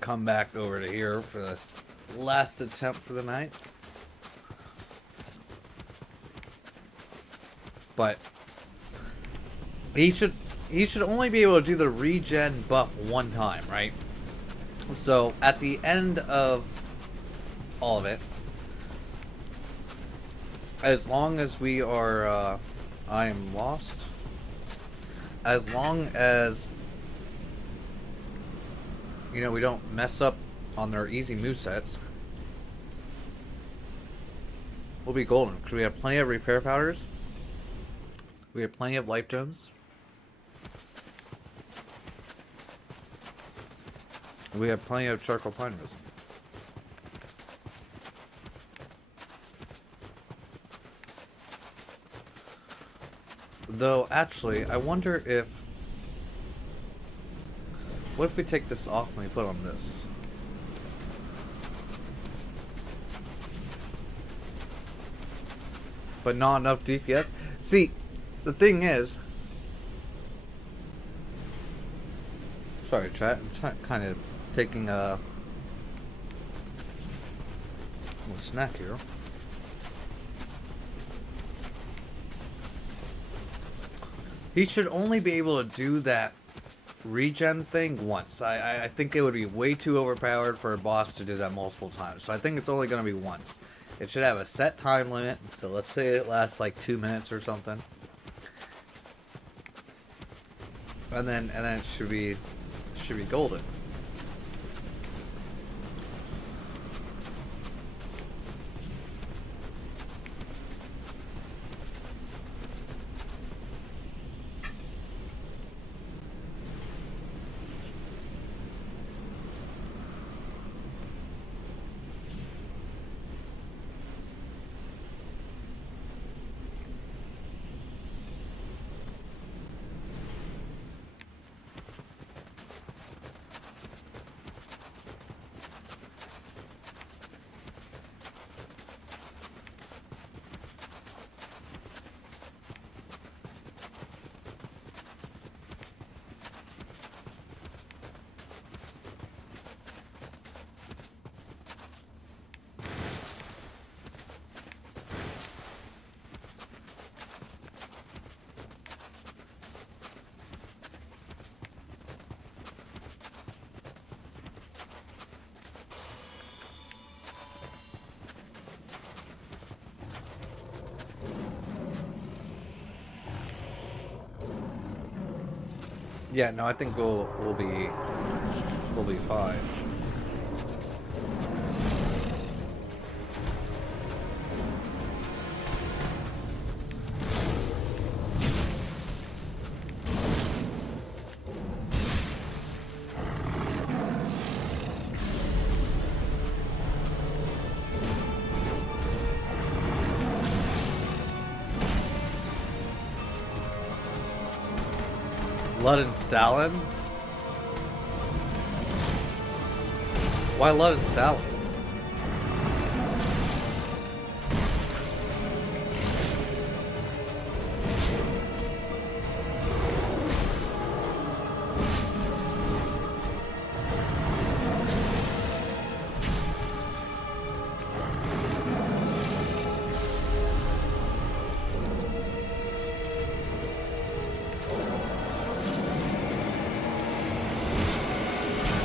come back over to here for this last attempt for the night. But he should only be able to do the regen buff one time, right? So at the end of all of it, as long as we are I am lost. As long as you know we don't mess up on their easy movesets, we'll be golden because we have plenty of repair powders. We have plenty of life gems. We have plenty of charcoal pine resin. Though, actually, I wonder if... What if we take this off and we put on this? But not enough DPS? See, the thing is... Sorry, chat. I'm kind of taking a little snack here. He should only be able to do that regen thing once. I think it would be way too overpowered for a boss to do that multiple times. So I think it's only going to be once. It should have a set time limit. So let's say it lasts like 2 minutes or something. And then it should be golden. Yeah, no, I think we'll be fine. Lud and Zallen? Why Lud and Zallen?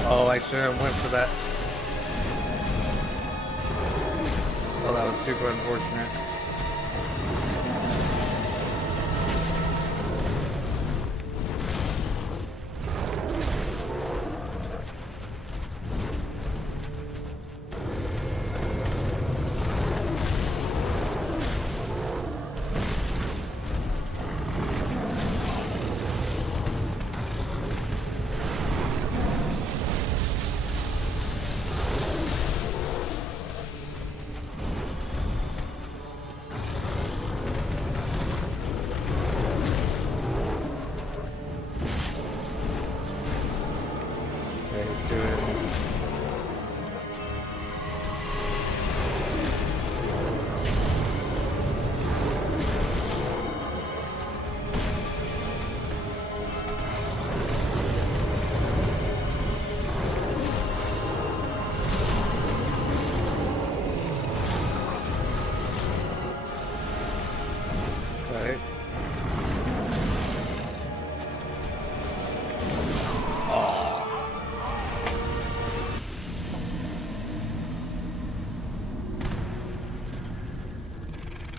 Oh, I should have went for that. Oh, that was super unfortunate. Okay, let's do it. Okay.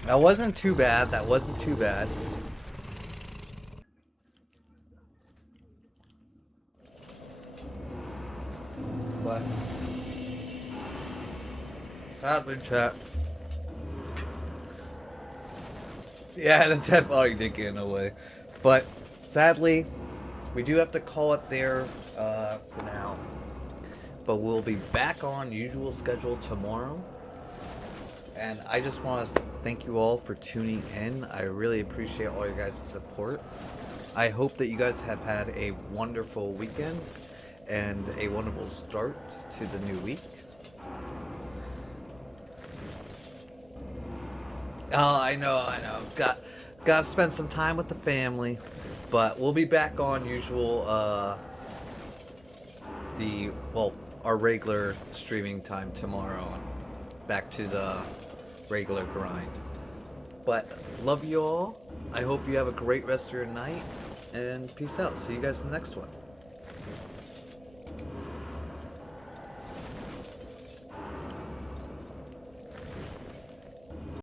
That wasn't too bad. That wasn't too bad. But sadly, chat. Yeah, the dead body did get in the way. But sadly, we do have to call it there for now. But we'll be back on usual schedule tomorrow. And I just want to thank you all for tuning in. I really appreciate all your guys' support. I hope that you guys have had a wonderful weekend and a wonderful start to the new week. Oh, I know. Got to spend some time with the family. But we'll be back on usual the, well, our regular streaming time tomorrow. Back to the regular grind. But love you all. I hope you have a great rest of your night. And peace out. See you guys in the next one.